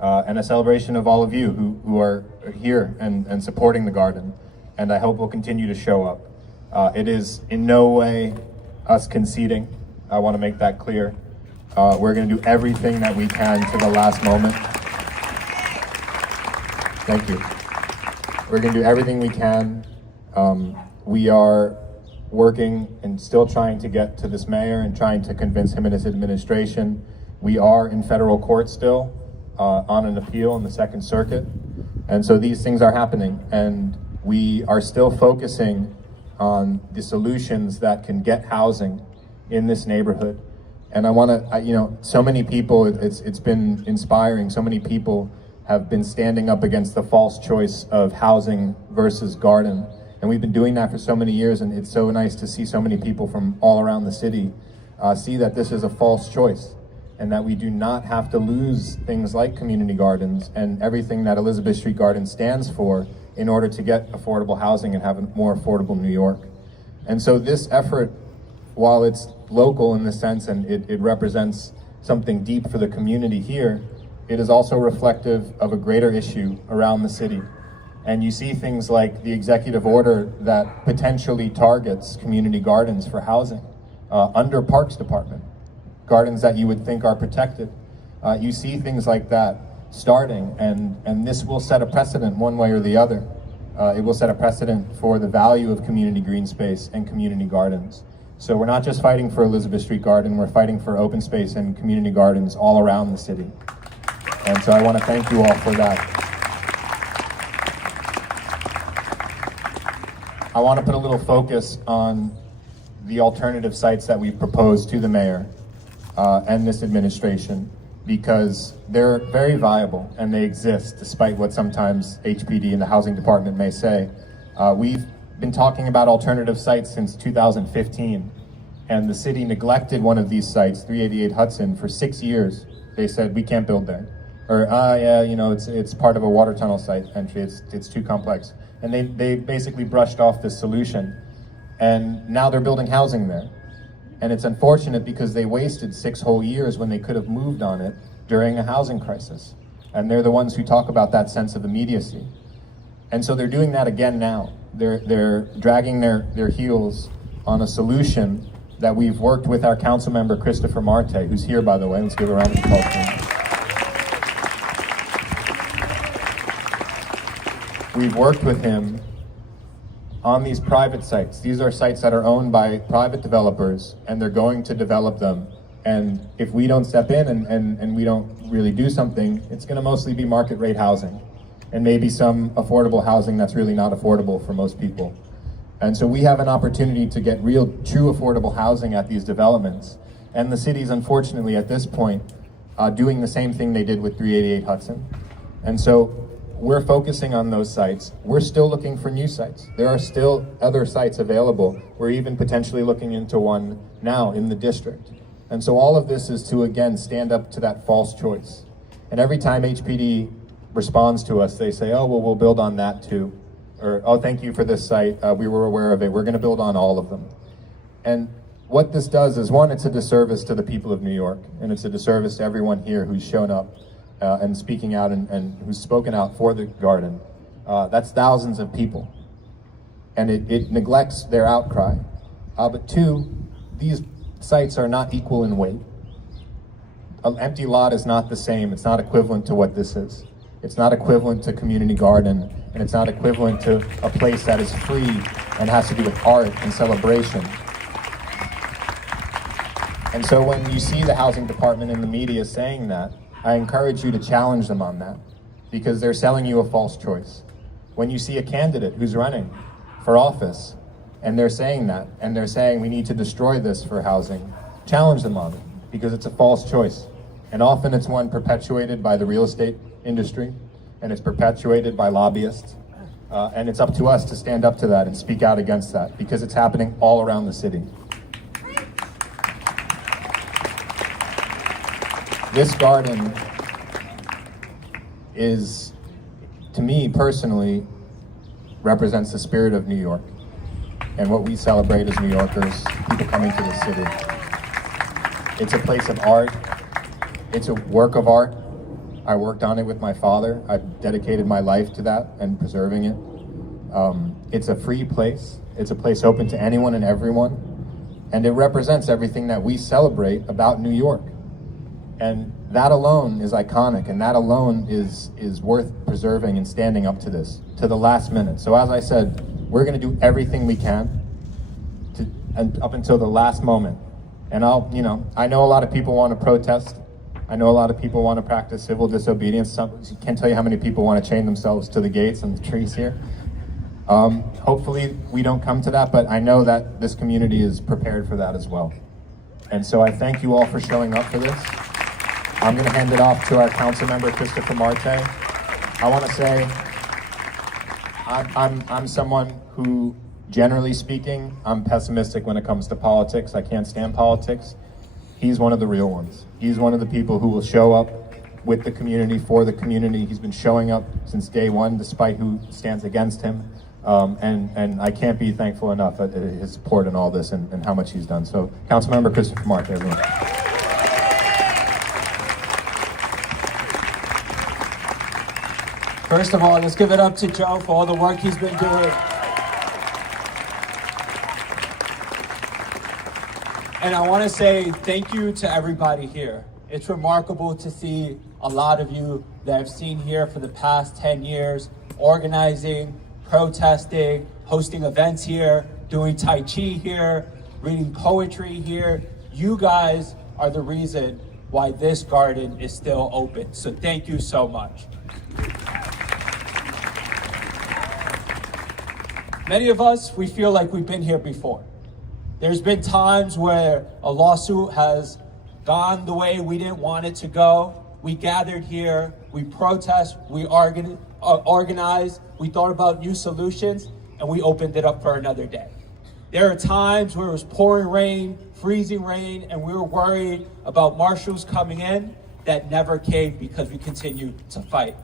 and a celebration of all of you who are here and supporting the garden. And I hope will continue to show up. It is in no way us conceding. I want to make that clear. We're going to do everything that we can to the last moment. Thank you. We're going to do everything we can. We are working and still trying to get to this mayor and trying to convince him and his administration. We are in federal court still on an appeal in the Second Circuit. And so these things are happening, and we are still focusing on the solutions that can get housing in this neighborhood. And I want to, so many people, it's been inspiring. So many people have been standing up against the false choice of housing versus garden. And we've been doing that for so many years, and it's so nice to see so many people from all around the city see that this is a false choice, and that we do not have to lose things like community gardens and everything that Elizabeth Street Garden stands for in order to get affordable housing and have a more affordable New York. And so this effort, while it's local in the sense and it represents something deep for the community here, it is also reflective of a greater issue around the city. And you see things like the executive order that potentially targets community gardens for housing under Parks Department, gardens that you would think are protected. You see things like that starting, and this will set a precedent one way or the other. It will set a precedent for the value of community green space and community gardens. So we're not just fighting for Elizabeth Street Garden, we're fighting for open space and community gardens all around the city. And so I want to thank you all for that. I want to put a little focus on the alternative sites that we've proposed to the mayor and this administration, because they're very viable and they exist despite what sometimes HPD and the housing department may say. We've been talking about alternative sites since 2015, and the city neglected one of these sites, 388 Hudson, for 6 years. They said, we can't build there. Or, yeah, you know, it's part of a water tunnel site entry, it's too complex. And they basically brushed off this solution, and now they're building housing there. And it's unfortunate because they wasted 6 whole years when they could have moved on it during a housing crisis. And they're the ones who talk about that sense of immediacy. And so they're doing that again now. They're dragging their heels on a solution that we've worked with our council member, Christopher Marte, who's here, by the way. Let's give a round of applause for him. We've worked with him on these private sites. These are sites that are owned by private developers, and they're going to develop them. And if we don't step in and we don't really do something, it's going to mostly be market rate housing, and maybe some affordable housing that's really not affordable for most people. And so we have an opportunity to get real, true affordable housing at these developments. And the city's unfortunately at this point doing the same thing they did with 388 Hudson. And so we're focusing on those sites. We're still looking for new sites. There are still other sites available. We're even potentially looking into one now in the district. And so all of this is to, again, stand up to that false choice. And every time HPD responds to us, they say, oh, well, we'll build on that too. Or, oh, thank you for this site. We were aware of it. We're gonna build on all of them. And what this does is, one, it's a disservice to the people of New York, and it's a disservice to everyone here who's shown up and speaking out and who's spoken out for the garden. That's thousands of people. And it neglects their outcry. But two, these sites are not equal in weight. An empty lot is not the same. It's not equivalent to what this is. It's not equivalent to community garden, and it's not equivalent to a place that is free and has to do with art and celebration. And so when you see the housing department in the media saying that, I encourage you to challenge them on that, because they're selling you a false choice. When you see a candidate who's running for office and they're saying that, and they're saying we need to destroy this for housing, challenge them on it, because it's a false choice. And often it's one perpetuated by the real estate industry, and it's perpetuated by lobbyists. And it's up to us to stand up to that and speak out against that, because it's happening all around the city. This garden is, to me personally, represents the spirit of New York and what we celebrate as New Yorkers, people coming to the city. It's a place of art. It's a work of art. I worked on it with my father. I've dedicated my life to that and preserving it. It's a free place. It's a place open to anyone and everyone. And it represents everything that we celebrate about New York. And that alone is iconic, and that alone is worth preserving and standing up to this, to the last minute. So as I said, we're gonna do everything we can and up until the last moment. And I know a lot of people want to protest. I know a lot of people want to practice civil disobedience. I can't tell you how many people want to chain themselves to the gates and the trees here. Hopefully we don't come to that, but I know that this community is prepared for that as well. And so I thank you all for showing up for this. I'm going to hand it off to our council member, Christopher Marte. I want to say, I'm someone who, generally speaking, I'm pessimistic when it comes to politics. I can't stand politics. He's one of the real ones. He's one of the people who will show up with the community, for the community. He's been showing up since day one, despite who stands against him. And I can't be thankful enough at his support in all this and how much he's done. So, Councilmember Christopher Marte, everyone. First of all, let's give it up to Joe for all the work he's been doing. And I want to say thank you to everybody here. It's remarkable to see a lot of you that I've seen here for the past 10 years, organizing, protesting, hosting events here, doing Tai Chi here, reading poetry here. You guys are the reason why this garden is still open. So thank you so much. Many of us, we feel like we've been here before. There's been times where a lawsuit has gone the way we didn't want it to go. We gathered here, we protest, we organized, we thought about new solutions, and we opened it up for another day. There are times where it was pouring rain, freezing rain, and we were worried about marshals coming in that never came because we continued to fight.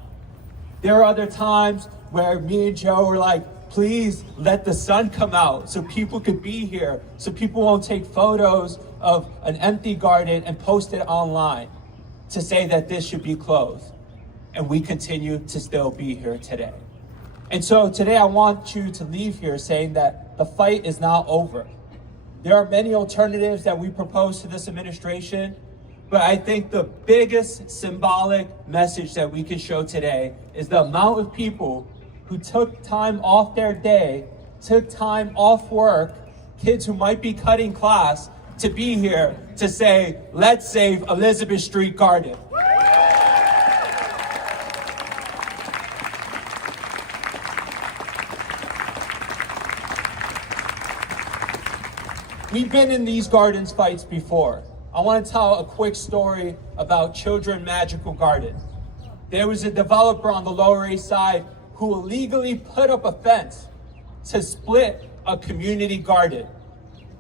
There are other times where me and Joe were like, please let the sun come out so people could be here, so people won't take photos of an empty garden and post it online to say that this should be closed. And we continue to still be here today. And so today I want you to leave here saying that the fight is not over. There are many alternatives that we propose to this administration, but I think the biggest symbolic message that we can show today is the amount of people who took time off their day, took time off work, kids who might be cutting class, to be here to say, let's save Elizabeth Street Garden. We've been in these gardens fights before. I want to tell a quick story about Children Magical Garden. There was a developer on the Lower East Side who illegally put up a fence to split a community garden.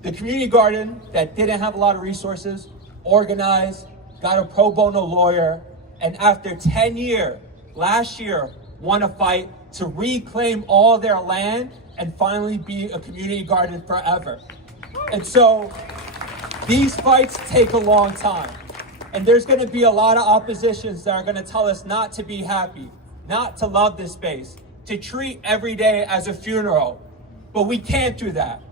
The community garden that didn't have a lot of resources, organized, got a pro bono lawyer, and after 10 years, last year, won a fight to reclaim all their land and finally be a community garden forever. And so these fights take a long time. And there's gonna be a lot of oppositions that are gonna tell us not to be happy, not to love this space, to treat every day as a funeral. But we can't do that.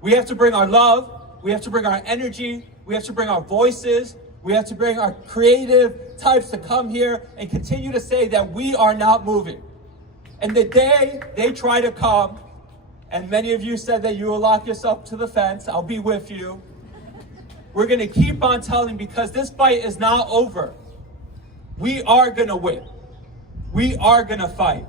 We have to bring our love, we have to bring our energy, we have to bring our voices, we have to bring our creative types to come here and continue to say that we are not moving. And the day they try to come, and many of you said that you will lock yourself to the fence, I'll be with you. We're gonna keep on telling, because this fight is not over. We are gonna win. We are gonna fight.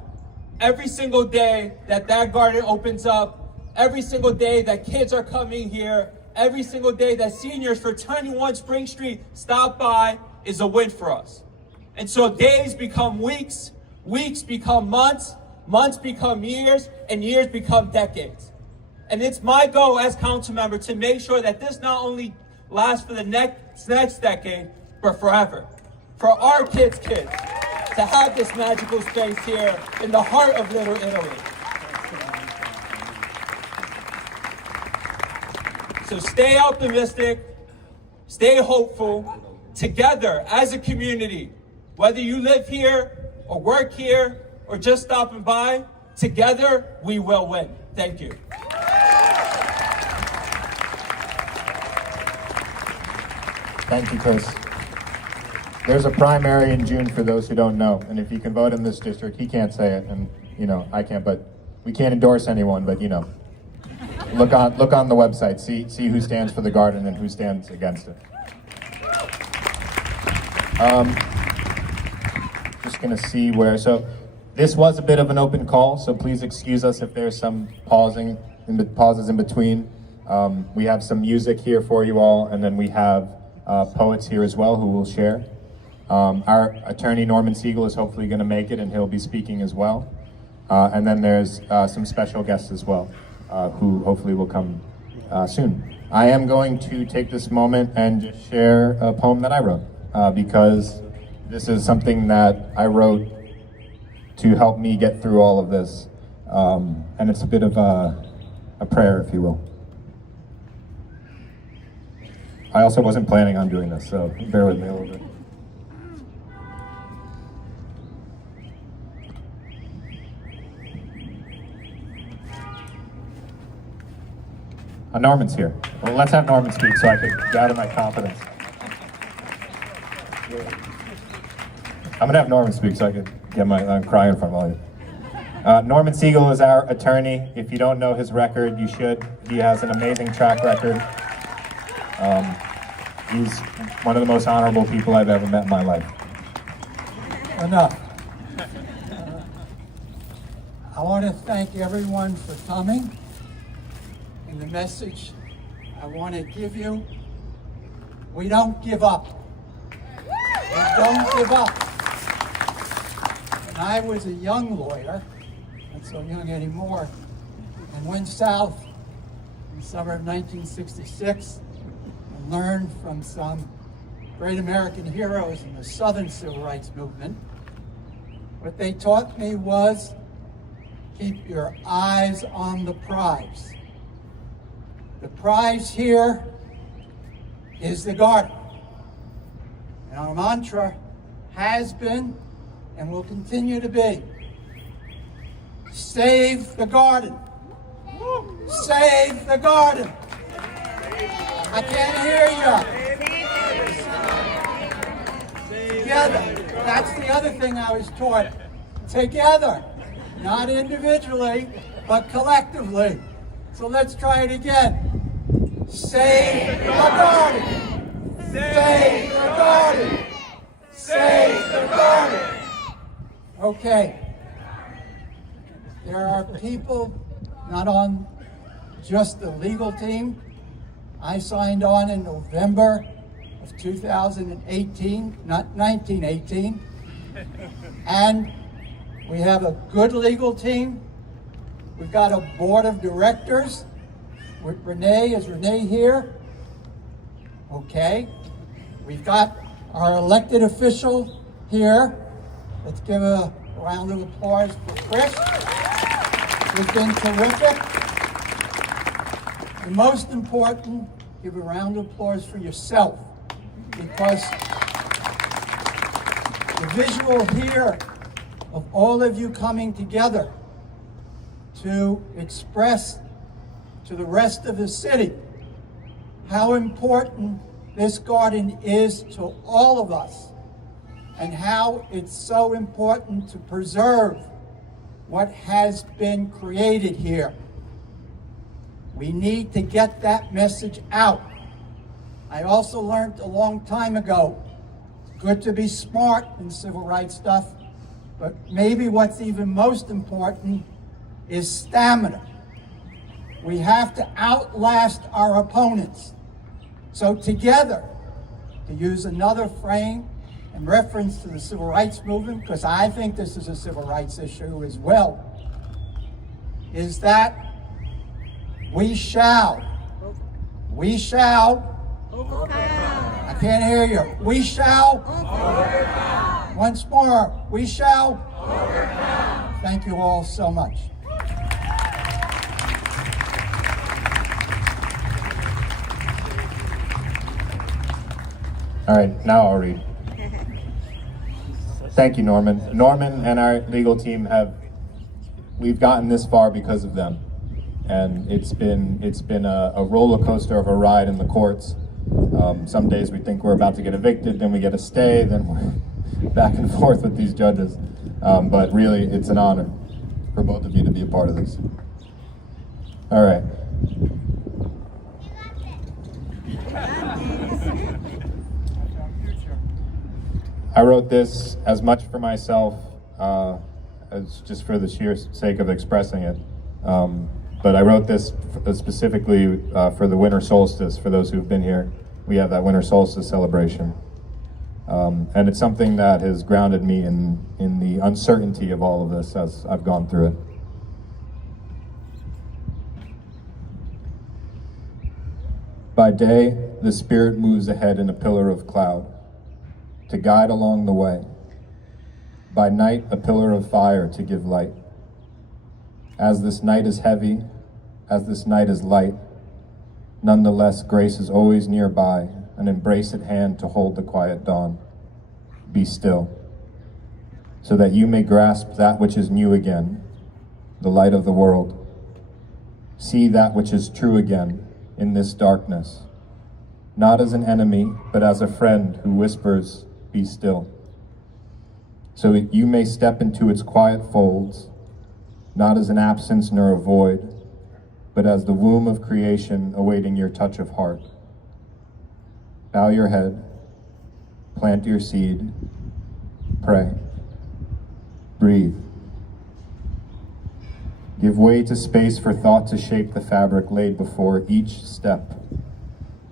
Every single day that that garden opens up, every single day that kids are coming here, every single day that seniors for 21 Spring Street stop by is a win for us. And so days become weeks, weeks become months, months become years, and years become decades. And it's my goal as council member to make sure that this not only lasts for the next decade, but forever. For our kids' kids, to have this magical space here in the heart of Little Italy. So stay optimistic, stay hopeful, together as a community, whether you live here or work here or just stopping by, together we will win. Thank you. Thank you, Chris. There's a primary in June for those who don't know, and if you can vote in this district, he can't say it, and I can't, but we can't endorse anyone, but look on the website, see who stands for the garden and who stands against it. Just gonna see where, so this was a bit of an open call, so please excuse us if there's some pauses in between. We have some music here for you all, and then we have poets here as well who will share. Our attorney Norman Siegel is hopefully going to make it, and he'll be speaking as well. And then there's some special guests as well, who hopefully will come soon. I am going to take this moment and just share a poem that I wrote, because this is something that I wrote to help me get through all of this. And it's a bit of a prayer, if you will. I also wasn't planning on doing this, so bear with me a little bit. Norman's here. Well, let's have Norman speak so I can gather my confidence. I'm gonna have Norman speak so I can get my cry in front of all you. Norman Siegel is our attorney. If you don't know his record, you should. He has an amazing track record. He's one of the most honorable people I've ever met in my life. Enough. I want to thank everyone for coming. And the message I want to give you, we don't give up. We don't give up. When I was a young lawyer, not so young anymore, and went south in the summer of 1966 and learned from some great American heroes in the Southern Civil Rights Movement, what they taught me was keep your eyes on the prize. The prize here is the garden. And our mantra has been and will continue to be, save the garden. Save the garden. I can't hear you. Together. That's the other thing I was taught. Together. Not individually, but collectively. So let's try it again. Save the garden. Save the garden. Save the garden. Okay. There are people not on just the legal team. I signed on in November of 2018, not 1918. And we have a good legal team. We've got a board of directors with Renee. Is Renee here? Okay. We've got our elected official here. Let's give a round of applause for Chris. He's been terrific. And most important, give a round of applause for yourself, because the visual here of all of you coming together to express to the rest of the city how important this garden is to all of us, and how it's so important to preserve what has been created here. We need to get that message out. I also learned a long time ago, it's good to be smart in civil rights stuff, but maybe what's even most important is stamina. We have to outlast our opponents. So together, to use another frame in reference to the civil rights movement, because I think this is a civil rights issue as well, is that we shall, I can't hear you, we shall, once more, we shall, thank you all so much. All right, now I'll read. Thank you, Norman. Norman and our legal team we've gotten this far because of them. And it's been a roller coaster of a ride in the courts. Some days we think we're about to get evicted, then we get a stay, then we're back and forth with these judges. But really, it's an honor for both of you to be a part of this. All right. I wrote this as much for myself as just for the sheer sake of expressing it. But I wrote this specifically for the winter solstice. For those who've been here, we have that winter solstice celebration. And it's something that has grounded me in the uncertainty of all of this as I've gone through it. By day, the Spirit moves ahead in a pillar of cloud to guide along the way. By night, a pillar of fire to give light. As this night is heavy, as this night is light, nonetheless, grace is always nearby, an embrace at hand to hold the quiet dawn. Be still, so that you may grasp that which is new again, the light of the world. See that which is true again in this darkness, not as an enemy, but as a friend who whispers, be still, so that you may step into its quiet folds, not as an absence nor a void, but as the womb of creation awaiting your touch of heart. Bow your head, plant your seed, pray, breathe. Give way to space for thought to shape the fabric laid before each step.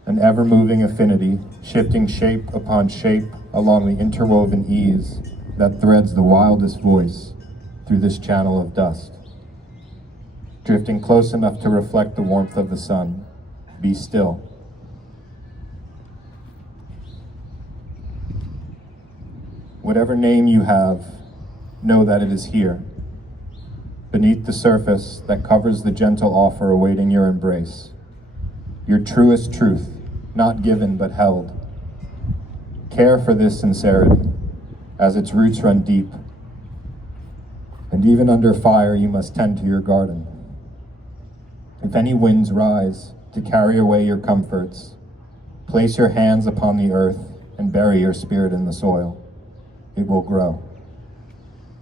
An ever-moving affinity, shifting shape upon shape along the interwoven ease that threads the wildest voice through this channel of dust. Drifting close enough to reflect the warmth of the sun. Be still. Whatever name you have, know that it is here, beneath the surface that covers the gentle offer awaiting your embrace. Your truest truth, not given but held. Care for this sincerity, as its roots run deep. And even under fire, you must tend to your garden. If any winds rise to carry away your comforts, place your hands upon the earth and bury your spirit in the soil. It will grow.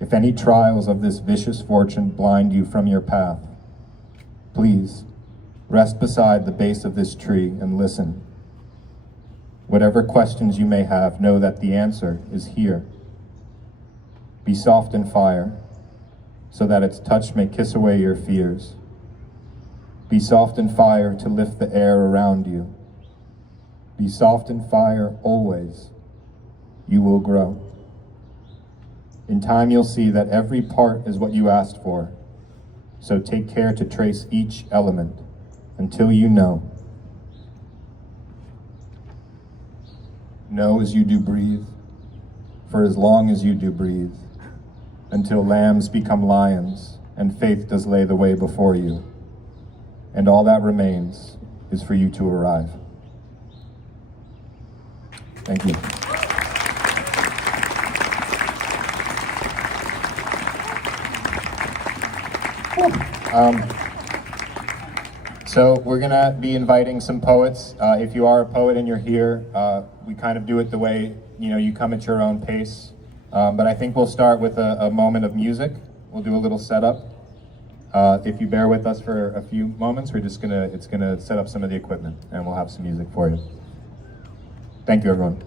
If any trials of this vicious fortune blind you from your path, please rest beside the base of this tree and listen. Whatever questions you may have, know that the answer is here. Be soft in fire, so that its touch may kiss away your fears. Be soft in fire to lift the air around you. Be soft in fire always. You will grow. In time you'll see that every part is what you asked for. So take care to trace each element until you know. Know as you do breathe, for as long as you do breathe, until lambs become lions and faith does lay the way before you. And all that remains is for you to arrive. Thank you. So we're gonna be inviting some poets. If you are a poet and you're here, we kind of do it the way, you come at your own pace. But I think we'll start with a moment of music. We'll do a little setup. If you bear with us for a few moments, it's gonna set up some of the equipment and we'll have some music for you. Thank you, everyone.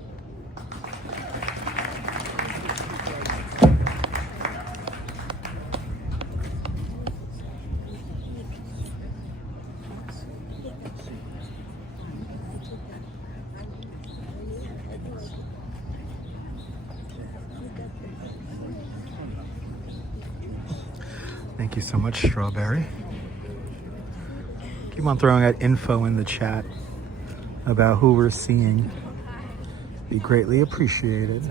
Thank you so much, Strawberry. Keep on throwing out info in the chat about who we're seeing. Be greatly appreciated.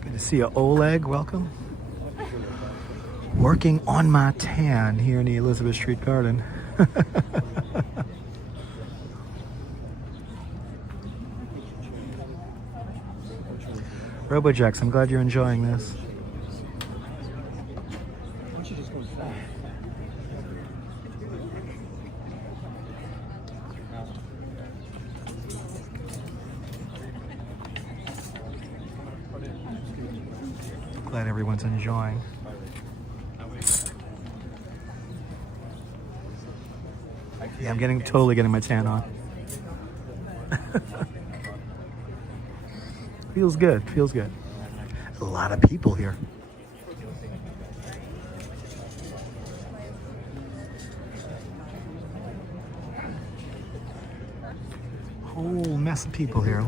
Good to see you, Oleg. Welcome. Working on my tan here in the Elizabeth Street Garden. Robojax, I'm glad you're enjoying this. Glad everyone's enjoying. Yeah, I'm totally getting my tan on. Feels good, feels good. A lot of people here. Whole mess of people here.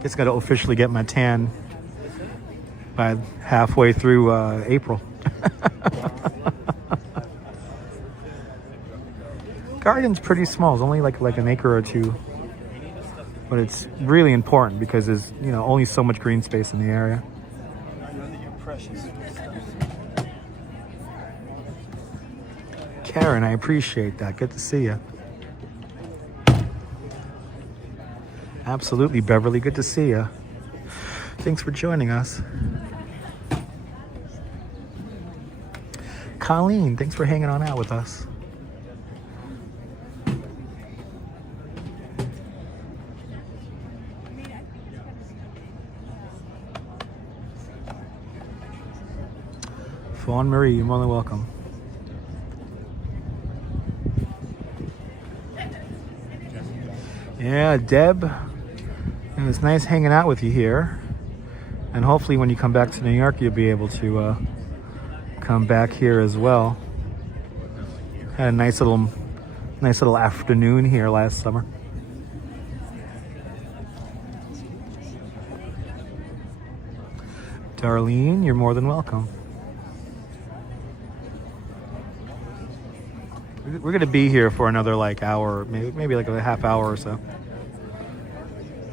Just got to officially get my tan by halfway through April. Garden's pretty small. It's only like an acre or two, but it's really important because there's only so much green space in the area. Karen, I appreciate that. Good to see you. Absolutely, Beverly. Good to see you. Thanks for joining us. Colleen, thanks for hanging on out with us. Fawn Marie, you're more than welcome. Yeah, Deb, it was nice hanging out with you here. And hopefully when you come back to New York, you'll be able to come back here as well. Had a nice little afternoon here last summer. Darlene, you're more than welcome. We're gonna be here for another like hour, maybe like a half hour or so.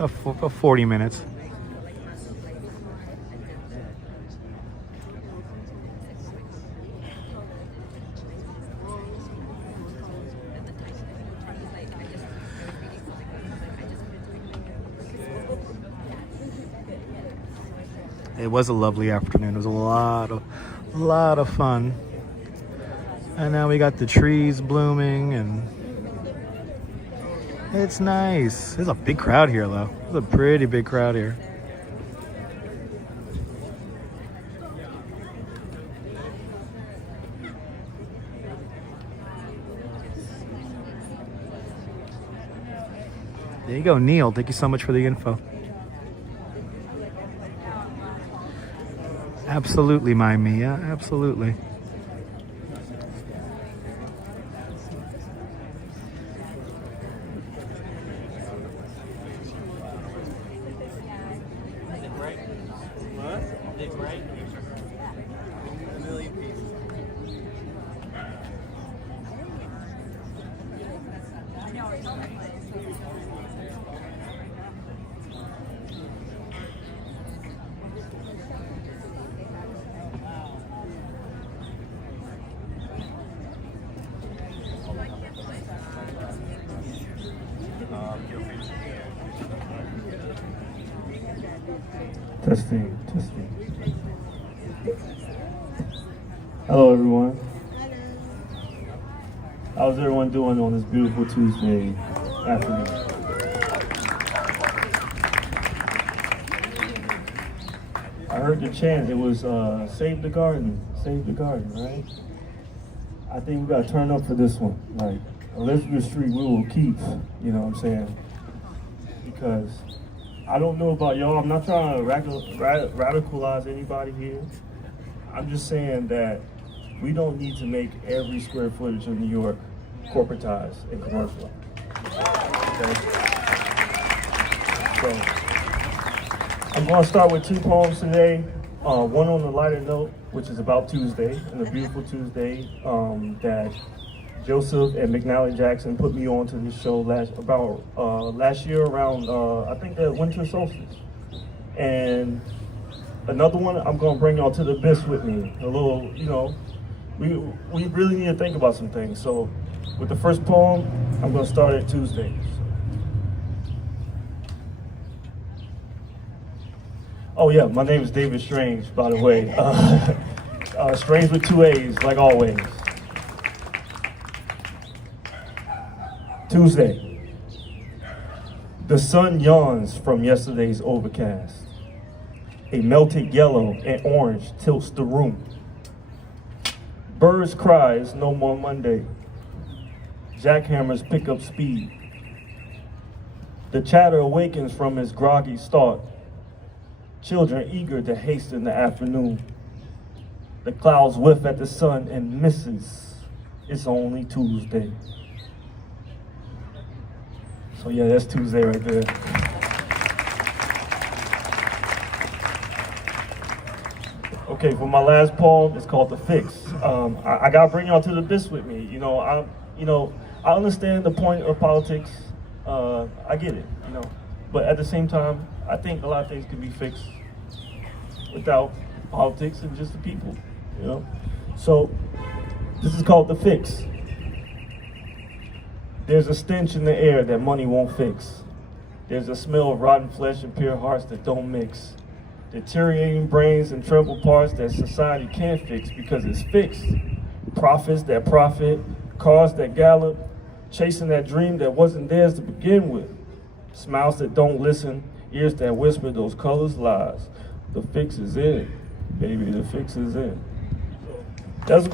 40 minutes. It was a lovely afternoon. It was a lot of fun. And now we got the trees blooming and it's nice. There's a big crowd here though. There's a pretty big crowd here. There you go, Neil. Thank you so much for the info. Absolutely, my Mia. Absolutely. Testing. Hello, everyone. How's everyone doing on this beautiful Tuesday afternoon? I heard the chant. It was "Save the garden, right? I think we gotta turn up for this one. Like Elizabeth Street, we will keep. You know what I'm saying? Because I don't know about y'all. I'm not trying to radicalize anybody here. I'm just saying that we don't need to make every square footage of New York corporatized and commercial. Okay? So I'm going to start with 2 poems today. One on the lighter note, which is about Tuesday, and a beautiful Tuesday that Joseph and McNally Jackson put me on to this show last year around, I think the winter solstice. And another one, I'm gonna bring y'all to the abyss with me. A little, you know, we really need to think about some things. So with the first poem, I'm gonna start at Tuesday. Oh yeah, my name is David Strange, by the way. Strange with 2 A's, like always. Tuesday. The sun yawns from yesterday's overcast. A melted yellow and orange tilts the room. Birds cries, no more Monday. Jackhammers pick up speed. The chatter awakens from its groggy start. Children eager to hasten the afternoon. The clouds whiff at the sun and misses. It's only Tuesday. So yeah, that's Tuesday right there. Okay, for my last poem, it's called The Fix. I gotta bring y'all to the abyss with me. I understand the point of politics. I get it, but at the same time, I think a lot of things can be fixed without politics and just the people, So this is called The Fix. There's a stench in the air that money won't fix. There's a smell of rotten flesh and pure hearts that don't mix. Deteriorating brains and tremble parts that society can't fix because it's fixed Prophets that profit, cars that gallop, chasing that dream that wasn't theirs to begin with. Smiles that don't listen, ears that whisper those colors lies. The fix is in, baby, the fix is in. That's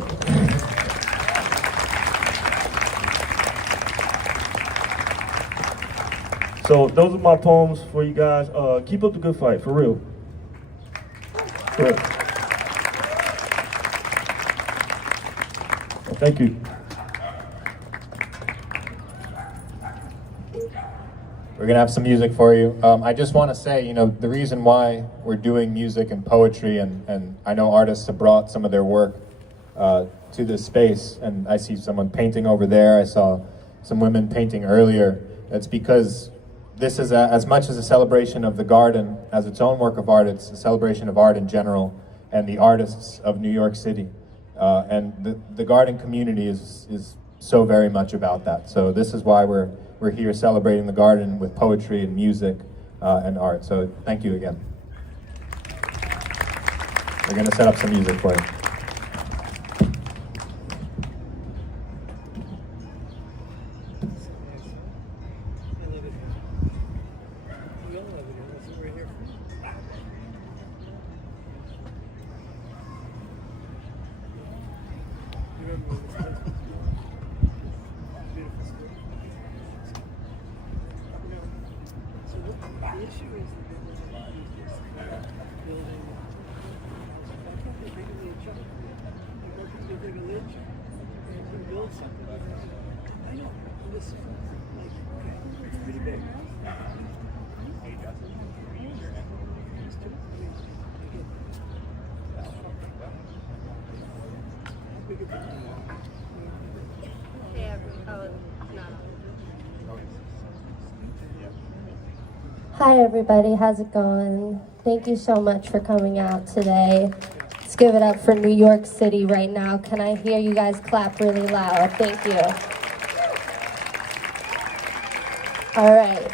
so those are my poems for you guys. Keep up the good fight, for real. Good. Thank you. We're gonna have some music for you. I just want to say, you know, the reason why we're doing music and poetry, and I know artists have brought some of their work to this space, and I see someone painting over there. I saw some women painting earlier. That's because this is as much as a celebration of the garden as its own work of art. It's a celebration of art in general and the artists of New York City. And the garden community is so very much about that. So this is why we're here celebrating the garden with poetry and music and art. So thank you again. We're gonna set up some music for you. Hi everybody, how's it going? Thank you so much for coming out today. Let's give it up for New York City right now. Can I hear you guys clap really loud? Thank you. All right.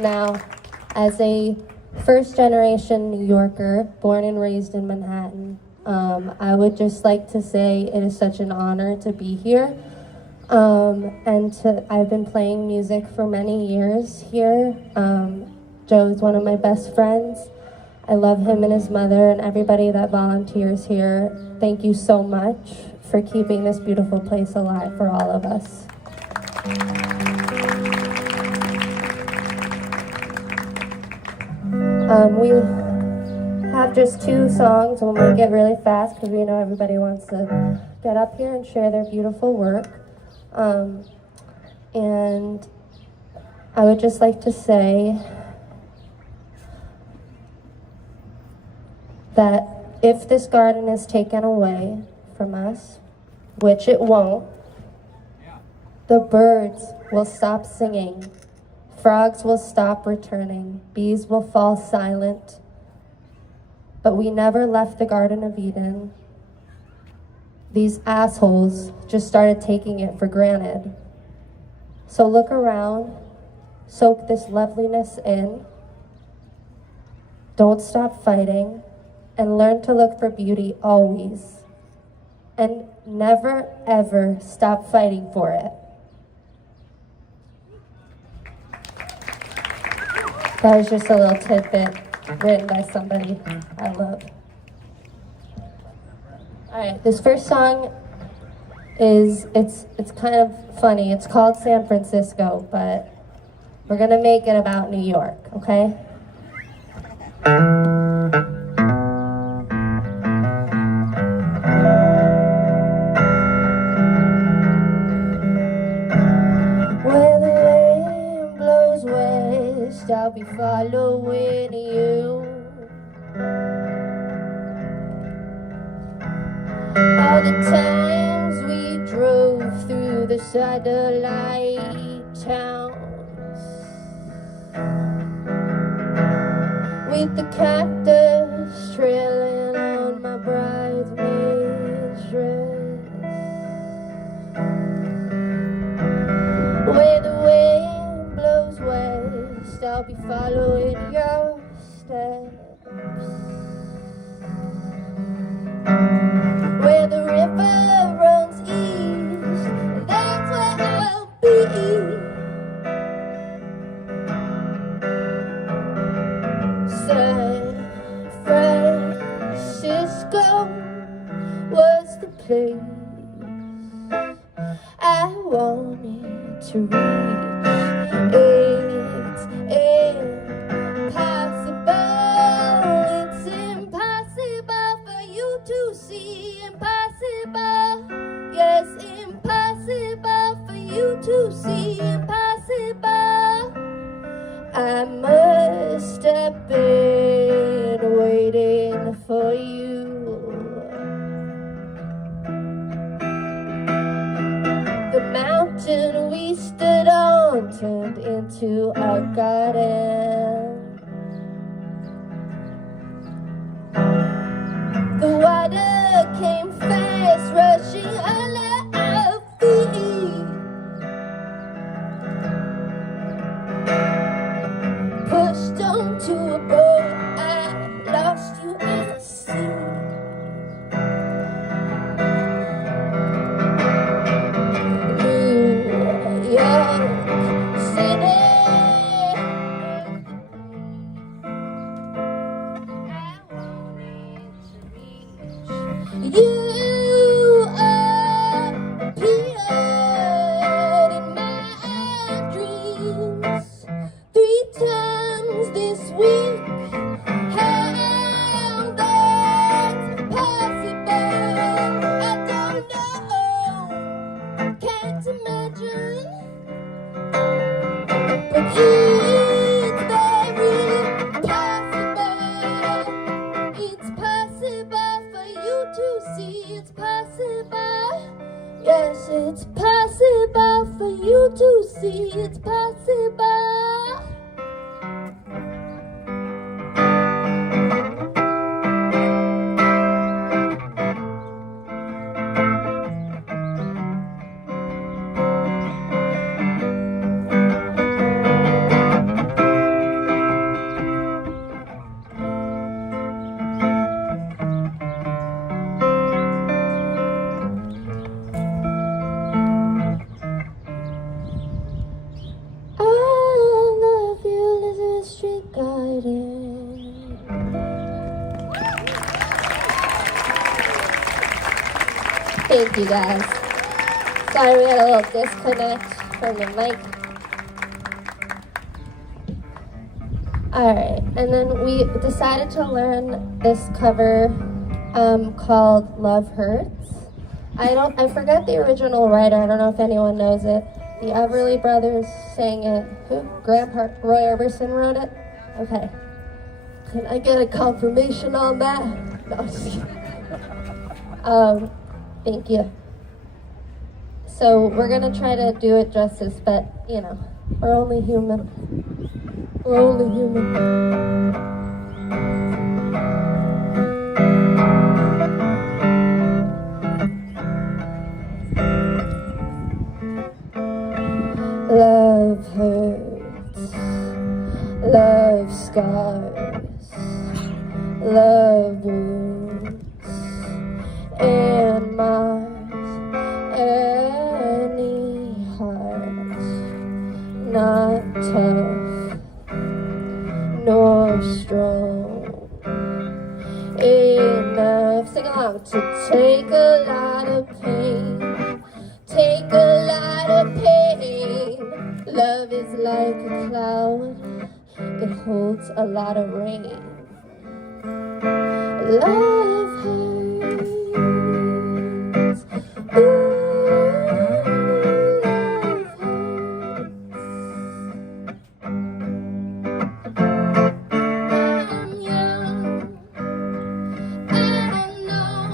Now, as a first-generation New Yorker, born and raised in Manhattan, I would just like to say it is such an honor to be here. I've been playing music for many years here. Joe's one of my best friends. I love him and his mother and everybody that volunteers here. Thank you so much for keeping this beautiful place alive for all of us. We have just 2 songs. We'll make it really fast because we know everybody wants to get up here and share their beautiful work. And I would just like to say that if this garden is taken away from us, which it won't, the birds will stop singing, frogs will stop returning, bees will fall silent, but we never left the Garden of Eden. These assholes just started taking it for granted. So look around, soak this loveliness in, don't stop fighting, and learn to look for beauty always. And never, ever stop fighting for it. That was just a little tidbit written by somebody I love. All right, this first song is, it's kind of funny. It's called San Francisco, but we're gonna make it about New York, okay? Where the wind blows west, I'll be following you. All the times we drove through the satellite towns with the cactus trailing on my bridesmaid dress. Where the wind blows west, I'll be following your steps. Where the river runs east, that's where I'll be. San Francisco was the place I wanted to reach. It's impossible for you to see. Impossible, yes, impossible for you to see. Impossible. I must have been waiting for you. The mountain we stood on turned into a garden. The water came fast, rushing all our feet. Pushed onto a boat, I lost you at the sea. New York City. You appeared in my dreams 3 times this week. How that's possible, I don't know, can't imagine. But it's very possible. It's possible for you to see. It's possible. Yes, it's possible for you to see. It's possible. I love you, Elizabeth Street Garden. Thank you guys. Sorry we had a little disconnect from the mic. Alright, and then we decided to learn this cover called Love Hurts. I forgot the original writer, I don't know if anyone knows it. The Everly Brothers sang it. Who? Grandpa Roy Orbison wrote it? Okay. Can I get a confirmation on that? No, I'm just kidding. Thank you. So we're gonna try to do it justice, but you know, we're only human. We're only human. Love hurts, love scars, love wounds, and mars any heart not tough nor strong enough. Sing along. To take a lot of pain, take a lot of pain. Love is like a cloud, it holds a lot of rain. Love hurts, ooh, love hurts. I'm young, I know,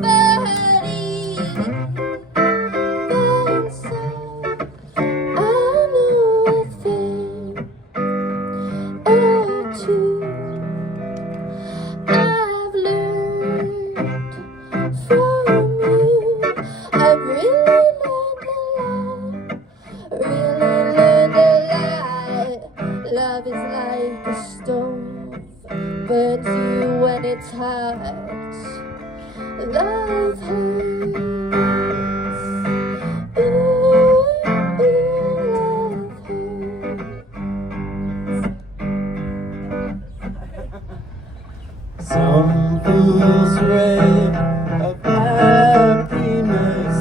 but even so, I know a thing or two. I've learned from you. I've really learned a lot. Really learned a lot. Love is like a stove, burns you when it's hot. love hurts. Ooh, love hurts. Some fools rave of happiness,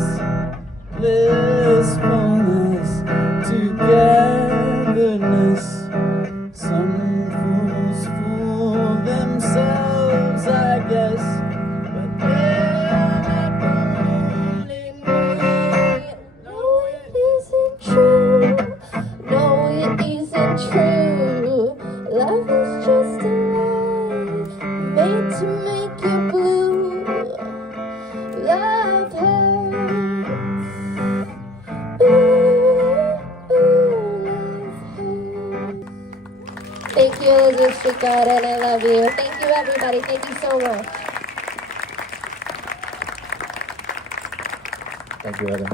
blissfulness, togetherness. Some fools fool themselves, I guess, but they're not fooling me. No, it isn't true. No, it isn't true. Love is just a lie made to make you blue. Love hurts. Ooh, love hurts. Thank you, Elizabeth Street Garden. I love you. Thank you, everybody. Thank you so much. Thank you, Heather.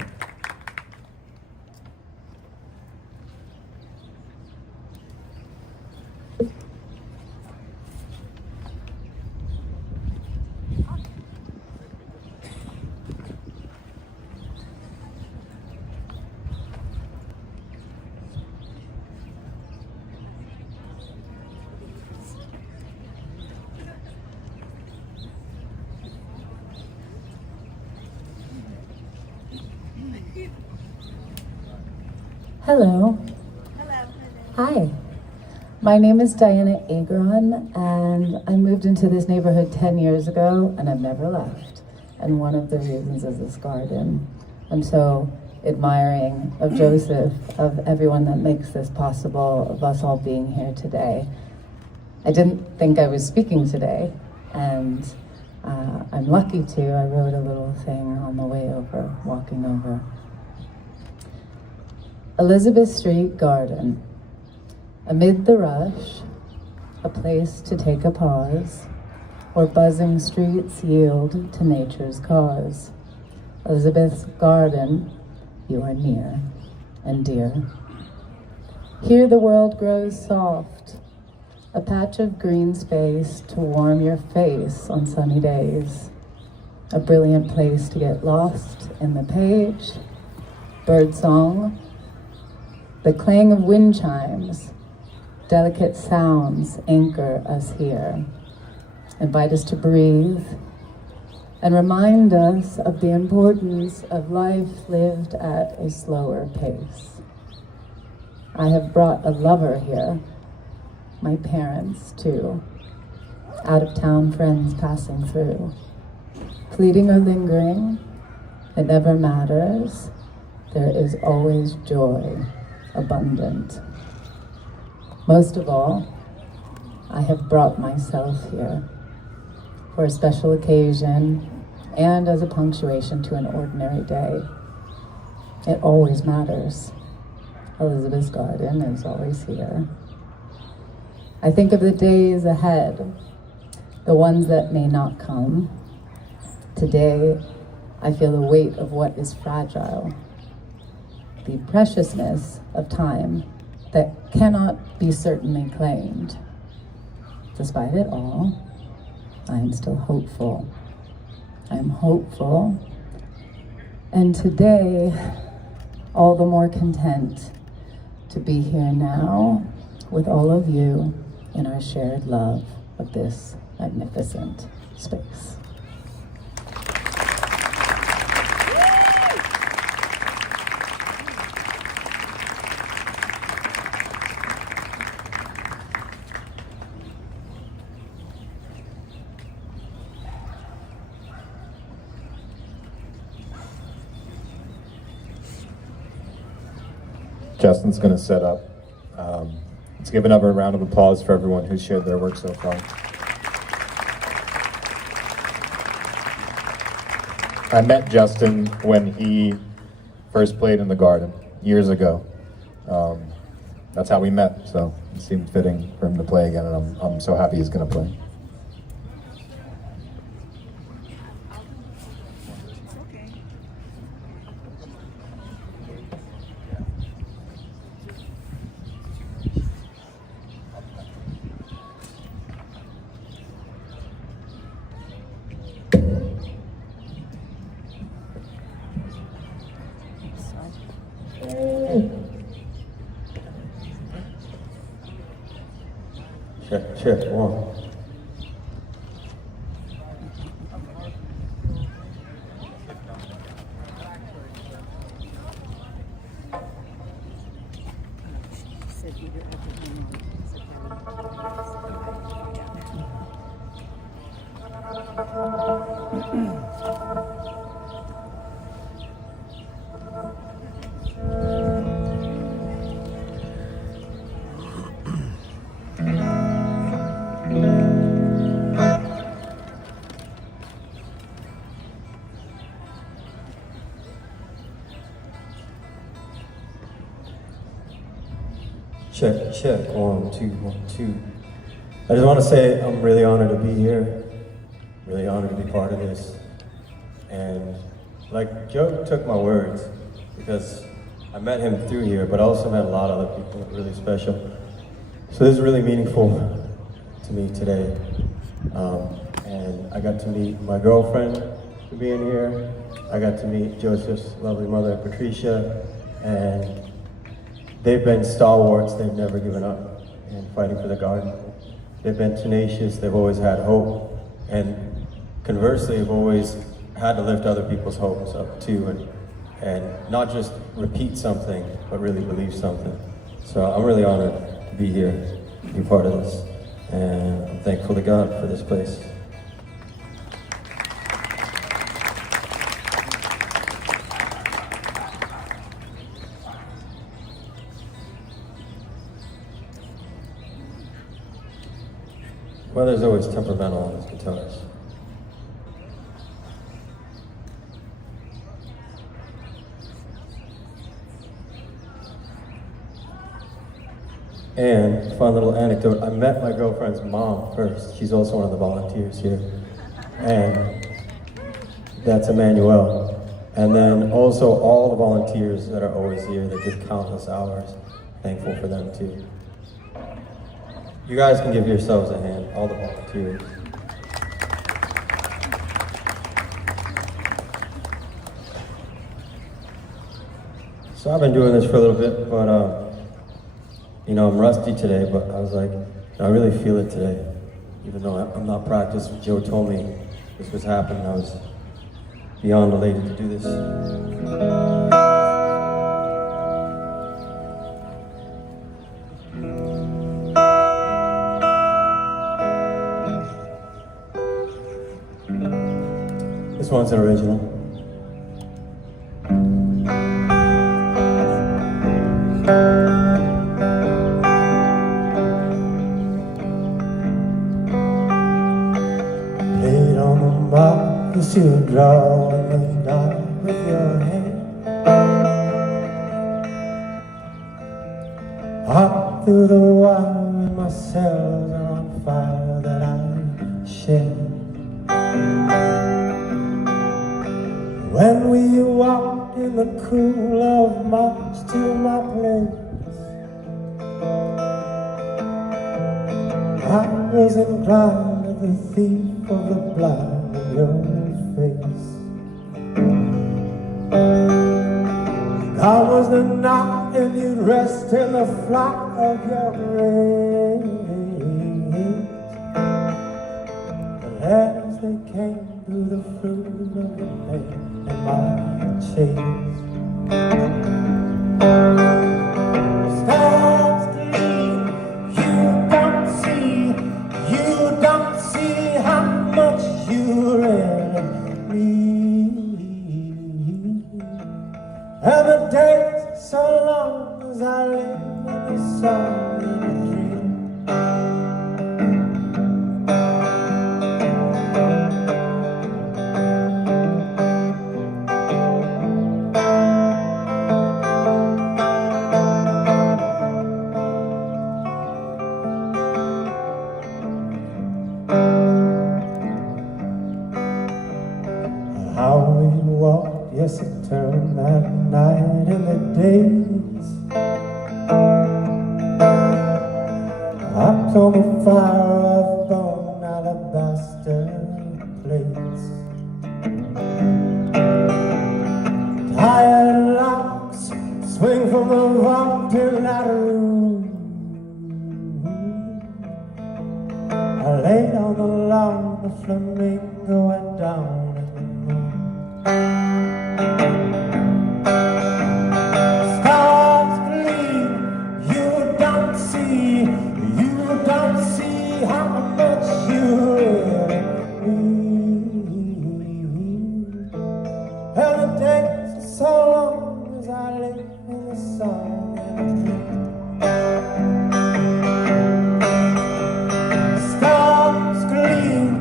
Hello. Hi. My name is Diana Agron, and I moved into this neighborhood 10 years ago, and I've never left. And one of the reasons is this garden. I'm so admiring of Joseph, of everyone that makes this possible, of us all being here today. I didn't think I was speaking today, and I'm lucky to. I wrote a little thing on the way over, walking over. Elizabeth Street Garden. Amid the rush, a place to take a pause, where buzzing streets yield to nature's cause. Elizabeth's garden, you are near and dear. Here the world grows soft, a patch of green space to warm your face on sunny days. A brilliant place to get lost in the page, birdsong, the clang of wind chimes, delicate sounds anchor us here, invite us to breathe, and remind us of the importance of life lived at a slower pace. I have brought a lover here, my parents too, out-of-town friends passing through. Fleeting or lingering, it never matters, there is always joy. Abundant. Most of all, I have brought myself here for a special occasion and as a punctuation to an ordinary day. It always matters. Elizabeth's garden is always here. I think of the days ahead, the ones that may not come. Today, I feel the weight of what is fragile, the preciousness of time that cannot be certainly claimed. Despite it all, I am still hopeful. I am hopeful, and today, all the more content to be here now with all of you in our shared love of this magnificent space. Justin's going to set up. Let's give another round of applause for everyone who shared their work so far. I met Justin when he first played in the garden years ago. That's how we met, so it seemed fitting for him to play again, and I'm so happy he's going to play. Check, one. Check, 1, 2, 1, 2. I just want to say I'm really honored to be here, really honored to be part of this. And like Joe took my words because I met him through here, but I also met a lot of other people really special. So this is really meaningful to me today. And I got to meet my girlfriend for being here. I got to meet Joseph's lovely mother, Patricia, and they've been stalwarts. They've never given up in fighting for the garden. They've been tenacious. They've always had hope. And conversely, have always had to lift other people's hopes up too, and not just repeat something, but really believe something. So I'm really honored to be here, to be part of this. And I'm thankful to God for this place. Weather's always temperamental on his guitars. And fun little anecdote, I met my girlfriend's mom first. She's also one of the volunteers here. And that's Emmanuel. And then also all the volunteers that are always here that give countless hours. Thankful for them too. You guys can give yourselves a hand, all the volunteers. So I've been doing this for a little bit, but you know, I'm rusty today, but I was like, I really feel it today. Even though I'm not practiced, Joe told me this was happening, I was beyond elated to do this. This one's an original. Played on the mark, you draw the dark with your hand. Up through the wire, my cells are on fire that I share. When we walked in the cool of March to my place, I was inclined to the thief of the blood in your face. God was the night and you'd rest in the flight of your grace. And as they came through the fruit of the pain and my chase, stars gleam, you don't see how much you really need. And the days so long as I live in the sun in a dream. How we walked, yes, it turned that night in the days. Up on the fire of bone alabaster plates. Tired locks swing from the vaulted ladder. I lay on the lawn, the flamingo went down in the moon. Stars gleam, you don't see how much you really mean. And the days are so long as I live in the sun and dream. Stars gleam,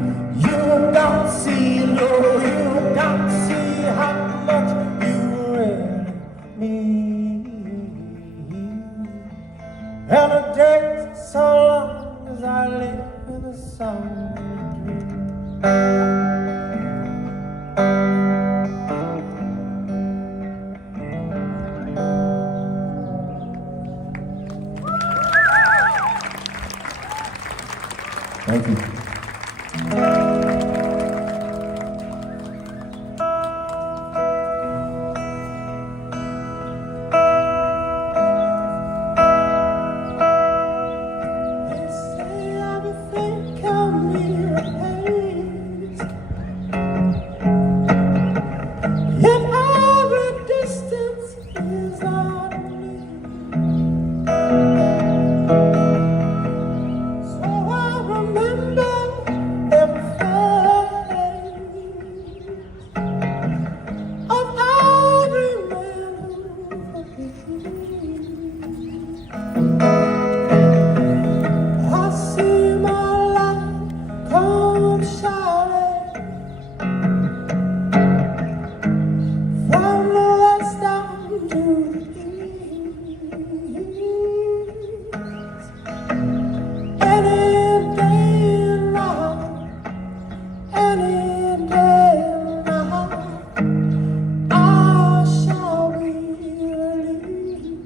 you don't see, no, you don't see how much you really mean. And the days are so long as I live in the sun and dream. Thank you. They say everything can be replaced, yet every distance is only. So I remember every face of every man who I see my life come shining from the west down to the east. Any day now, any day now, I shall be released.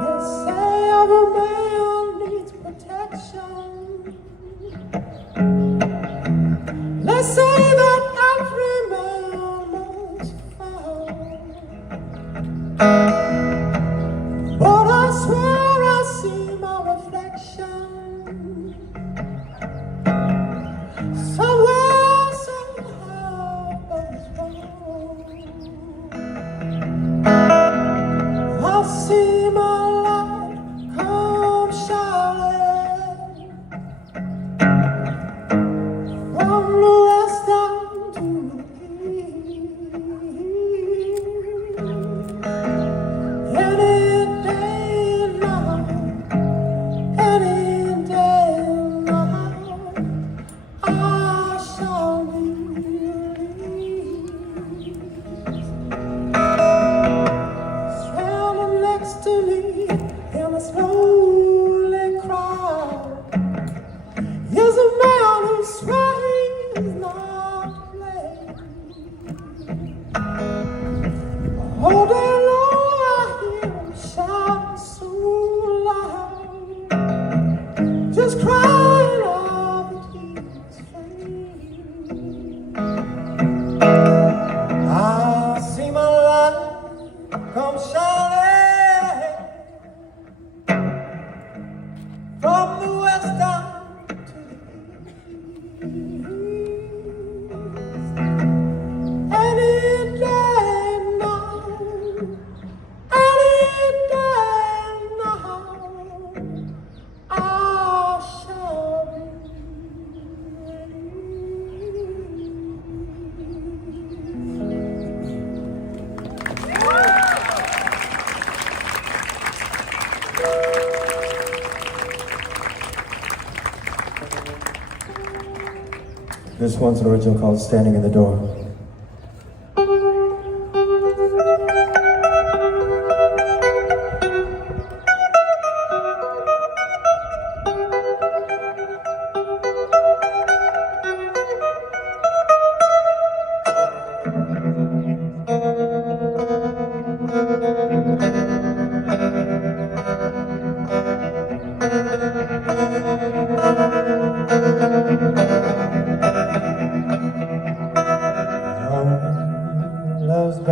They say every man needs protection. They say that every man must fall. But I swear I see my reflection somewhere, somehow, but it's wrong. I see my light come shining from the west down to the east. Any day now, any day now, I shall be released. Standing next to me in a slowly crowd is a man who swears he's not playing. All day long I hear him shout so loud, just crying out that he's free. I see my light come shining from the west down to the east. Any day now, any day now, I shall be This one's an original called Standing in the Door.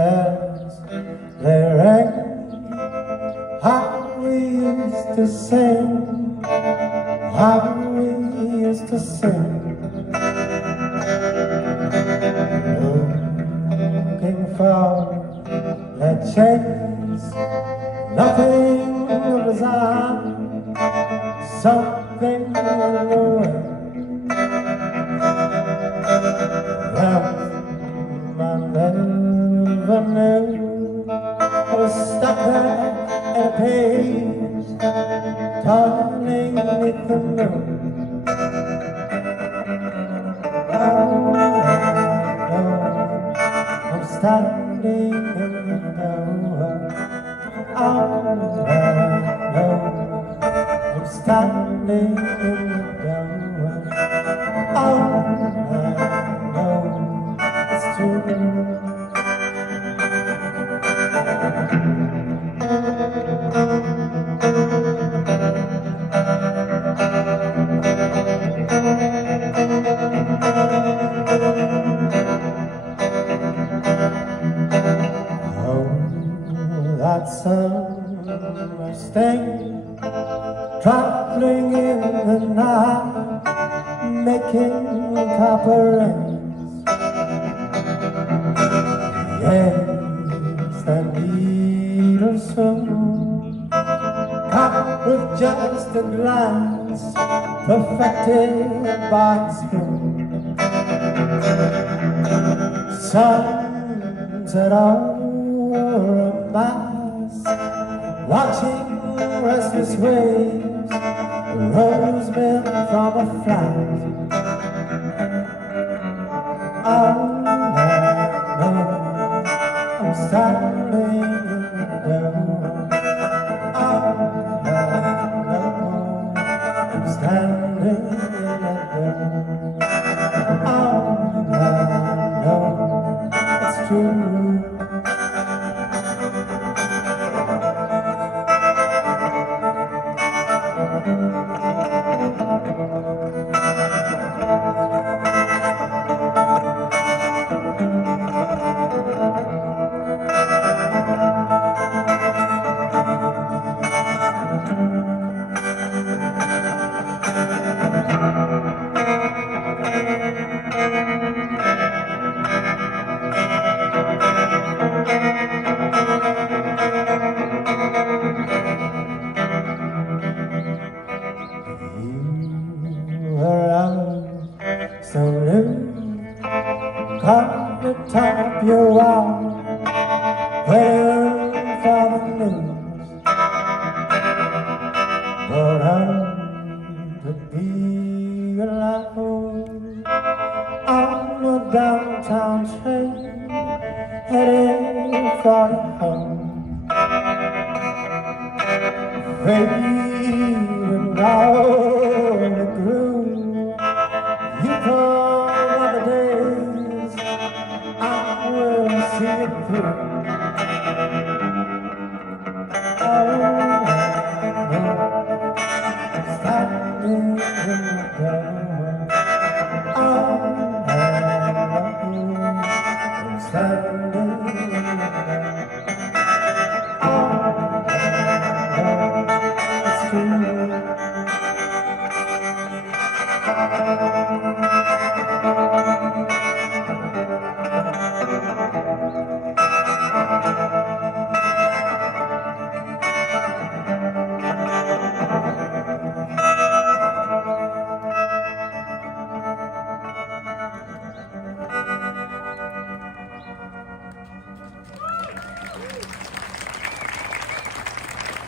bells they ring, how we used to sing, how we used to sing. Looking for the chains, nothing design, something in the way. I never knew I was stuck there in a page, turning beneath the moon. I'm standing in the door. I'm standing in the door. It's true. That summer sting, traveling in the night, making copper rings. Yes, that needle soon, caught with just a glance, perfected by a spoon. Sunset over a mass, watching restless waves, rose milk from a flat. Oh, I'm standing in the door. Oh, I'm standing in the door. Oh, it's true. So new, come to top your wall, waiting for the news. But I'm to be alone on the downtown train, heading for the home. Fading out the groove, you come other days, I will see it through. I'm standing in the door. I'm standing in the door. It's true.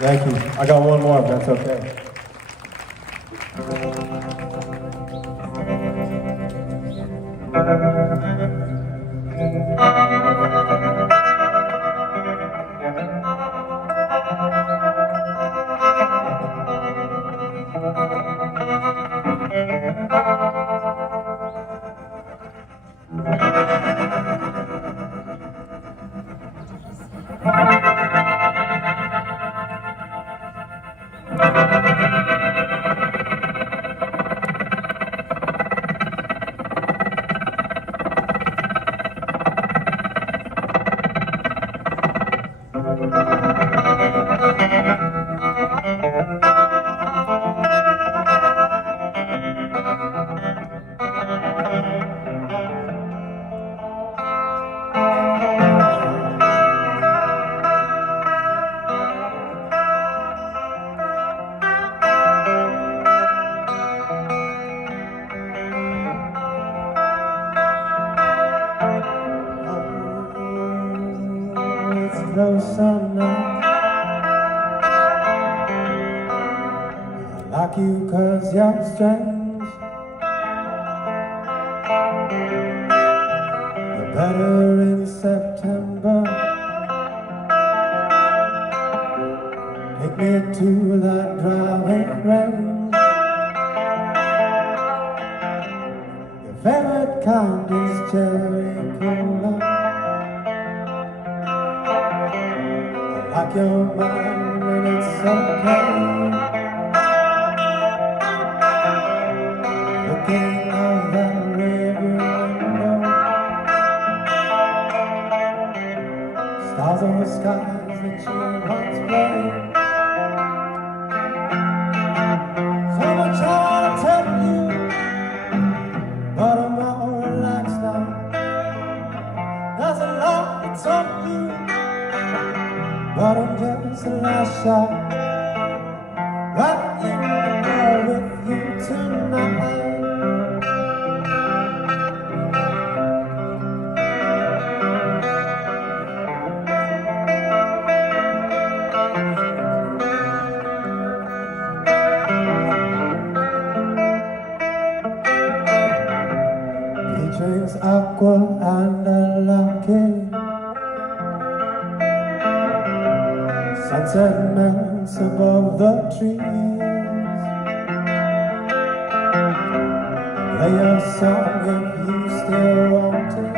Thank you. I got one more, if that's okay. closer now. I like you 'cause you're strange. You're better in September. Take me to the driving range. Your favorite kind is cherry cola. I like your mind and it's okay. Looking out the rearview window, stars on the skies that you once played. So much I wanna tell you, but I'm all relaxed now. There's a lot that's on you, but I'm just a last shot. Right in the car with you tonight. He drinks aqua and a lucky. Sunset melts above the trees. Play a song if you still want it.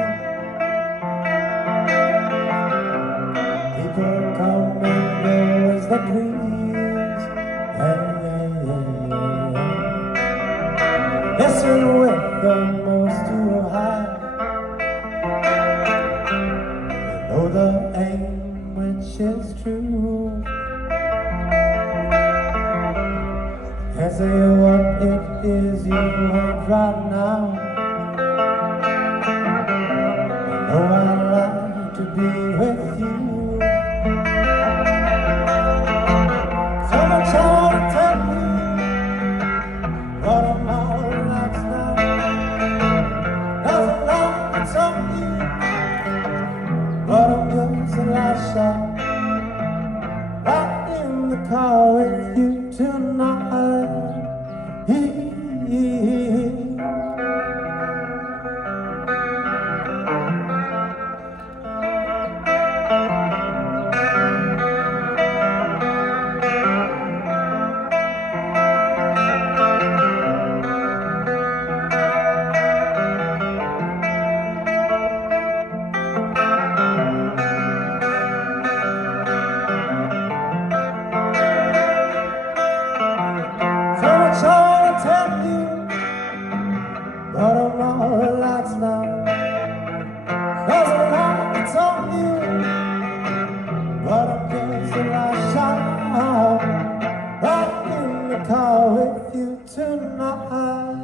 People come and go as they please. Hey, hey, hey, hey. Listen with the most too high. You know the aim which is true. Can't say what it is you want right now. You know I like to be with you. So much I wanna tell you, but I'm all relaxed now. There's a lot that's on you, but I'm just a last shot. Right in the car with you tonight. So much I wanna tell you, but I'm all relaxed now. There's a lot that's on you, but I'm just a last shot. Right in the car with you tonight.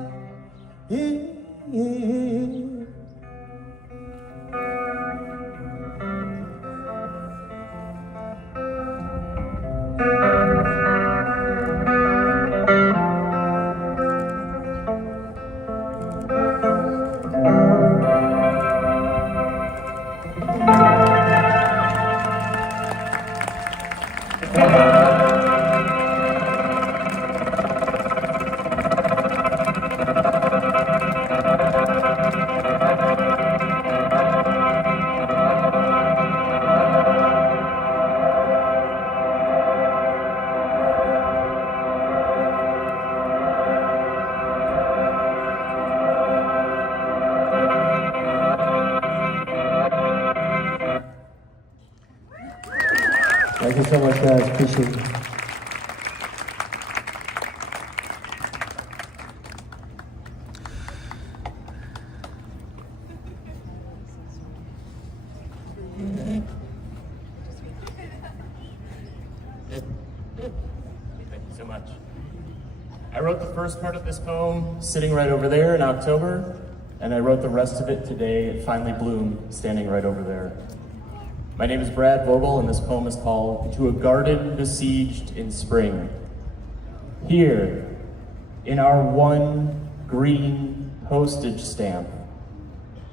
Thank you so much, guys. Appreciate it. Thank you so much. I wrote the first part of this poem sitting right over there in October, and I wrote the rest of it today at Finally Bloom, standing right over there. My name is Brad Vogel, and this poem is called To a Garden Besieged in Spring. Here, in our one green postage stamp,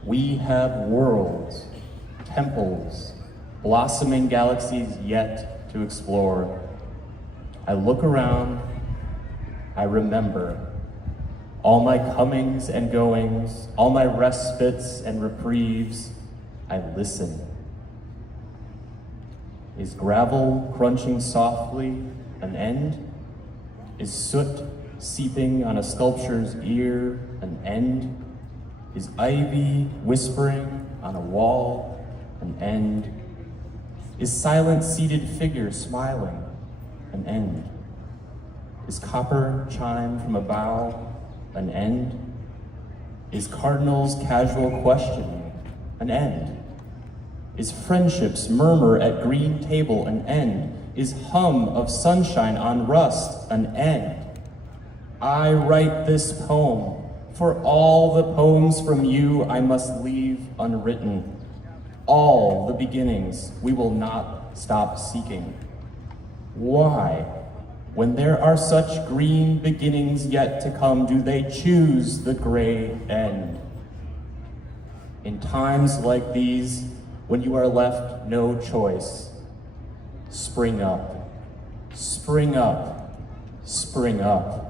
we have worlds, temples, blossoming galaxies yet to explore. I look around, I remember all my comings and goings, all my respites and reprieves. I listen. Is gravel crunching softly an end? Is soot seeping on a sculpture's ear an end? Is ivy whispering on a wall an end? Is silent seated figure smiling an end? Is copper chime from a bough an end? Is cardinal's casual questioning an end? Is friendship's murmur at green table an end? Is hum of sunshine on rust an end? I write this poem, for all the poems from you I must leave unwritten. All the beginnings we will not stop seeking. Why, when there are such green beginnings yet to come, do they choose the gray end? In times like these, when you are left no choice, spring up, spring up, spring up.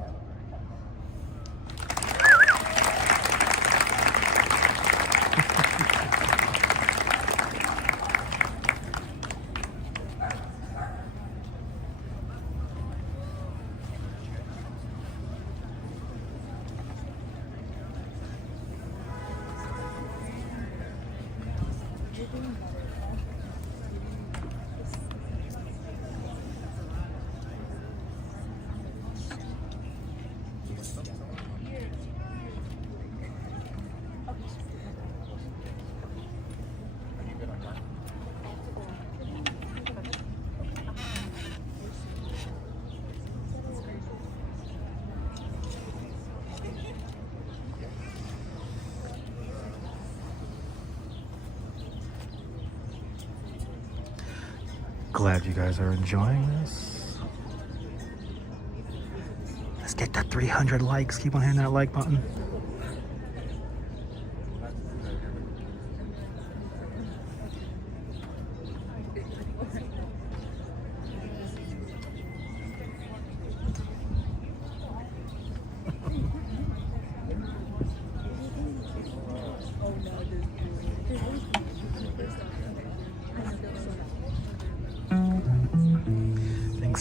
Glad you guys are enjoying this. Let's get that 300 likes. Keep on hitting that like button.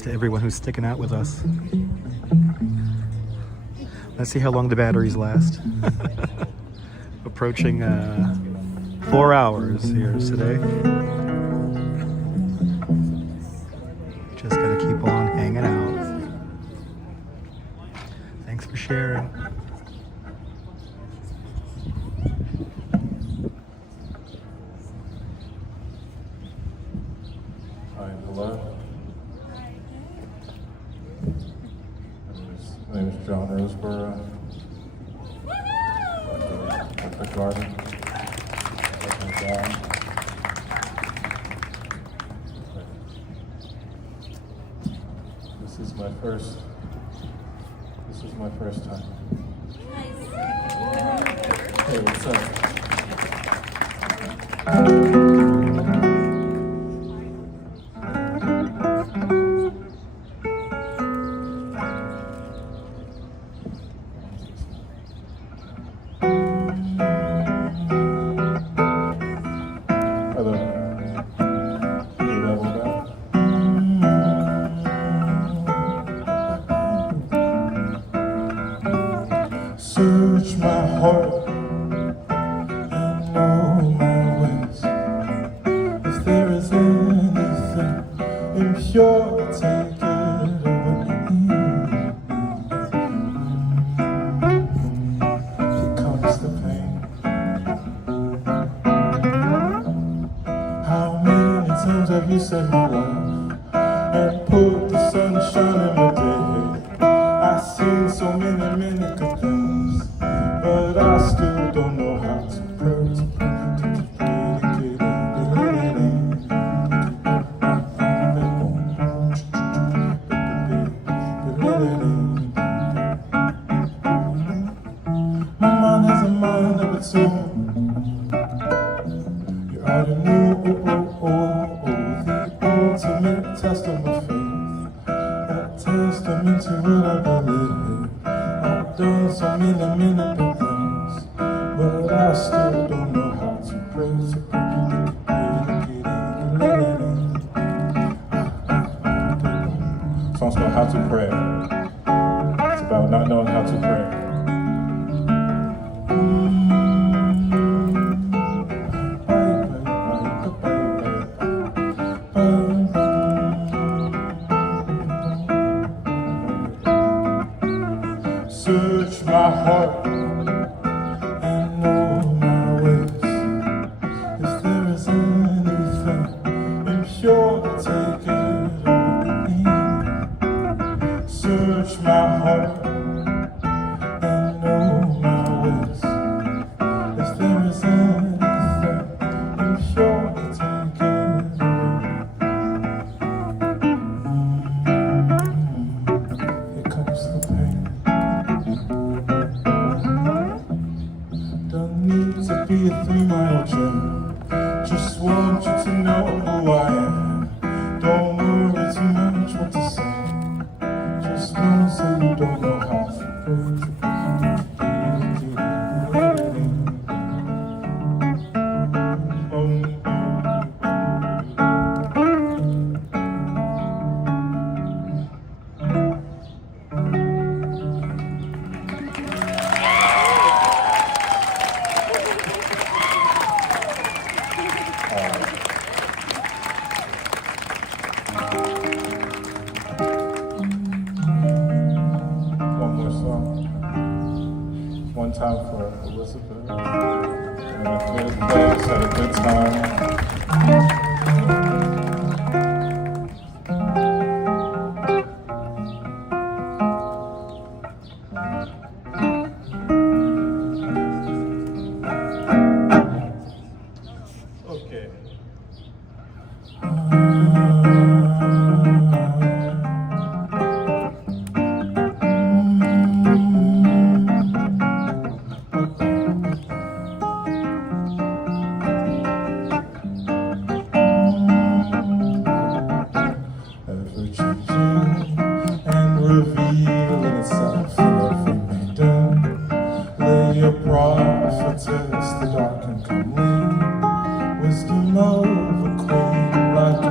To everyone who's sticking out with us. Let's see how long the batteries last. Approaching 4 hours here today. Just gonna keep on hanging out. Thanks for sharing. Hi, hello. My name is John Roseborough. At the garden. This is my first time. Hey, what's up? Search my heart and know my ways. If there is anything impure, take it away. Here comes the pain. How many times have you saved my life and put the sunshine in the day? I've seen so many good things, but I still don't know how to pray. My mind has a mind of its own. You already knew, ultimate test of my faith, a testament to what I believe. I've done so many bad things, but I still don't know how to pray. Song's called How to Pray. It's about not knowing how to pray. Search my heart and know my ways. If there is anything impure, take it away. Search my heart and know my ways. If there is anything impure, take it away. Here comes the pain. Don't need to be a 3-mile gym. Just want you to know who I am. Don't worry too much what to say. Just know so you don't know how to One more song. One time for Elizabeth. In a good place, had a good time. Okay. Ever-changing and revealing itself in every maiden. Lay your prophetess, the dark and comely wisdom of a queen, like a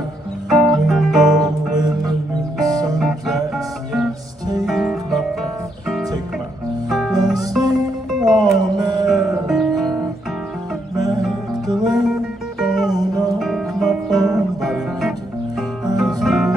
moonbow in a new sundress. Yes, take my breath, take my last name. Oh, Mary, Magdalene, bone of my bone, body making eyes roll.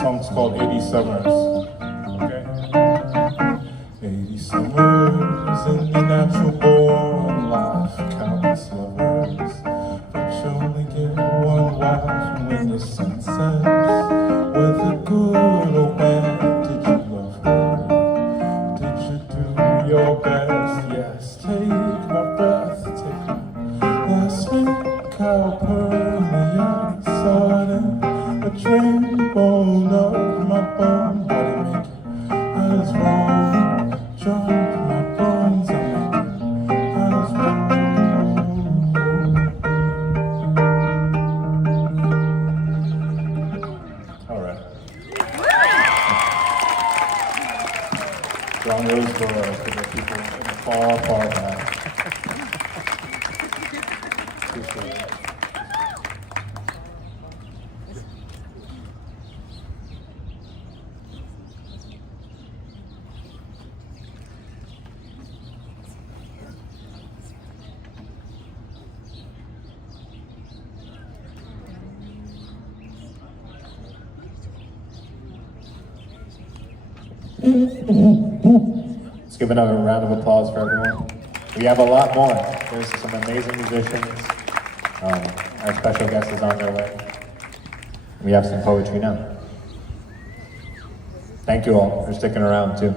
Song's called 80 Summers. Okay? 80 summers in your natural born life, countless lovers, but you only get one wife when the sun sets. Whether good or bad, did you love her? Did you do your best? Yes, take my breath, take my last week, Calpurnia, sudden, a train bone of my bone, body making eyes roll, jump my bones, I make it appreciate it. Let's give another round of applause for everyone. We have a lot more. There's some amazing musicians. Our special guest is on their way. We have some poetry now. Thank you all for sticking around too.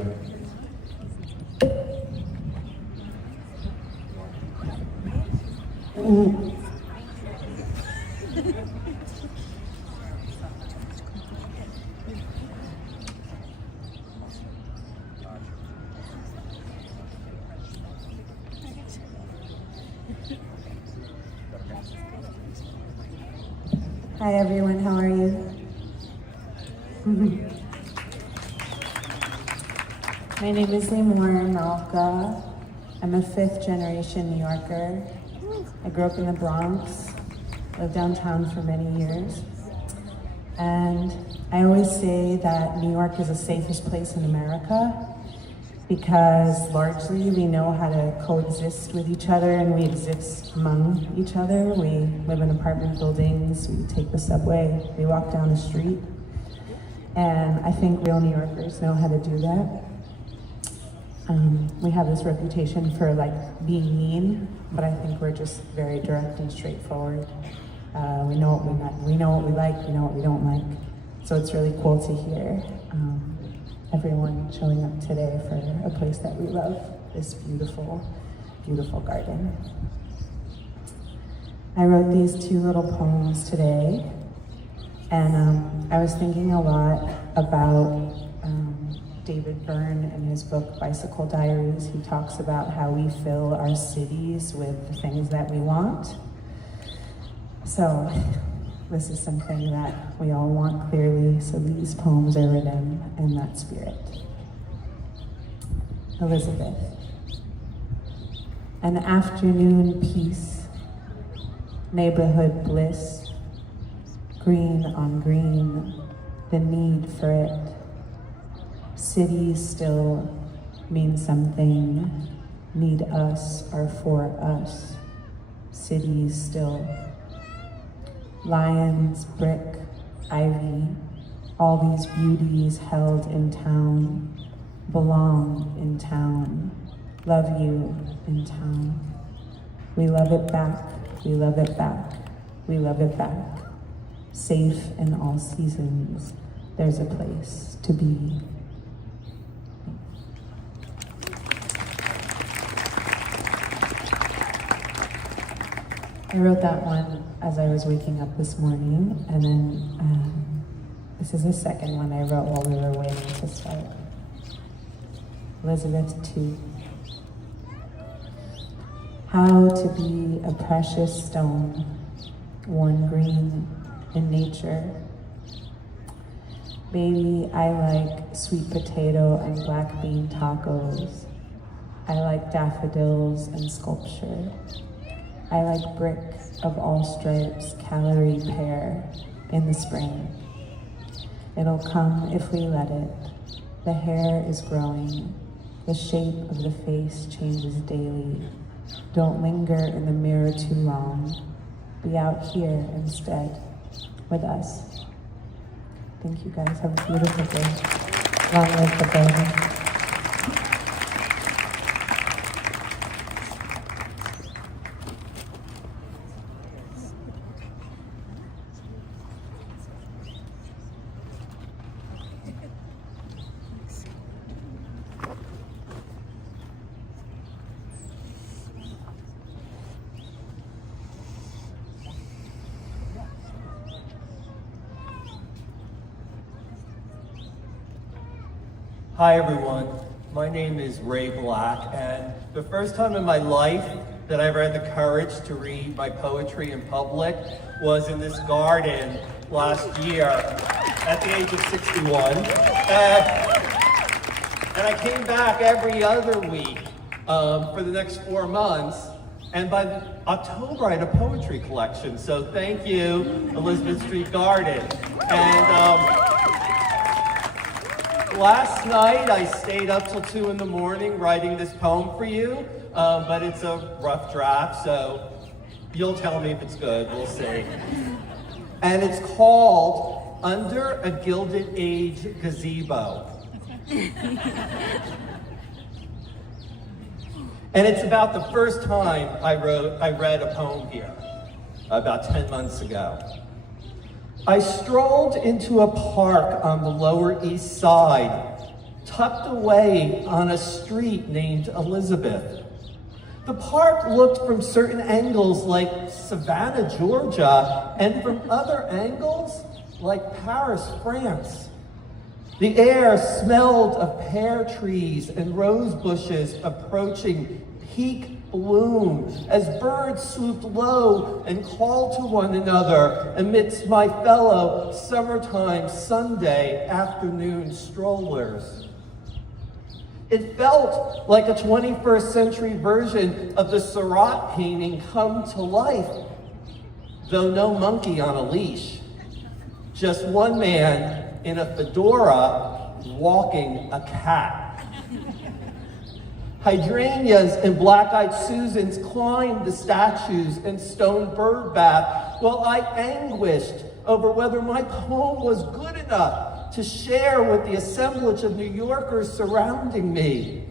Hi everyone, how are you? My name is Limor Malka. I'm a 5th generation New Yorker. I grew up in the Bronx, lived downtown for many years. And I always say that New York is the safest place in America because largely we know how to coexist with each other and we exist among each other. We live in apartment buildings, we take the subway, we walk down the street. And I think real New Yorkers know how to do that. We have this reputation for like being mean, but I think we're just very direct and straightforward. We know what we like, we know what we don't like. So it's really cool to hear everyone showing up today for a place that we love, this beautiful, beautiful garden. I wrote these 2 little poems today, and I was thinking a lot about David Byrne in his book, Bicycle Diaries. He talks about how we fill our cities with the things that we want. So this is something that we all want clearly, so these poems are written in that spirit. Elizabeth. An afternoon peace, neighborhood bliss, green on green, the need for it. Cities still mean something, need us are for us. Cities still. Lions, brick, ivy, all these beauties held in town, belong in town, love you in town. We love it back, we love it back, we love it back. Safe in all seasons, there's a place to be. I wrote that one as I was waking up this morning, and then this is the second one I wrote while we were waiting to start. Elizabeth 2. How to be a precious stone, one green in nature. Baby, I like sweet potato and black bean tacos. I like daffodils and sculpture. I like brick of all stripes, calorie pear in the spring. It'll come if we let it. The hair is growing. The shape of the face changes daily. Don't linger in the mirror too long. Be out here instead with us. Thank you guys. Have a beautiful day. Long live the garden. Hi everyone, my name is Ray Black, and the first time in my life that I had the courage to read my poetry in public was in this garden last year at the age of 61. And I came back every other week for the next 4 months, And by October, I had a poetry collection. So thank you, Elizabeth Street Garden. And last night, I stayed up till 2 in the morning writing this poem for you, but it's a rough draft, so you'll tell me if it's good, we'll see. And it's called Under a Gilded Age Gazebo. And it's about the first time I read a poem here, about 10 months ago. I strolled into a park on the Lower East Side, tucked away on a street named Elizabeth. The park looked from certain angles like Savannah, Georgia, and from other angles like Paris, France. The air smelled of pear trees and rose bushes approaching peak bloom as birds swooped low and called to one another amidst my fellow summertime Sunday afternoon strollers. It felt like a 21st century version of the Seurat painting come to life, though no monkey on a leash. Just one man in a fedora walking a cat. Hydrangeas and black-eyed Susans climbed the statues and stone bird bath while I anguished over whether my poem was good enough to share with the assemblage of New Yorkers surrounding me.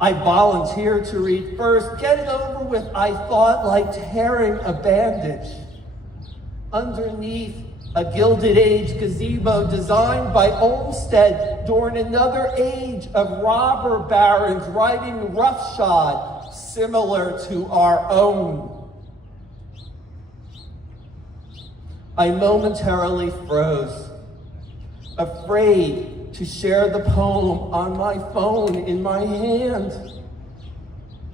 I volunteered to read first. Get it over with, I thought, like tearing a bandage. Underneath a Gilded Age gazebo designed by Olmsted during another age of robber barons riding roughshod, similar to our own. I momentarily froze, afraid to share the poem on my phone in my hand.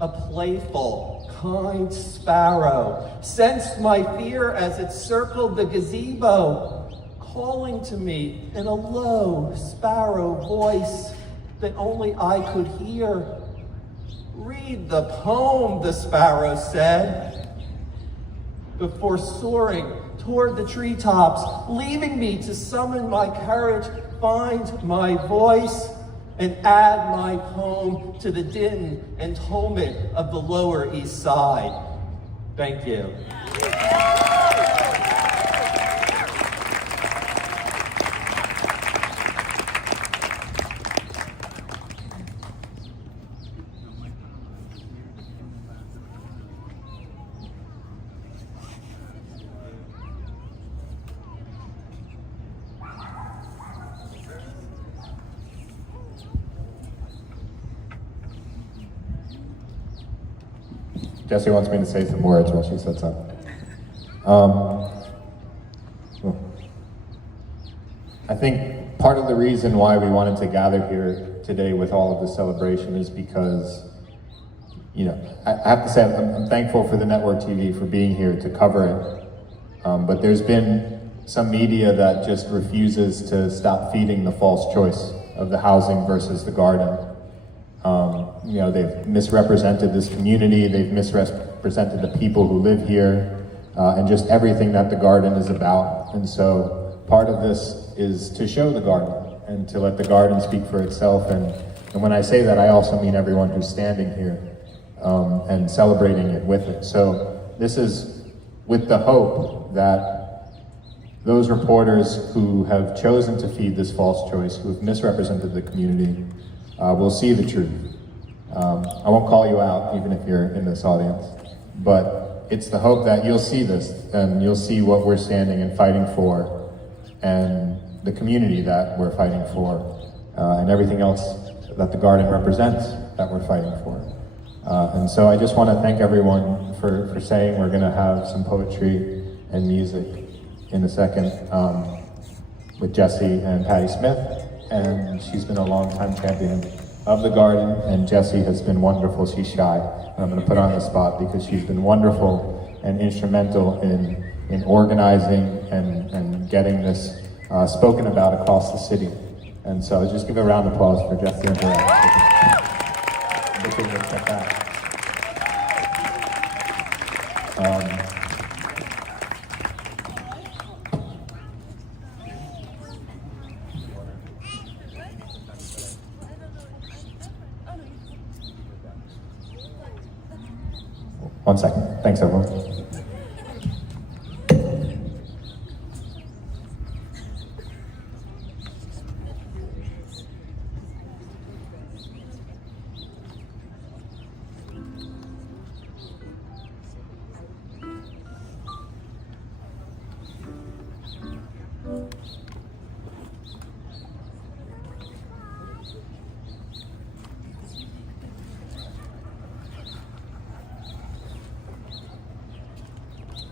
A playful, kind sparrow sensed my fear as it circled the gazebo, calling to me in a low sparrow voice that only I could hear. Read the poem, the sparrow said, before soaring toward the treetops, leaving me to summon my courage, find my voice, and add my poem to the din and tumult of the Lower East Side. Thank you. Jessie wants me to say some words while she sets up. I think part of the reason why we wanted to gather here today with all of this celebration is because, you know, I have to say I'm thankful for the network TV for being here to cover it. But there's been some media that just refuses to stop feeding the false choice of the housing versus the garden. You know, they've misrepresented this community, they've misrepresented the people who live here, and just everything that the garden is about. And so part of this is to show the garden and to let the garden speak for itself. And when I say that, I also mean everyone who's standing here and celebrating it with it. So this is with the hope that those reporters who have chosen to feed this false choice, who have misrepresented the community, will see the truth. I won't call you out, even if you're in this audience, but it's the hope that you'll see this and you'll see what we're standing and fighting for and the community that we're fighting for and everything else that the garden represents that we're fighting for. And so I just want to thank everyone for saying we're going to have some poetry and music in a second with Jessie and Patty Smith. And she's been a long-time champion of the garden, and Jessie has been wonderful. She's shy, and I'm going to put her on the spot because she's been wonderful and instrumental in organizing and getting this spoken about across the city. And so just give a round of applause for Jessie and her. One second. Thanks, everyone.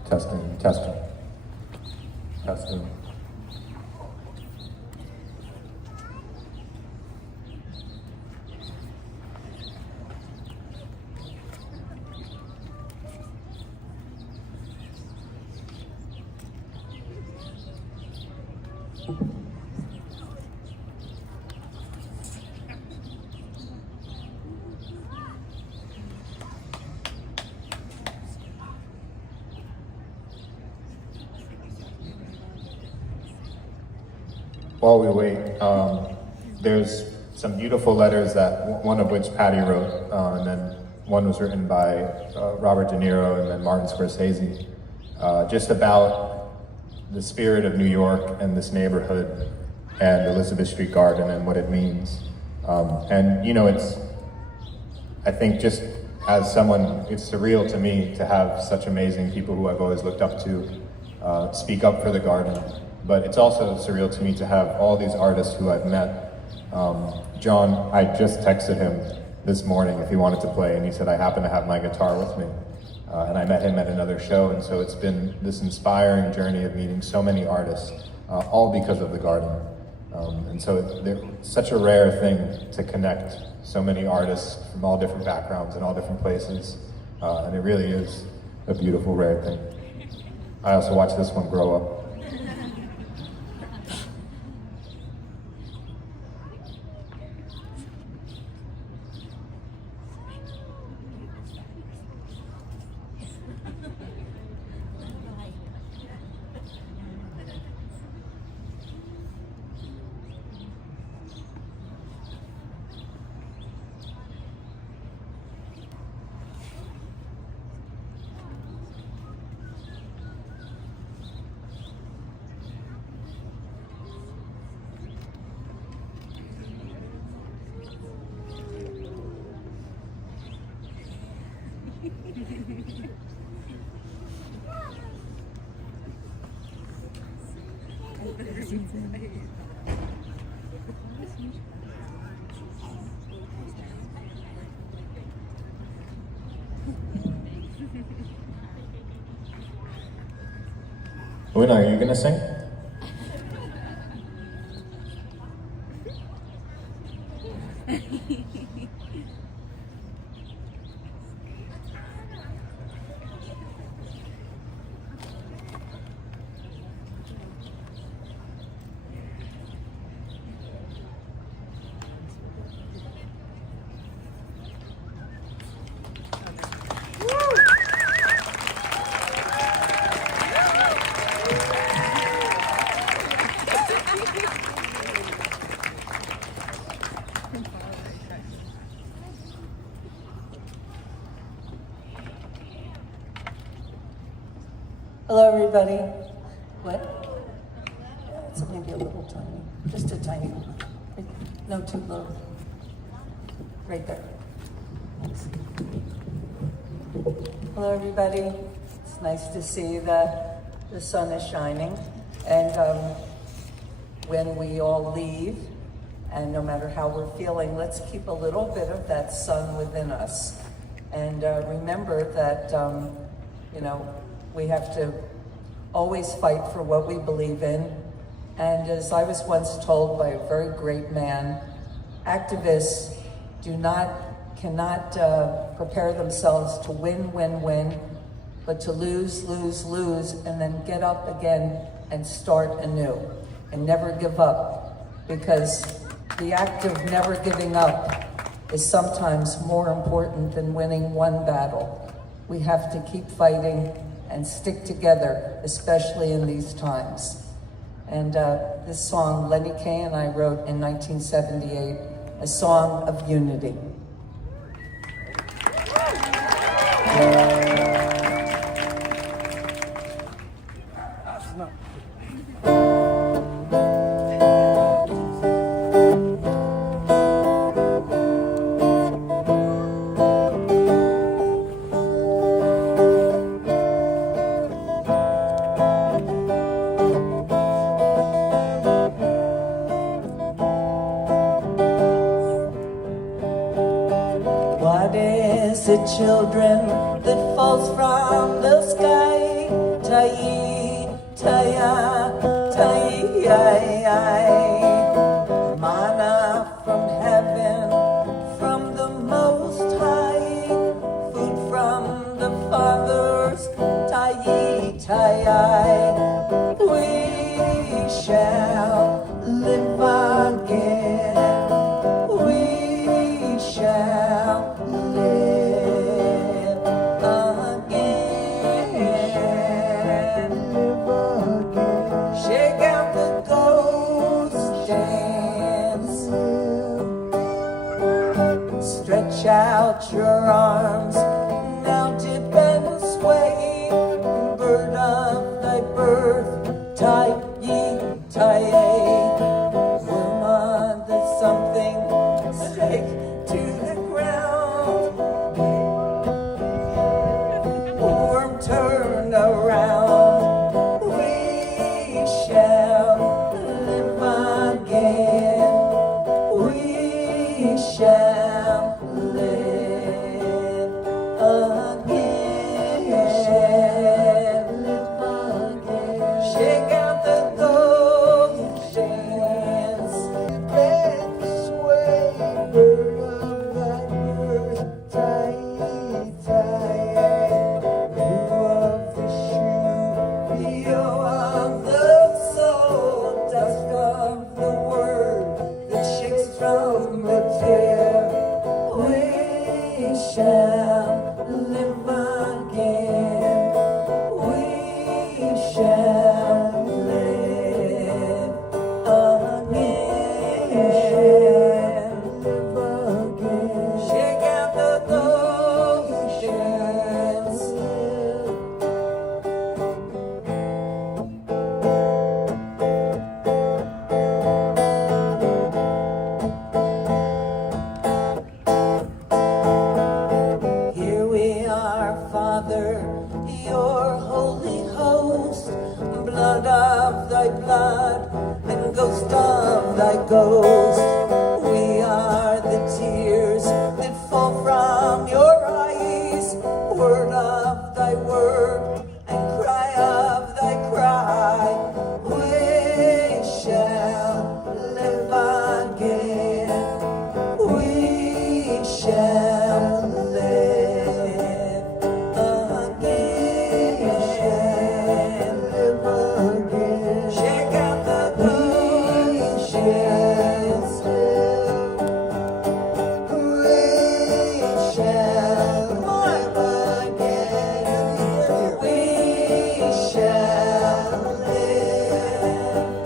Testing, testing, testing. While we wait, there's some beautiful letters that one of which Patty wrote, and then one was written by Robert De Niro and then Martin Scorsese, just about the spirit of New York and this neighborhood and Elizabeth Street Garden and what it means. And you know, I think just as someone, it's surreal to me to have such amazing people who I've always looked up to speak up for the garden. But it's also surreal to me to have all these artists who I've met. John, I just texted him this morning if he wanted to play, and he said, I happen to have my guitar with me. And I met him at another show, and so it's been this inspiring journey of meeting so many artists, all because of the garden. And so it's such a rare thing to connect so many artists from all different backgrounds and all different places. And it really is a beautiful, rare thing. I also watched this one grow up. Luna, are you gonna sing? Hello, everybody. What? It's maybe a little tiny, just a tiny one. No, too low. Right there. Thanks. Hello, everybody. It's nice to see that the sun is shining. And when we all leave, and no matter how we're feeling, let's keep a little bit of that sun within us. And remember that, you know, we have to always fight for what we believe in. And as I was once told by a very great man, activists cannot prepare themselves to win, win, win, but to lose, lose, lose, and then get up again and start anew and never give up. Because the act of never giving up is sometimes more important than winning one battle. We have to keep fighting and stick together, especially in these times. And this song, Lenny Kaye and I wrote in 1978, a song of unity. What is it, children, that falls from the sky? Tai, tai, tai, manna from heaven, from the Most High, food from the fathers. Tai, tai, we shall live again. We shall live again. Shake out the ghost dance. Stretch out your arms. Now dip and sway. Bird of thy birth. Tai, tai. Woman, there's something stake to the ground. Worm turned around. We shall live again. We shall live again. Shake out the ghost dance. Bend sway, bird of thy birth. Tai, tai. Blue of the shoe, yo of the soul. Dust of the word that shakes from the tail. We shall live again. We shall live again. Shake out the ghost dance. Here we are, Father, your holy host, blood of thy blood and ghost of thy ghost. We are the tears that fall from your eyes, word of thy word and cry of thy cry. We shall live again. We shall live again. Shake out the ghost dance. We shall live again. We shall live.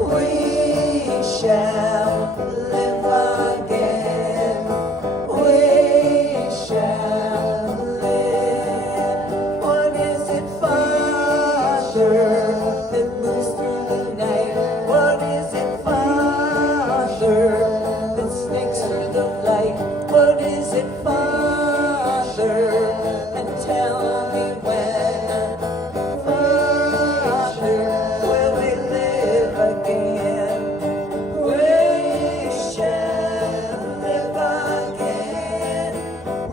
We shall live again. We shall live. What is it, Father, that moves through the night? What is it, Father, that snakes through the light? What is it, Father? And tell me when, Father, will we live again? We shall live again.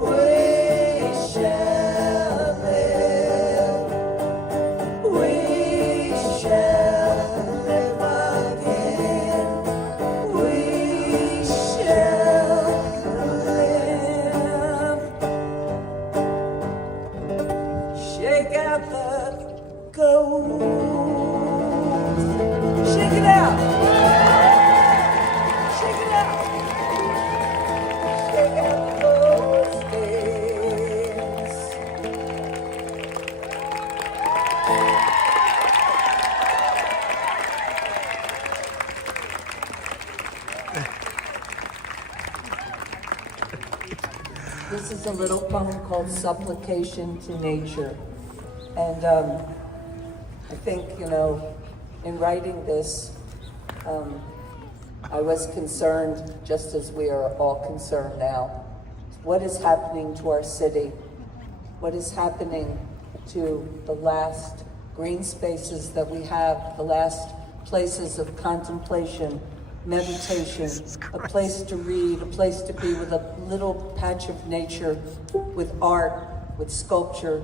We shall live. We shall live again. We shall live. Shake out the ghost. Shake it out. Shake it out. Shake out the ghost dance. little poem called Supplication to Nature. And I think, you know, in writing this, I was concerned, just as we are all concerned now, what is happening to our city? What is happening to the last green spaces that we have, the last places of contemplation, meditation, a place to read, a place to be with a little patch of nature, with art, with sculpture,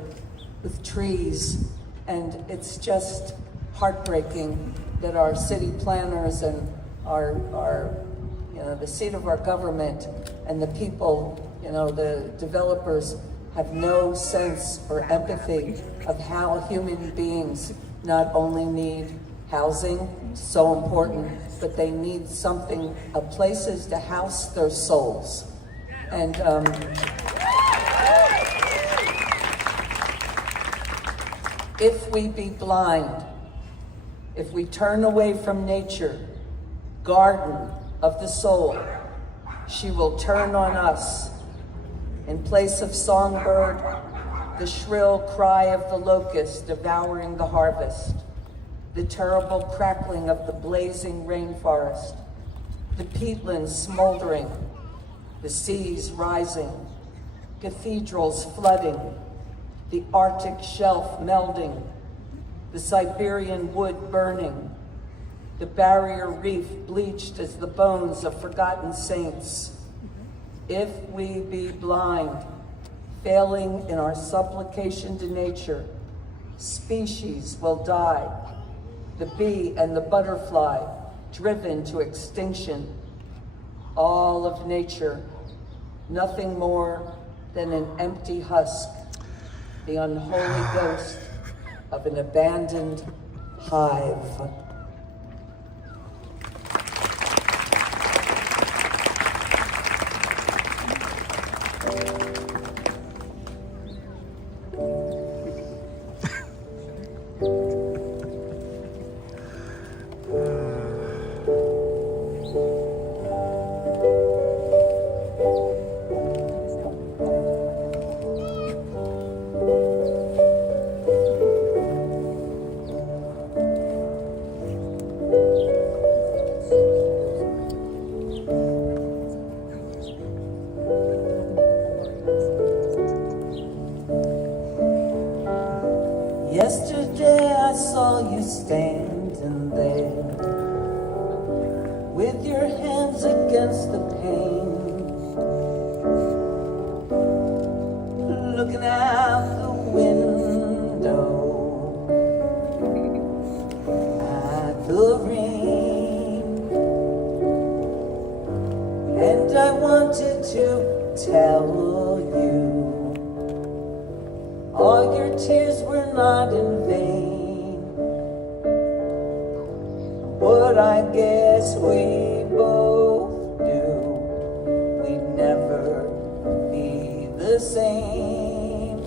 with trees. And it's just heartbreaking that our city planners and our you know, the seat of our government and the people, you know, the developers have no sense or empathy of how human beings not only need housing, so important, but they need something, places to house their souls. And if we be blind, if we turn away from nature, garden of the soul, she will turn on us. In place of songbird, the shrill cry of the locust devouring the harvest, the terrible crackling of the blazing rainforest, the peatlands smoldering, the seas rising, cathedrals flooding, the Arctic shelf melding, the Siberian wood burning, the barrier reef bleached as the bones of forgotten saints. If we be blind, failing in our supplication to nature, species will die. The bee and the butterfly driven to extinction. All of nature, nothing more than an empty husk, the unholy ghost of an abandoned hive. Yesterday I saw you standing there with your hands against the pane, looking out the window at the rain. And I wanted to tell you all your tears were not in vain, but I guess we both knew we'd never be the same,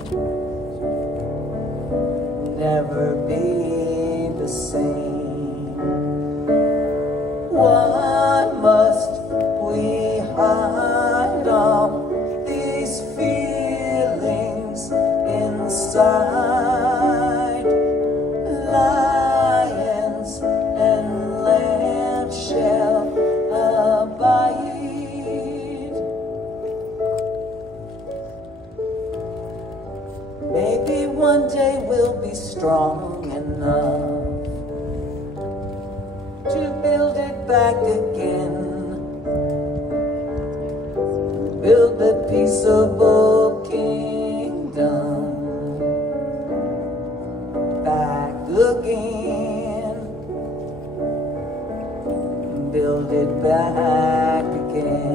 never be the same. Why must we hide all these feelings inside? Lions and lambs shall abide. Maybe one day we'll be strong enough to build it back again, build a peaceable kingdom back again, build it back again.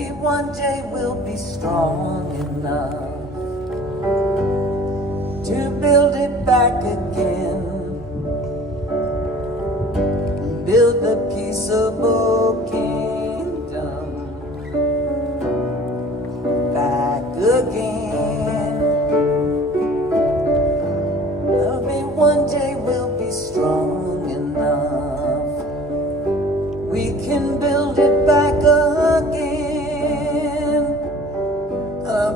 maybe one day we'll be strong enough to build it back again. Build a peaceable kingdom back again. Maybe one day we'll be strong enough. We can build it back again.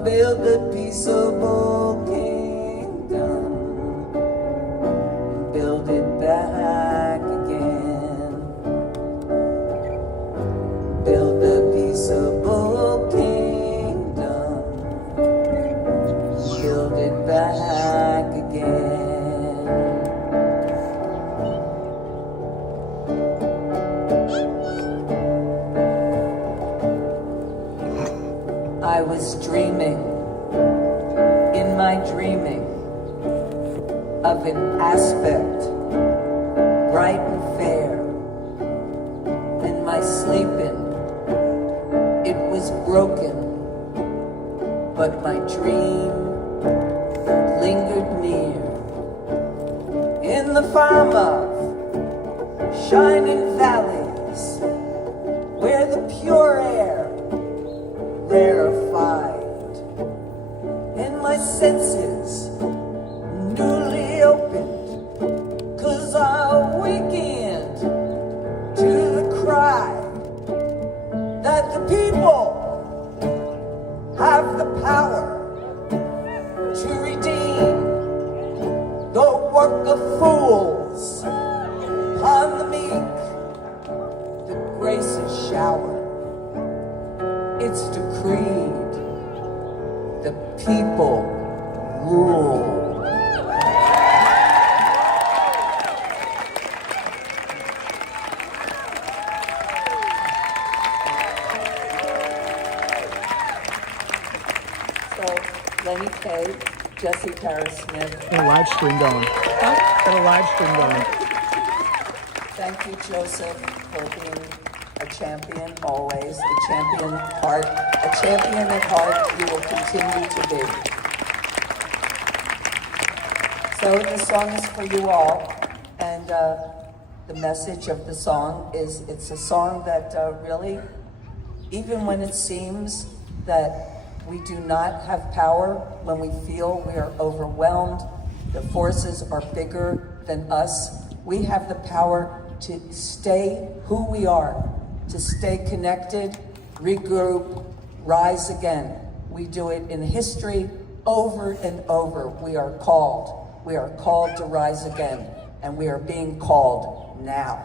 Build a peaceable kingdom. Build it back again. Build a peaceable kingdom. Build it back again. I was dreaming, in my dreaming, of an aspect bright and fair. In my sleeping, it was broken, but my dream lingered near. In the farm of shining valleys, where the pure air rarefied, and my senses newly opened, 'cause I awakened to the cry that the people have the power to redeem the work of fools upon the meek. The graces shower, it's decreed, the people rule. So, Lenny Kay, Jesse Parasmith. Got a live stream going. Got a live stream going. Thank you, Joseph, for being a champion always, a champion heart, a champion at heart you will continue to be. So the song is for you all, and the message of the song is, it's a song that really, even when it seems that we do not have power, when we feel we are overwhelmed, the forces are bigger than us, we have the power to stay who we are, to stay connected, regroup, rise again. We do it in history over and over. We are called to rise again, and we are being called now.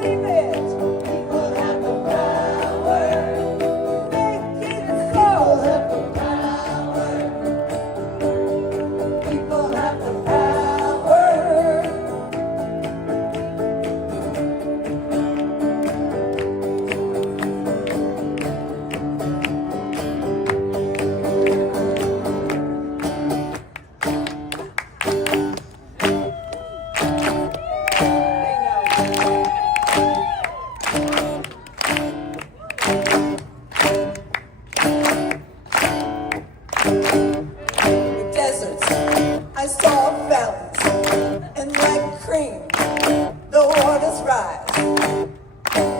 believe it. People have the power. Make it so. People have the power. The deserts, I saw fountains, and like cream, the waters rise.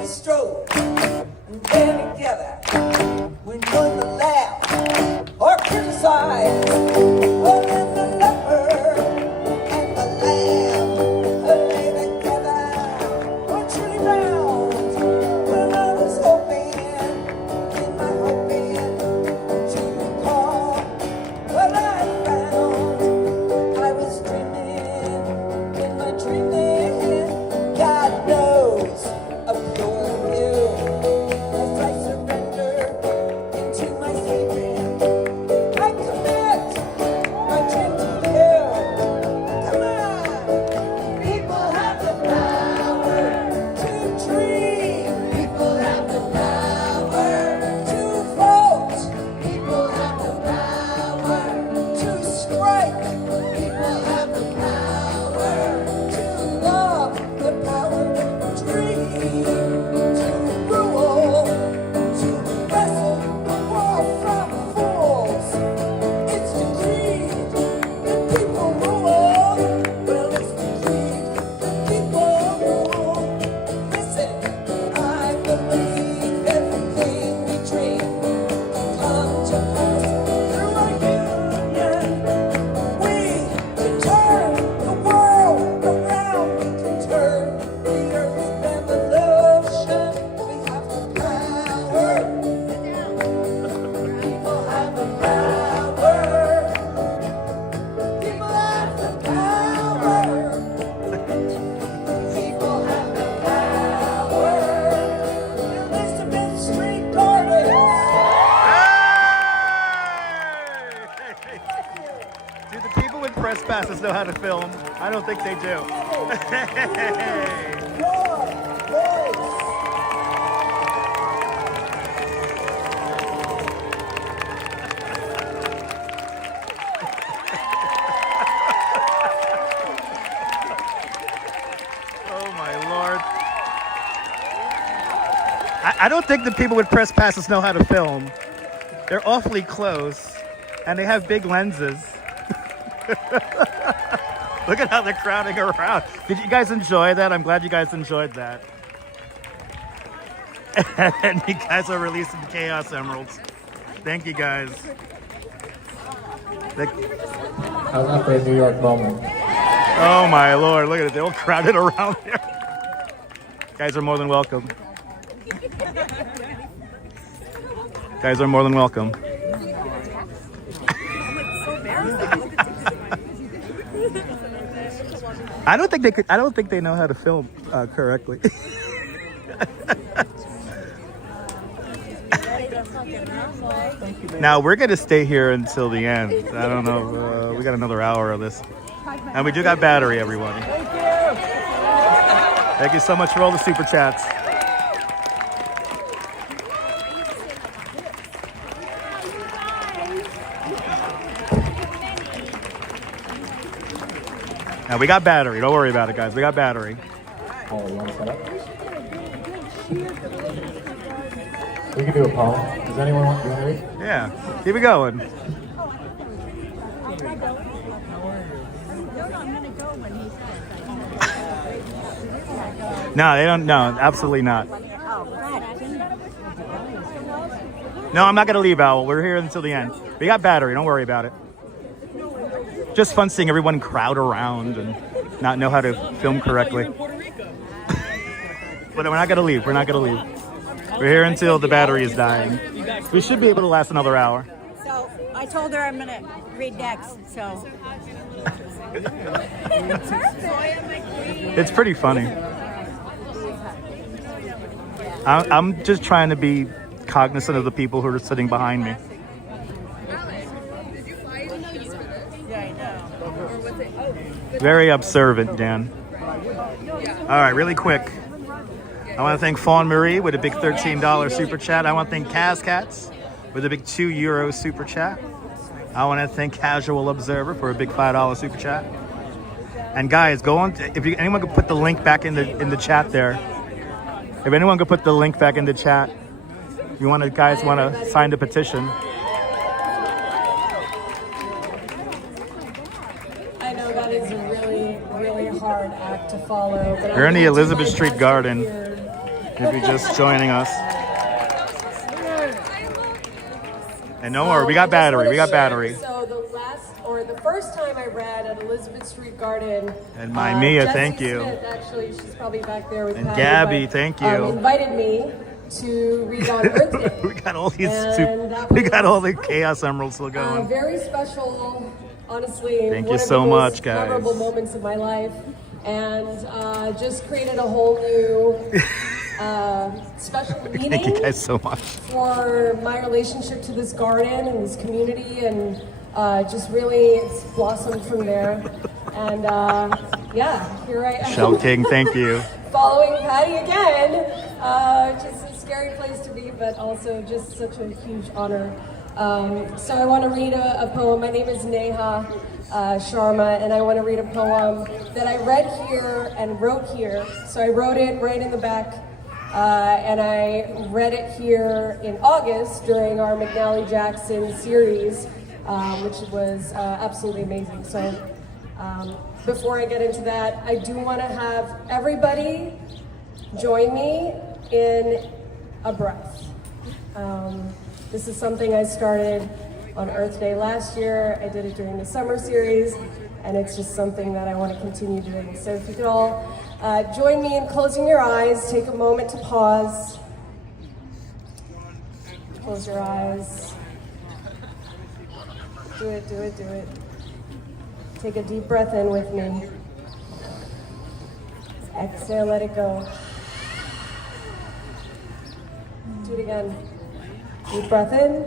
We stroll, and then together, we learn to laugh or criticize. Oh, and the leopard and the lamb lay together, were truly bound. When I was hoping, in my hoping, to recall what I found. I was dreaming, in my dreaming, God knows a pure view. As I surrender into my sleeping, I commit my dream to you. Come on, people have the power to dream. People have the power to vote. People have the power to strike. People have the power to love, the power to dream, to rule, to wrestle the war from fools. It's decreed that people rule. Well, it's decreed that people rule. Listen, I believe everything we dream can come to pass through our union. We can turn the world around. We can turn the earth's revolution. We have the power. People have the power. People have the power. People have the power. Elizabeth Street Gardens. Do the people with press passes know how to film? I don't think they do. Oh my Lord. I don't think the people with press passes know how to film. They're awfully close and they have big lenses. Look at how they're crowding around. Did you guys enjoy that? I'm glad you guys enjoyed that. And you guys are releasing Chaos Emeralds. Thank you guys. How's that for a New York moment? Oh my Lord, look at it. They're all crowded around there. Guys are more than welcome. Guys are more than welcome. I don't think they could. I don't think they know how to film correctly. Now we're gonna stay here until the end. I don't know. We got another hour of this, and we do got battery, everybody. Thank you so much for all the super chats. Now we got battery. Don't worry about it, guys. We got battery. Oh, you want to set up? We can do a poem. Does anyone want to read? Yeah, keep it going. No, they don't. No, absolutely not. No, I'm not gonna leave, Owl. We're here until the end. We got battery. Don't worry about it. Just fun seeing everyone crowd around and not know how to film correctly. But we're not gonna leave. We're not gonna leave. We're here until the battery is dying. We should be able to last another hour. So I told her I'm gonna read next. So It's pretty funny. I'm just trying to be cognizant of the people who are sitting behind me. Very observant, Dan. All right, really quick. I want to thank Fawn Marie with a big $13 super chat. I want to thank Kaz Cats with a big €2 super chat. I want to thank Casual Observer for a big $5 super chat. And guys, go on. Anyone could put the link back in the chat there. If anyone could put the link back in the chat, guys want to sign the petition. I know that is a really, really hard act to follow. But We're in the Elizabeth Street Garden. If you're just joining us. And no more, we got battery, So the first time I read at Elizabeth Street Garden. And my Mia, Jessie thank you. Smith, actually, she's probably back there with And Patty, Gabby, but, thank you. Invited me to read on Earth Day. We got all these, we got all the Chaos Emeralds still going. Very special, honestly. Thank one you of so the most much, guys. memorable moments of my life. And just created a whole new special meaning. Thank you guys so much. For my relationship to this garden and this community, and just really it's blossomed from there. And yeah, here I am. Shell King, thank you. Following Patty again, just a scary place to be, but also just such a huge honor. So I want to read a poem. My name is Neha Sharma, and I want to read a poem that I read here and wrote here. So I wrote it right in the back, and I read it here in August during our McNally Jackson series, which was absolutely amazing. So before I get into that, I do want to have everybody join me in a breath. This is something I started on Earth Day last year. I did it during the summer series, and it's just something that I want to continue doing. So if you could all join me in closing your eyes, take a moment to pause. Close your eyes. Do it, do it, do it. Take a deep breath in with me. Exhale, let it go. Do it again. Deep breath in.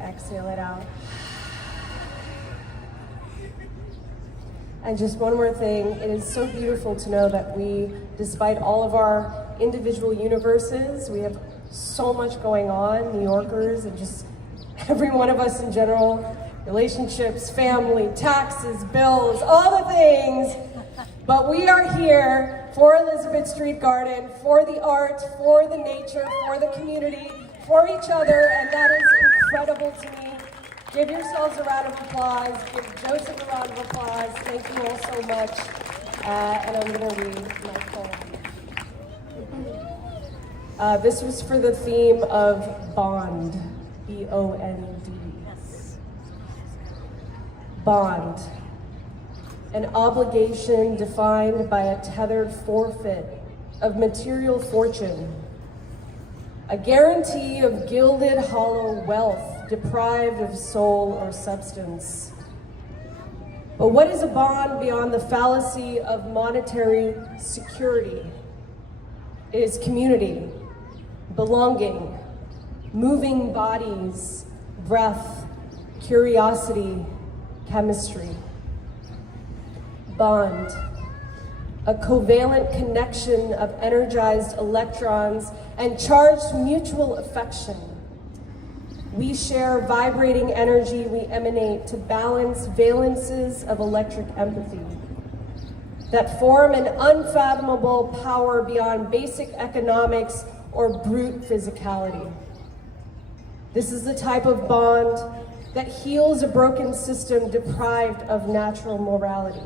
Exhale it out. And just one more thing, it is so beautiful to know that we, despite all of our individual universes, we have so much going on, New Yorkers, and just every one of us in general, relationships, family, taxes, bills, all the things. But we are here for Elizabeth Street Garden, for the art, for the nature, for the community, for each other, and that is incredible to me. Give yourselves a round of applause. Give Joseph a round of applause. Thank you all so much. And I'm going to read my poem. This was for the theme of bond, B-O-N-D. Bond, an obligation defined by a tethered forfeit of material fortune, a guarantee of gilded hollow wealth deprived of soul or substance. But what is a bond beyond the fallacy of monetary security? It is community, belonging, moving bodies, breath, curiosity, chemistry. Bond, a covalent connection of energized electrons and charged mutual affection. We share vibrating energy we emanate to balance valences of electric empathy that form an unfathomable power beyond basic economics or brute physicality. This is the type of bond that heals a broken system deprived of natural morality.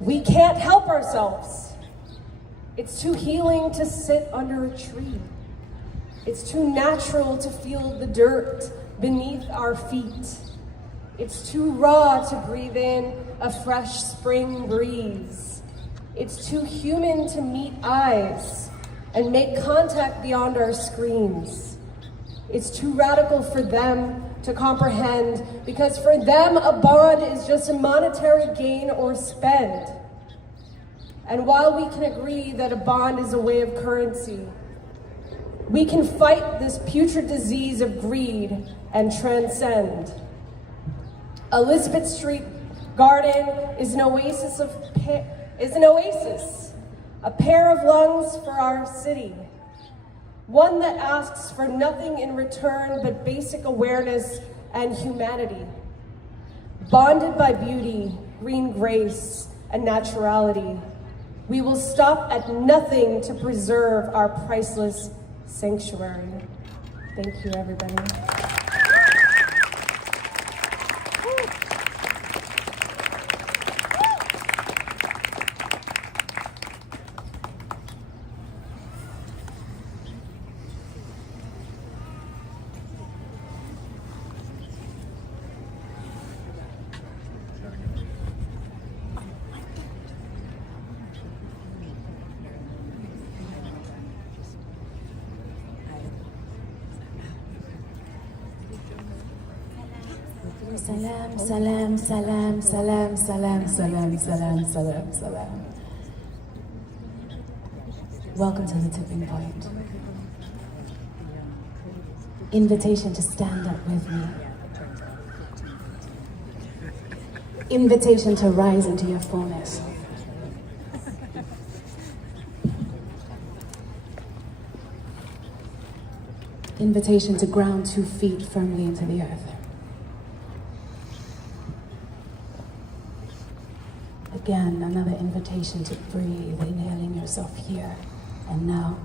We can't help ourselves. It's too healing to sit under a tree. It's too natural to feel the dirt beneath our feet. It's too raw to breathe in a fresh spring breeze. It's too human to meet eyes and make contact beyond our screens. It's too radical for them to comprehend, because for them a bond is just a monetary gain or spend. And while we can agree that a bond is a way of currency, we can fight this putrid disease of greed and transcend. Elizabeth Street Garden is an oasis, a pair of lungs for our city. One that asks for nothing in return but basic awareness and humanity. Bonded by beauty, green grace, and naturality, we will stop at nothing to preserve our priceless sanctuary. Thank you, everybody. Salam, salam, salam, salam, salam, salam, salam, salam, salam. Welcome to the tipping point. Invitation to stand up with me. Invitation to rise into your fullness. Invitation to ground 2 feet firmly into the earth. Again, another invitation to breathe, inhaling yourself here and now.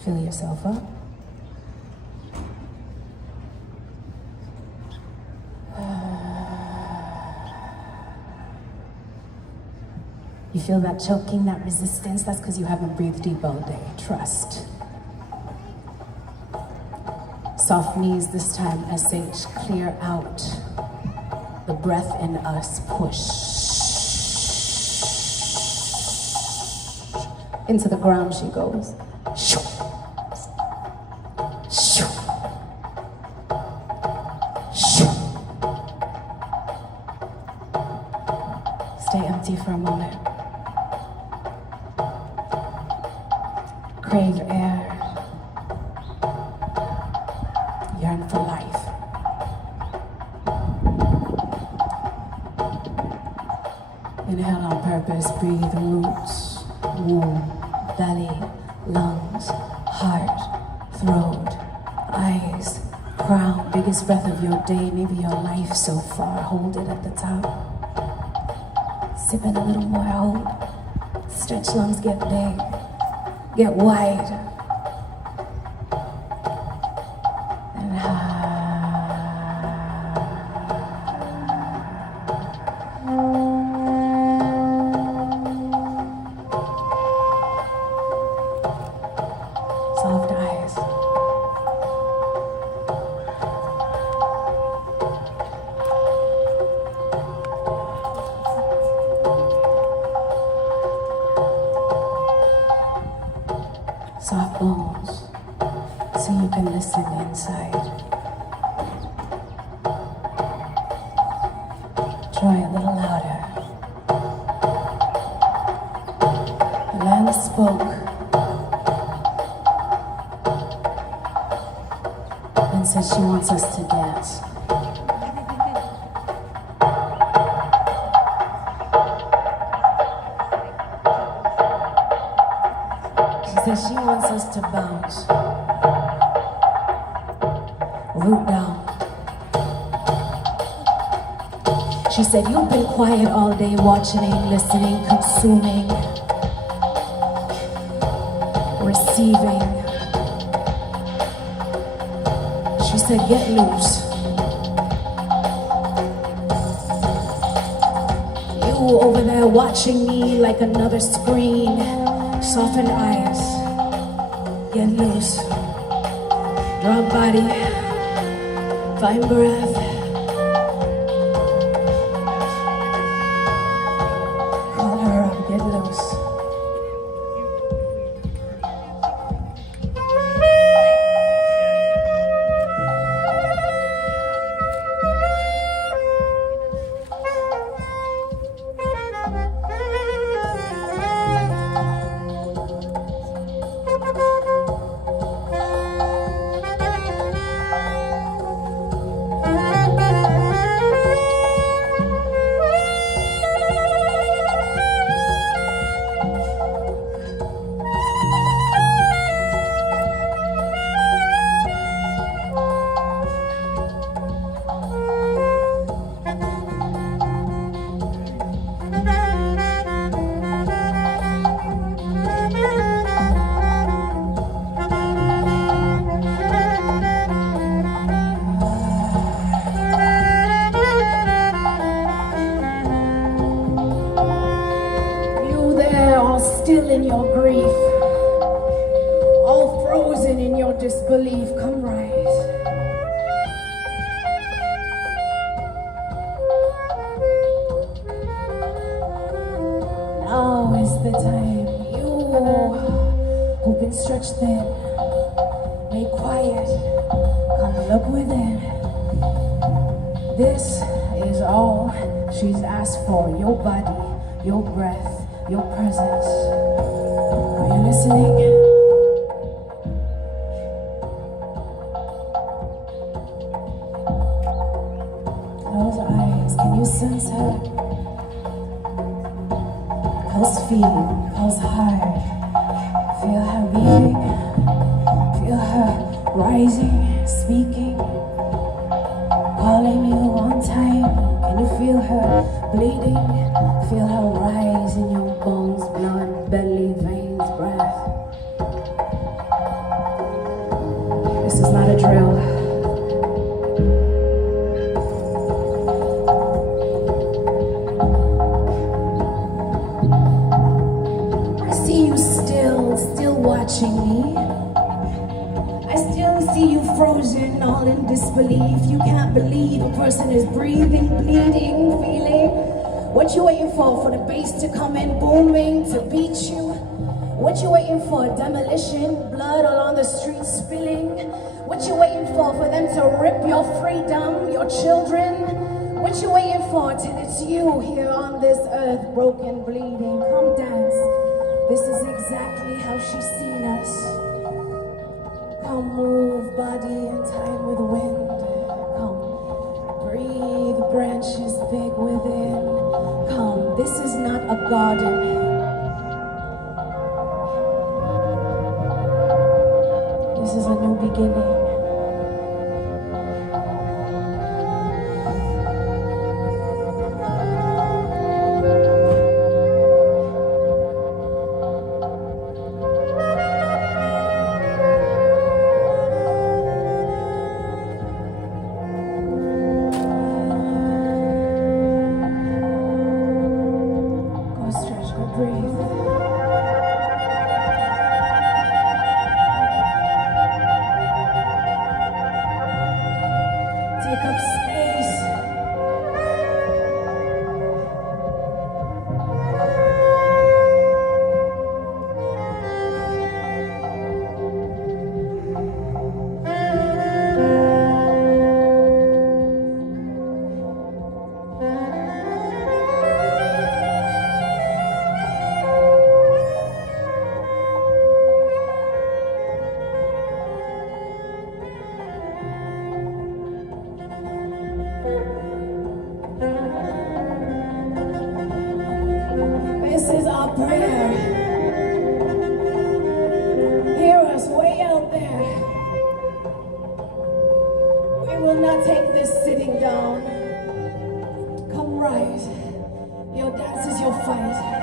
Fill yourself up. You feel that choking, that resistance? That's because you haven't breathed deep all day. Trust. Soft knees this time, SH. Clear out. The breath in us. Push. Into the ground she goes. Shoo. Shoo. Shoo. Stay empty for a moment. Crave air. Yearn for life. Inhale on purpose, breathe roots, womb, belly, lungs, heart, throat, eyes, crown. Biggest breath of your day, maybe your life so far. Hold it at the top. Sip it a little more, hold. Stretch lungs, get big, get wide. Soft bones, so you can listen inside. Try a little louder. The land spoke and said she wants us to dance. She wants us to bounce. Root down. She said, you've been quiet all day, watching, listening, consuming, receiving. She said, get loose. You over there watching me like another screen. Soften eyes. Get loose. Drop body. Find breath. Call her up. Get loose. still in your grief, all frozen in your disbelief. Come rise. Now is the time. You who've been stretched thin, made quiet, come look within. This is all she's asked for. Your body, your breath, your presence. Are you listening? Close eyes. Can you sense her? Pulse feet, pulse hard. Feel her beating. Feel her rising, speaking, calling you on time. Can you feel her bleeding? Feel her rise in your bones, blood, belly, veins, breath. This is not a drill. I see you still watching me. I still see you frozen, all in disbelief. You can't believe a person is breathing, bleeding, feeling. What you waiting for the bass to come in booming, to beat you? What you waiting for? Demolition, blood all on the street spilling. What you waiting for them to rip your freedom, your children? What you waiting for till it's you here on this earth, broken, bleeding? Come dance. This is exactly how she's seen us. Come move body in time with wind. Come breathe, branches big within. Come, this is not a garden. This is a new beginning. Take up space. This is our prayer. Hear us way out there. We will not take this sitting down. Come rise. Your dance is your fight.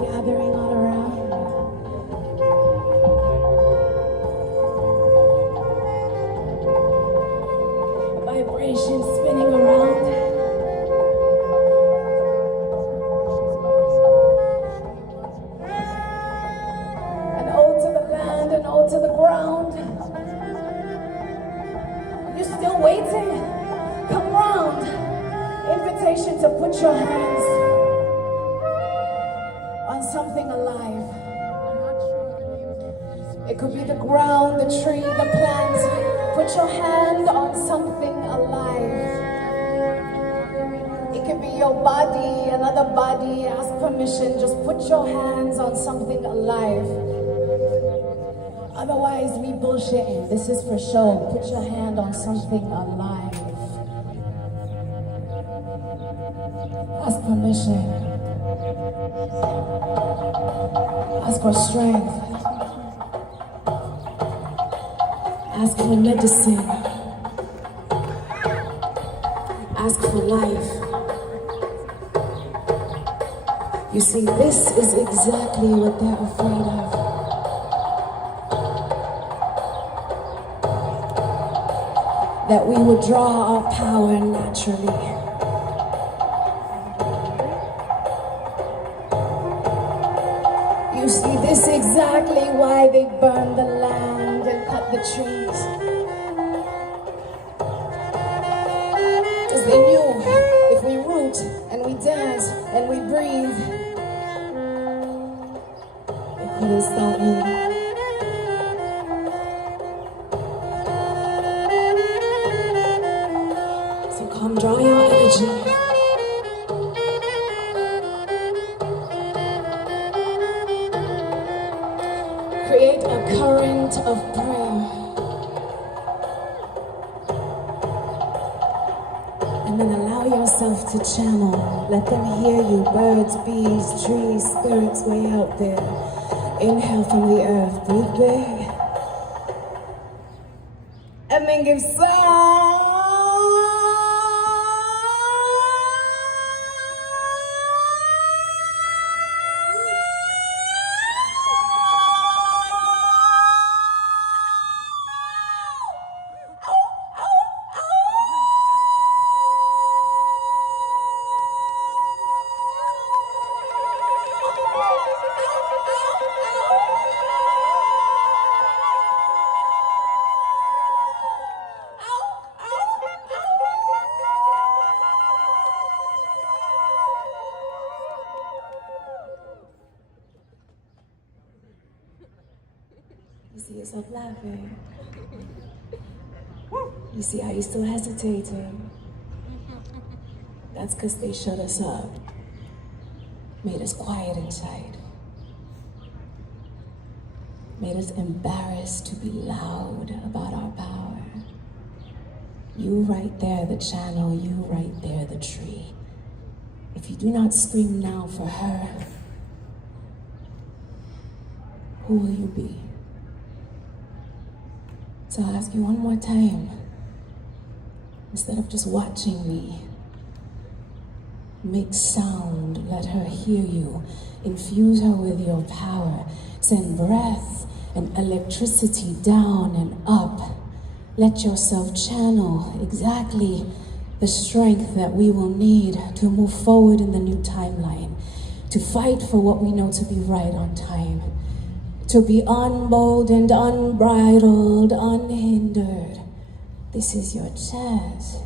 Gathering all around. Vibration spinning around. An ode to the land, an ode to the ground. You still waiting? Come round. Invitation to put your hands on something alive. It could be the ground, the tree, the plant. Put your hand on something alive. It could be your body, another body. Ask permission. Just put your hands on something alive. Otherwise, we bullshitting. This is for show. Put your hand on something alive. Ask permission. Ask for strength. Ask for medicine. Ask for life. You see, this is exactly what they're afraid of. That we would draw our power naturally. You see, this is exactly why they burn the land and cut the trees. Because they knew if we root and we dance and we breathe, they couldn't stop me. Come draw your energy. Create a current of prayer. And then allow yourself to channel. Let them hear you. Birds, bees, trees, spirits way out there. Inhale from the earth. Breathe big. And then give some. You see yourself laughing. You see how you're still hesitating. That's because they shut us up. Made us quiet inside. Made us embarrassed to be loud about our power. You right there, the channel. You right there, the tree. If you do not scream now for her, who will you be? So I'll ask you one more time. Instead of just watching me, make sound, let her hear you. Infuse her with your power. Send breath and electricity down and up. Let yourself channel exactly the strength that we will need to move forward in the new timeline, to fight for what we know to be right on time, to be unboldened, unbridled, unhindered. This is your chance.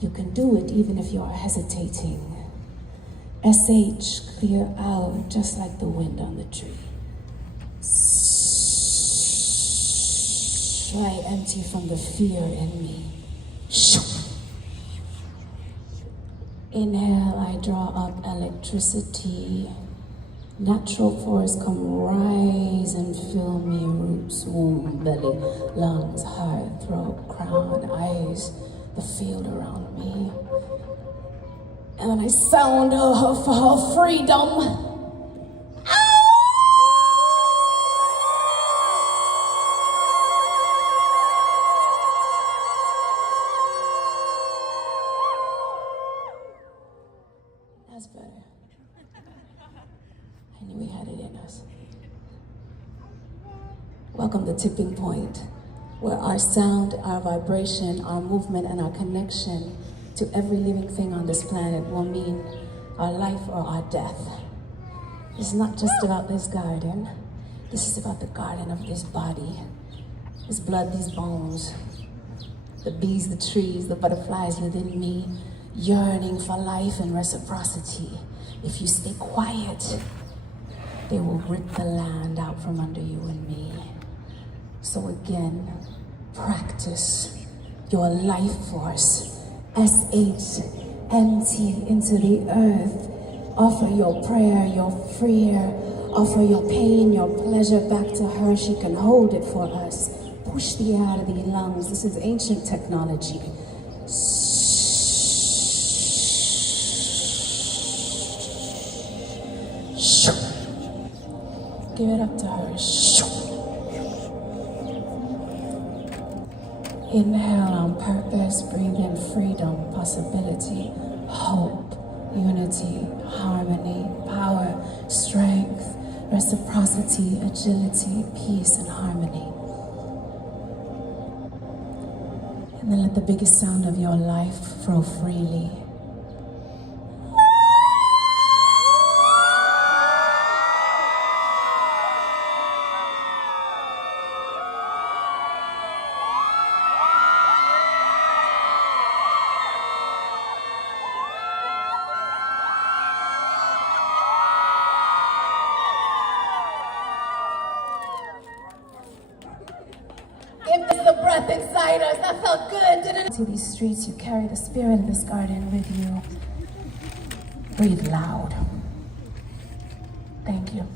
You can do it even if you are hesitating. SH, clear out, just like the wind on the tree. I empty from the fear in me. Inhale, I draw up electricity. Natural force come rise and fill me. Roots, womb, belly, lungs, heart, throat, crown, eyes, the field around me. And then I sound her for her freedom. That's better. I knew we had it in us. Welcome to Tipping Point, where our sound, our vibration, our movement, and our connection to every living thing on this planet will mean our life or our death. It's not just about this garden. This is about the garden of this body, this blood, these bones, the bees, the trees, the butterflies within me, yearning for life and reciprocity. If you stay quiet, they will rip the land out from under you and me. So again, practice your life force. SH, empty into the earth. Offer your prayer, your fear. Offer your pain, your pleasure back to her. She can hold it for us. Push the air out of the lungs. This is ancient technology. Give it up to her. Inhale on purpose, breathe in freedom, possibility, hope, unity, harmony, power, strength, reciprocity, agility, peace, and harmony. And then let the biggest sound of your life flow freely. Give us the breath inside us. That felt good, didn't it? To these streets, you carry the spirit of this garden with you. Breathe loud. Thank you.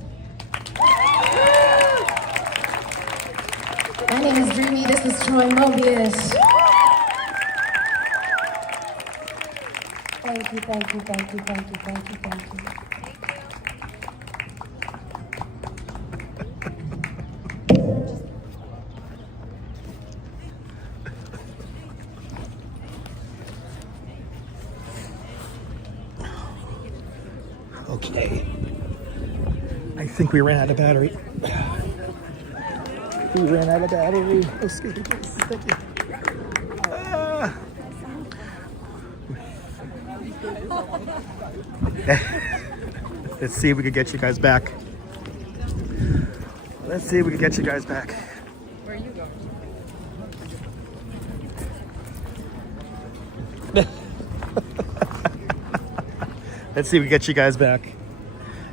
My name is Dreamy. This is Troy Mobius. Thank you, thank you, thank you, thank you, thank you, thank you. Okay. I think we ran out of battery. We ran out of battery. Oh, excuse me, please. Thank you. Let's see if we can get you guys back. Let's see if we can get you guys back. Where are you going? Let's see if we get you guys back.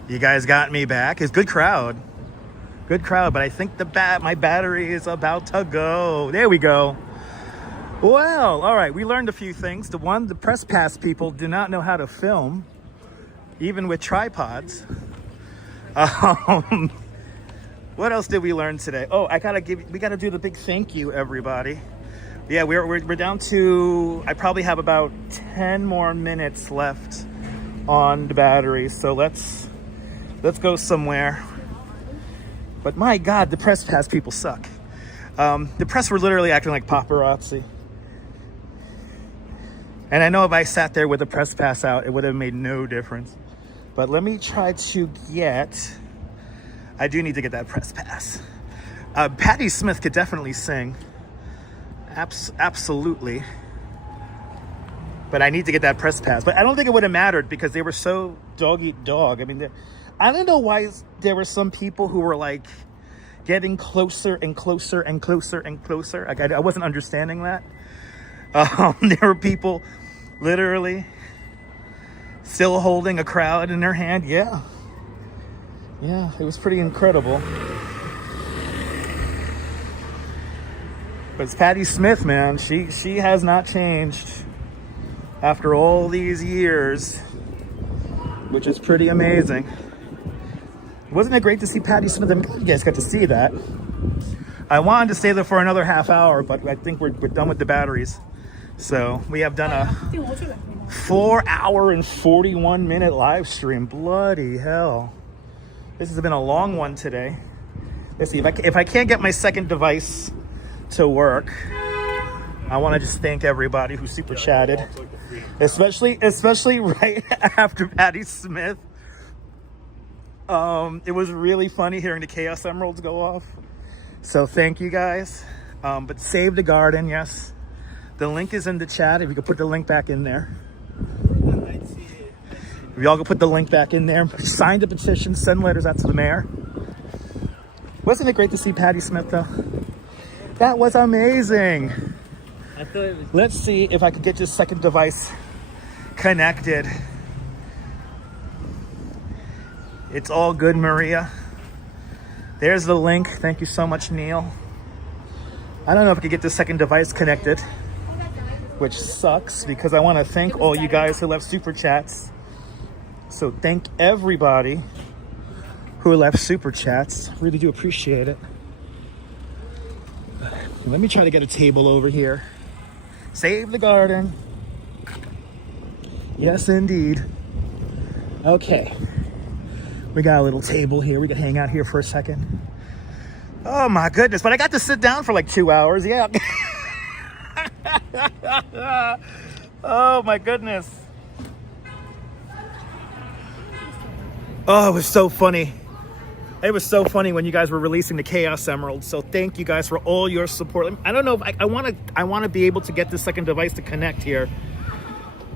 You guys got me back. It's good crowd. Good crowd, but I think my battery is about to go. There we go. Well, all right, we learned a few things. The press pass people do not know how to film, even with tripods. What else did we learn today? Oh, we gotta do the big thank you, everybody. Yeah, we're down to, I probably have about 10 more minutes left on the battery, so let's go somewhere. But my God, the press pass people suck. The press were literally acting like paparazzi. And I know if I sat there with the press pass out, it would have made no difference. But let me try to I do need to get that press pass. Patti Smith could definitely sing. Absolutely. But I need to get that press pass. But I don't think it would have mattered because they were so dog eat dog. I mean, I don't know why there were some people who were like getting closer and closer and closer and closer. Like I wasn't understanding that. There were people literally still holding a crowd in their hand. Yeah, it was pretty incredible. But it's Patti Smith, man. She has not changed after all these years, which is pretty amazing. Wasn't it great to see Patti Smith? I'm glad you guys got to see that. I wanted to stay there for another half hour, but I think we're done with the batteries. So we have done a 4-hour and 41-minute live stream. Bloody hell. This has been a long one today. Let's see, if I can't get my second device to work, I want to just thank everybody who super chatted, especially right after Patti Smith. It was really funny hearing the Chaos Emeralds go off. So thank you guys. But save the garden, yes. The link is in the chat. If you could put the link back in there. If y'all could put the link back in there. Sign the petition, send letters out to the mayor. Wasn't it great to see Patti Smith though? That was amazing. I thought it was... Let's see if I could get this second device connected. It's all good, Maria. There's the link. Thank you so much, Neil. I don't know if I could get the second device connected, which sucks because I want to thank all you guys who left super chats. So thank everybody who left super chats. Really do appreciate it. Let me try to get a table over here. Save the garden. Yes, indeed. Okay. We got a little table here. We can hang out here for a second. Oh my goodness, but I got to sit down for like 2 hours. Yeah. Oh my goodness. Oh, it was so funny. It was so funny when you guys were releasing the Chaos Emerald. So thank you guys for all your support. I don't know if I want to be able to get this second device to connect here,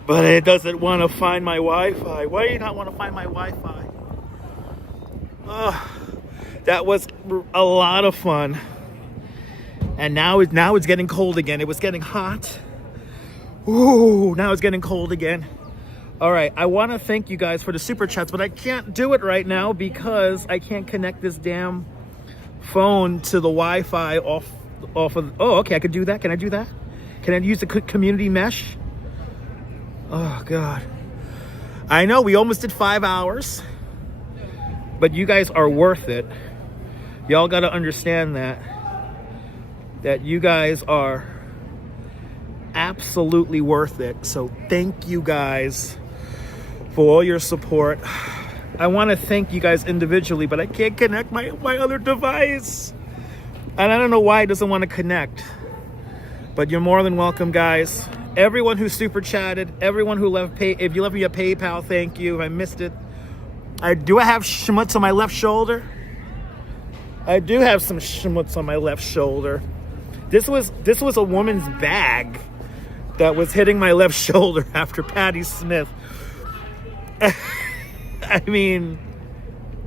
but it doesn't want to find my Wi-Fi. Why do you not want to find my Wi-Fi? Oh, that was a lot of fun. And now it's getting cold again. It was getting hot. Ooh, now it's getting cold again. All right, I want to thank you guys for the super chats, but I can't do it right now because I can't connect this damn phone to the Wi-Fi off of. Oh, okay, I could do that. Can I do that? Can I use the community mesh? Oh God, I know we almost did 5 hours, but you guys are worth it. Y'all got to understand that you guys are absolutely worth it. So thank you guys for all your support. I want to thank you guys individually, but I can't connect my other device. And I don't know why it doesn't want to connect. But you're more than welcome, guys. Everyone who super chatted, everyone who left if you left me a PayPal, thank you. If I missed it. Do I have schmutz on my left shoulder? I do have some schmutz on my left shoulder. This was a woman's bag that was hitting my left shoulder after Patti Smith. I mean,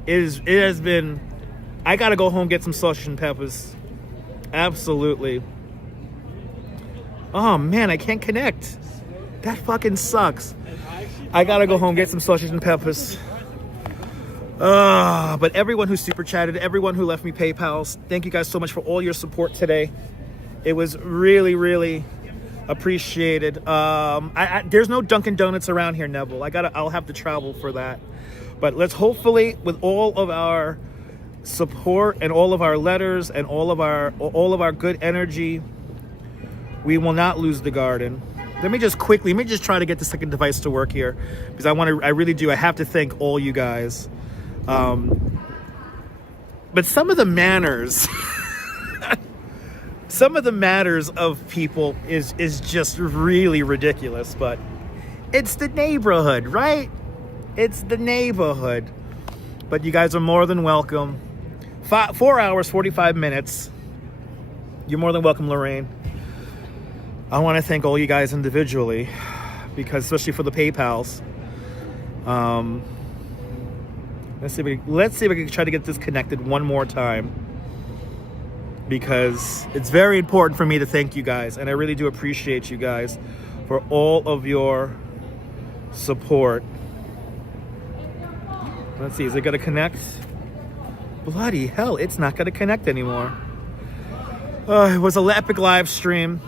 it has been. I gotta go home and get some sausage and peppers. Absolutely. Oh man, I can't connect. That fucking sucks. I gotta go home and get some sausage and peppers. But everyone who super chatted, everyone who left me PayPals, thank you guys so much for all your support today. It was really, really appreciated. There's no Dunkin' Donuts around here, Neville. I'll have to travel for that. But let's hopefully, with all of our support and all of our letters and all of our good energy, we will not lose the garden. Let me just try to get the second device to work here, because I really do. I have to thank all you guys. But some of the manners of people is just really ridiculous. But it's the neighborhood, right? It's the neighborhood. But you guys are more than welcome. 4 hours, 45 minutes. You're more than welcome, Lorraine. I want to thank all you guys individually, because especially for the PayPals. Let's see if we can try to get this connected one more time, because it's very important for me to thank you guys, and I really do appreciate you guys for all of your support. Let's see, is it gonna connect? Bloody hell, it's not gonna connect anymore. It was an epic live stream.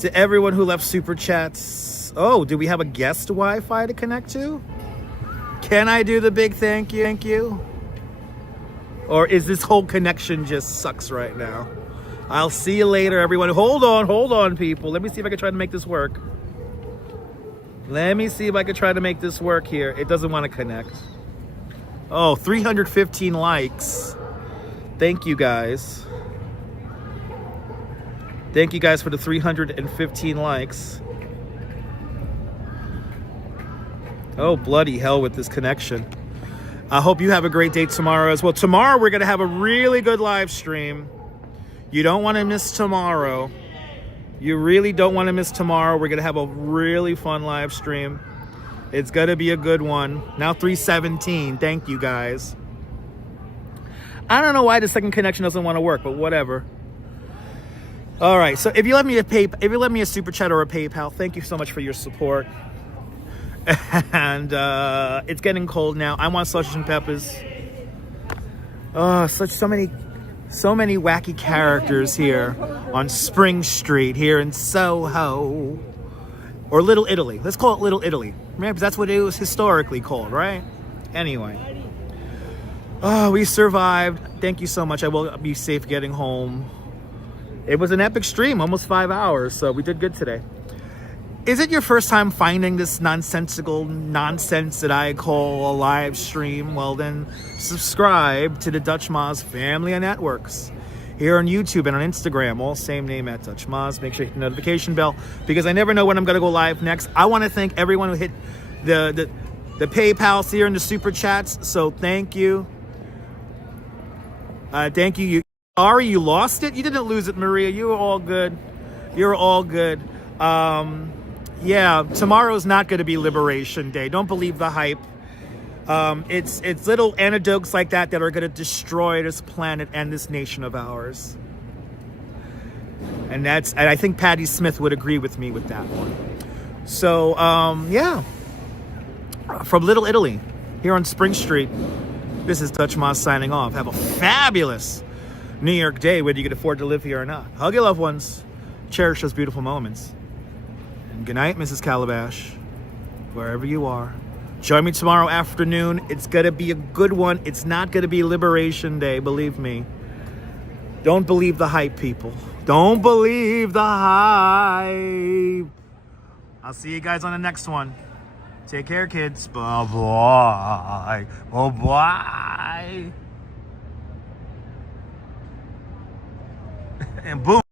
To everyone who left super chats. Oh, do we have a guest Wi-Fi to connect to? Can I do the big thank you? Or is this whole connection just sucks right now? I'll see you later, everyone. Hold on, people. Let me see if I can try to make this work. Let me see if I can try to make this work here. It doesn't want to connect. Oh, 315 likes. Thank you, guys. Thank you guys for the 315 likes. Oh, bloody hell with this connection. I hope you have a great day tomorrow as well. Tomorrow, we're going to have a really good live stream. You don't want to miss tomorrow. You really don't want to miss tomorrow. We're going to have a really fun live stream. It's going to be a good one. Now 317. Thank you, guys. I don't know why the second connection doesn't want to work, but whatever. All right, so if you let me a super chat or a PayPal, thank you so much for your support. And it's getting cold now. I want sausage and peppers. Oh, so many wacky characters here on Spring Street here in Soho, or Little Italy. Let's call it Little Italy, right? Because that's what it was historically called, right? Anyway, oh, we survived. Thank you so much. I will be safe getting home. It was an epic stream, almost 5 hours, so we did good today. Is it your first time finding this nonsensical nonsense that I call a live stream? Well, then subscribe to the Dutch Moz family of networks. here on YouTube and on Instagram, all same name at Touch Maz. Make sure you hit the notification bell because I never know when I'm going to go live next. I want to thank everyone who hit the PayPals here and the super chats. So thank you. Thank you. Sorry you lost it. You didn't lose it, Maria. You were all good. You're all good. Yeah, tomorrow's not going to be Liberation Day. Don't believe the hype. It's little anecdotes like that that are going to destroy this planet and this nation of ours. And I think Patti Smith would agree with me with that one. So, yeah. From Little Italy, here on Spring Street, this is Touch Maz signing off. Have a fabulous New York day, whether you can afford to live here or not. Hug your loved ones. Cherish those beautiful moments. And good night, Mrs. Calabash, wherever you are. Join me tomorrow afternoon. It's going to be a good one. It's not going to be Liberation Day, believe me. Don't believe the hype, people. Don't believe the hype. I'll see you guys on the next one. Take care, kids. Bye-bye. Bye-bye. And boom.